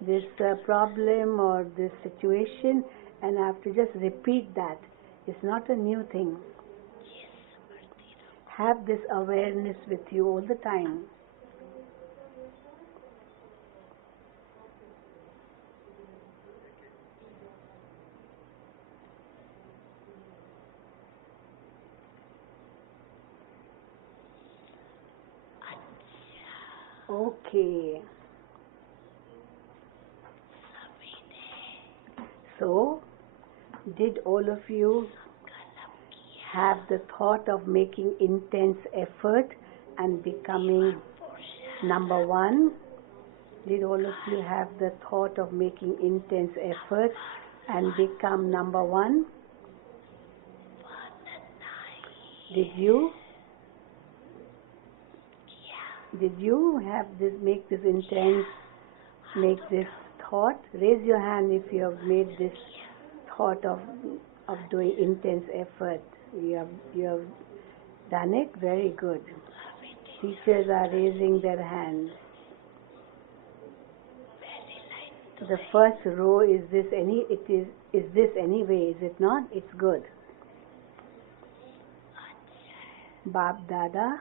this problem or this situation, and I have to just repeat that. It's not a new thing. Have this awareness with you all the time. Okay. So, did all of you have the thought of making intense effort and becoming number one? Did all of you have the thought of making intense effort and become number one? Did you? Did you have this, make this thought? Raise your hand if you have made this thought of doing intense effort. You have done it. Very good. Teachers are raising their hands. The first row is this anyway, is it not? It's good. Bapdada.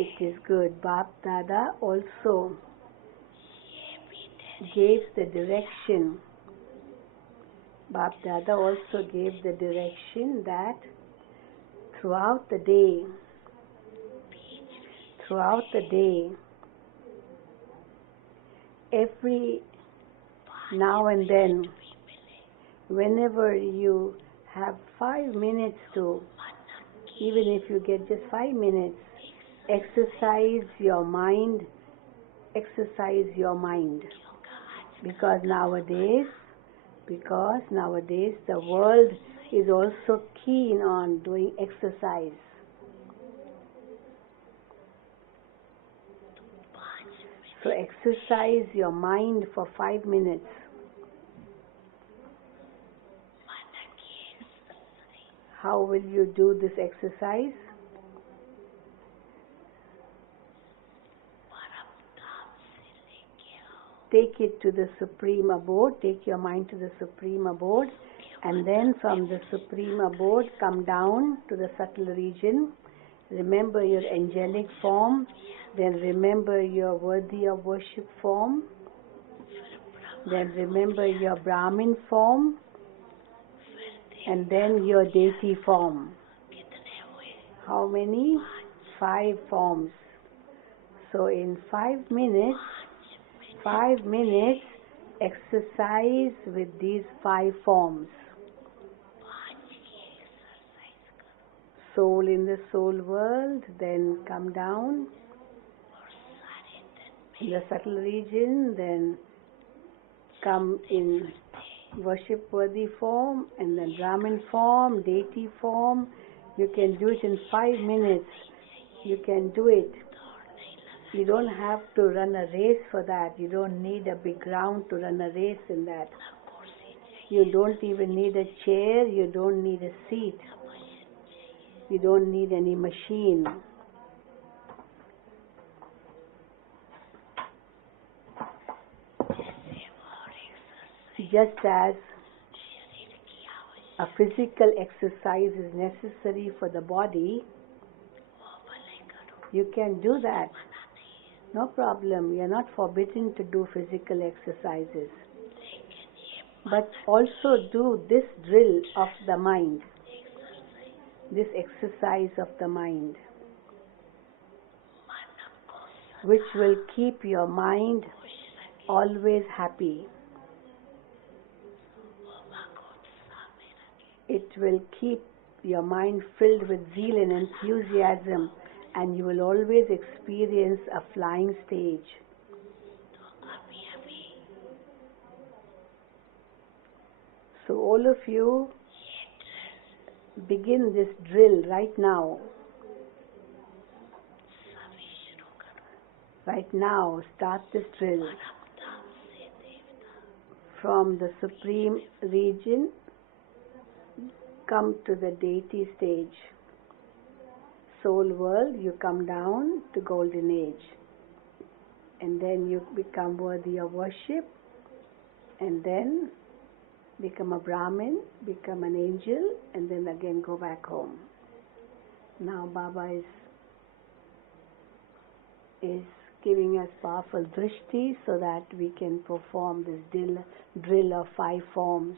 It is good. Bapdada also gave the direction. Bapdada also gave the direction that throughout the day, every now and then, whenever you have 5 minutes to, even if you get just 5 minutes, exercise your mind. Because nowadays the world is also keen on doing exercise. So exercise your mind for 5 minutes. How will you do this exercise? Take it to the Supreme Abode, take your mind to the Supreme Abode, and then from the Supreme Abode come down to the subtle region. Remember your angelic form, then remember your worthy of worship form, then remember your Brahmin form, and then your deity form. How many? 5 forms. So in 5 minutes, exercise with these 5 forms. Soul in the soul world, then come down in the subtle region, then come in worship-worthy form, and then Brahmin form, deity form. You can do it in 5 minutes. You can do it. You don't have to run a race for that. You don't need a big ground to run a race in that. You don't even need a chair. You don't need a seat. You don't need any machine. Just as a physical exercise is necessary for the body, you can do that. No problem. You are not forbidden to do physical exercises. But also do this drill of the mind, this exercise of the mind, which will keep your mind always happy. It will keep your mind filled with zeal and enthusiasm, and you will always experience a flying stage. So all of you begin this drill right now. Right now, start this drill. From the Supreme Region, come to the deity stage. Soul world, you come down to Golden Age. And then you become worthy of worship. And then become a Brahmin, become an angel, and then again go back home. Now Baba is giving us powerful drishti so that we can perform this drill of 5 forms.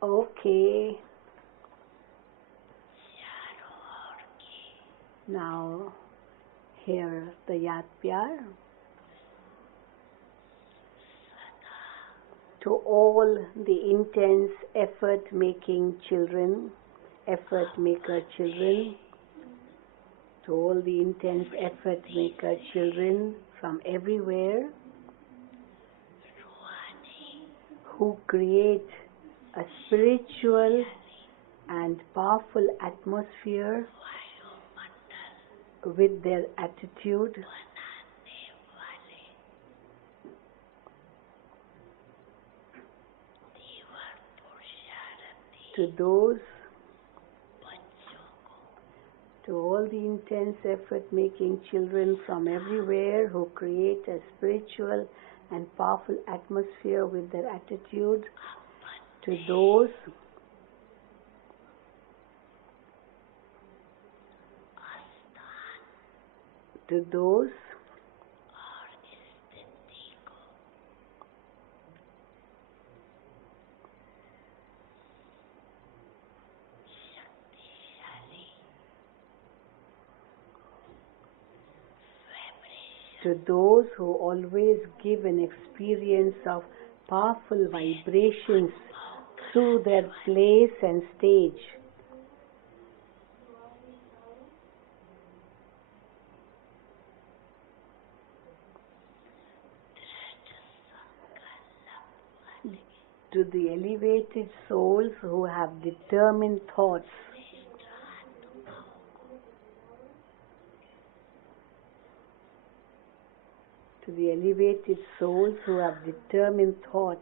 Okay. Now, hear the Yad Pyar. To all the intense effort-making children, effort-maker children, to all the intense effort-maker children from everywhere who create a spiritual and powerful atmosphere with their attitude, to all the intense effort-making children from everywhere who create a spiritual and powerful atmosphere with their attitude, to those who always give an experience of powerful vibrations through their place and stage. To the elevated souls who have determined thoughts. To the elevated souls who have determined thoughts.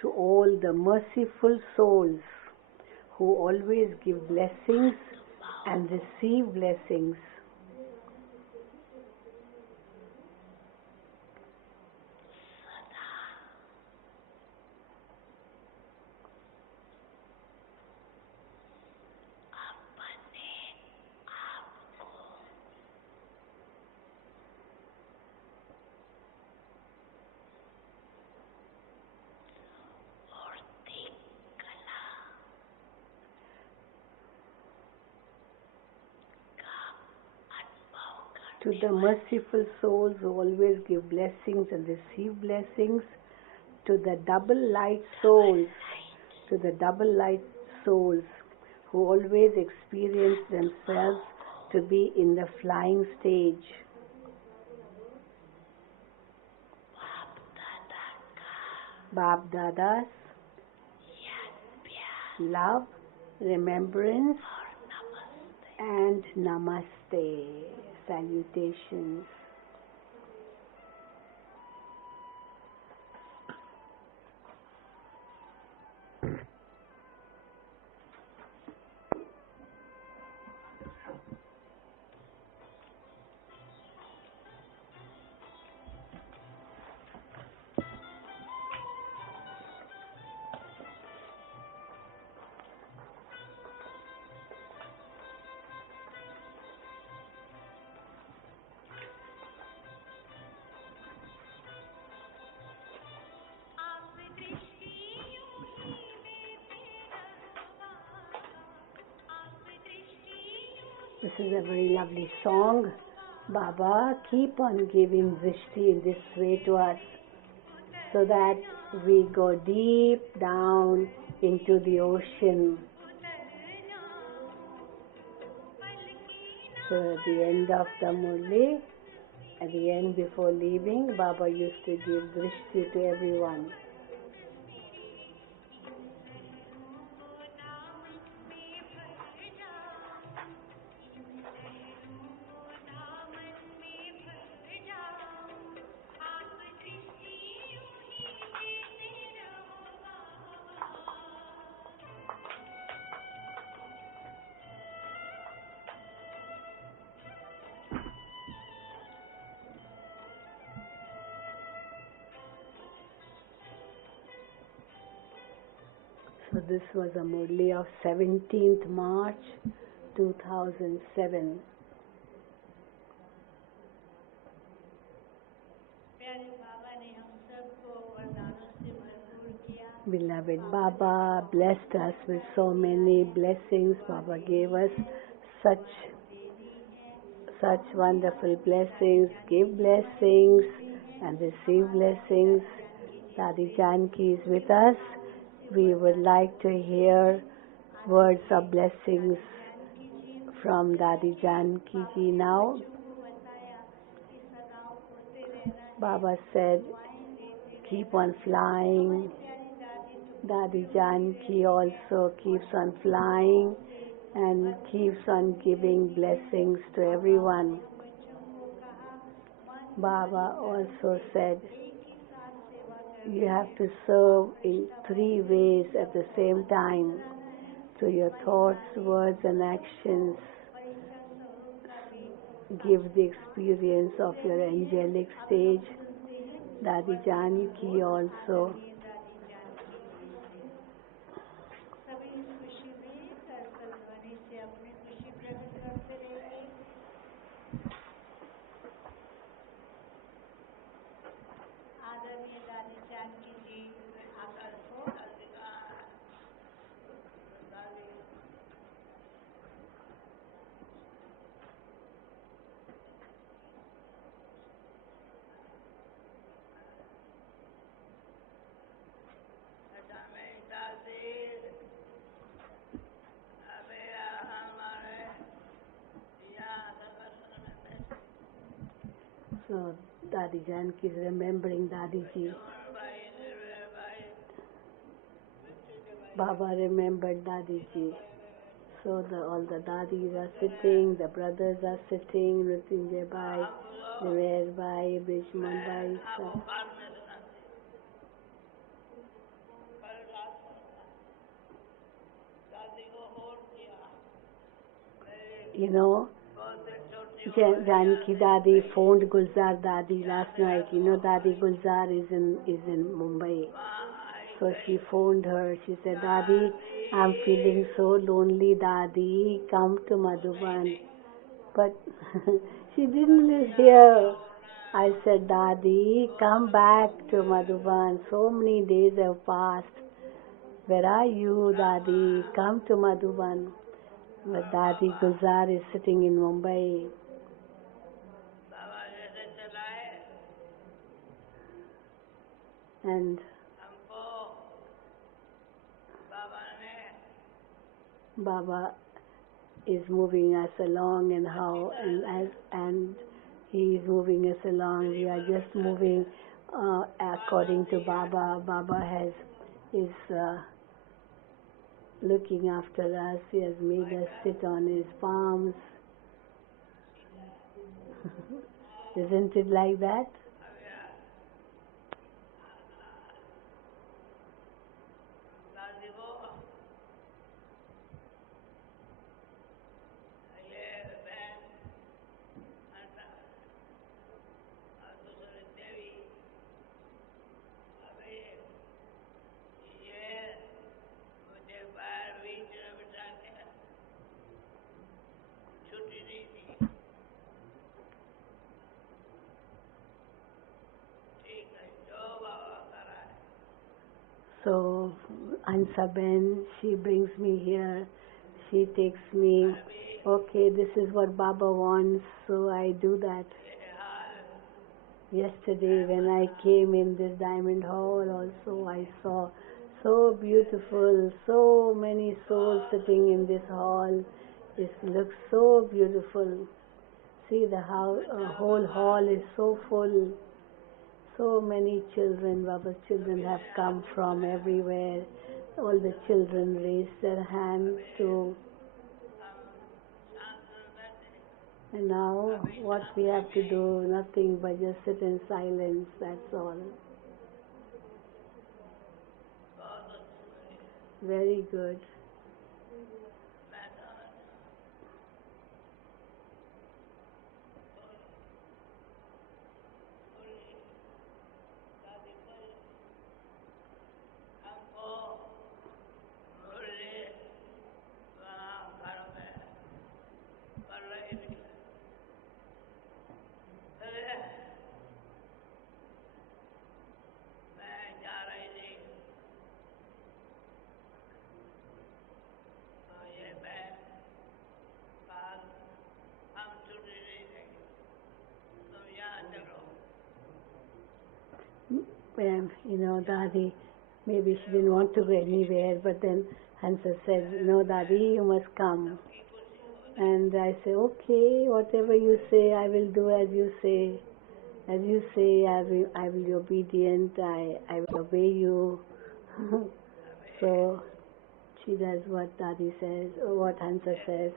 To all the merciful souls who always give blessings and receive blessings. To the merciful souls who always give blessings and receive blessings, to the double light souls, who always experience themselves to be in the flying stage. Bapdada's love, remembrance, and namaste. Salutations. This is a very lovely song. Baba, keep on giving drishti in this way to us so that we go deep down into the ocean. So at the end of the murli, at the end before leaving, Baba used to give drishti to everyone. So this was a murli of 17th March 2007. Beloved Baba blessed us with so many blessings. Baba gave us such wonderful blessings. Give blessings and receive blessings. Dadi Janki is with us. We would like to hear words of blessings from Dadi Janki ji now. Baba said, keep on flying. Dadi Janki also keeps on flying and keeps on giving blessings to everyone. Baba also said, you have to serve in 3 ways at the same time, through your thoughts, words and actions. Give the experience of your angelic stage. Dadi Janki also. So Dadi Janki is remembering Dadi Ji. Baba remembered Dadi Ji. So all the Dadis are sitting, the brothers are sitting, Mrityunjay Bhai, Niver Bhai, Bhishman Bhai. You know, Janki Dadi phoned Gulzar Dadi last night. You know, Dadi Gulzar is in Mumbai. So she phoned her. She said, Dadi, I'm feeling so lonely, Dadi. Come to Madhuban. But she didn't live here. I said, Dadi, come back to Madhuban. So many days have passed. Where are you, Dadi? Come to Madhuban. But Dadi Gulzar is sitting in Mumbai. And Baba is moving us along, and he is moving us along. We are just moving according to Baba. Baba is looking after us. He has made us sit on his palms. Isn't it like that? So Ansa Ben, she brings me here. She takes me. Okay, this is what Baba wants, so I do that. Yesterday when I came in this diamond hall also, I saw so beautiful, so many souls sitting in this hall. It looks so beautiful. See, the whole hall is so full. So many children, Baba's children have come from everywhere. All the children raised their hands to. And now what we have to do, nothing but just sit in silence, that's all. Very good. You know, Dadi, maybe she didn't want to go anywhere, but then Hansa said, no, Dadi, you must come. And I say, okay, whatever you say, I will do as you say. As you say, I will be obedient, I will obey you. So she does what Dadi says, or what Hansa says.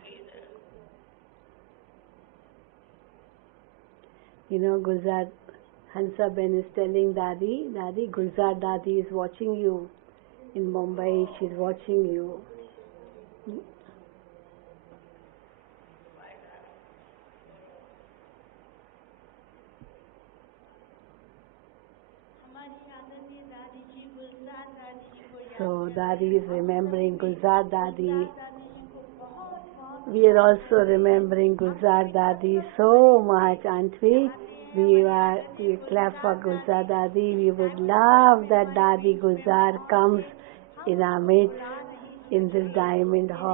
You know, Gulzar, Hansa Ben is telling Dadi, Gulzar Dadi is watching you. In Mumbai, she's watching you. So Dadi is remembering Gulzar Dadi. We are also remembering Gulzar Dadi so much, aren't we? We clap for Gulzar Dadi. We would love that Dadi Gulzar comes in our midst in this diamond hall.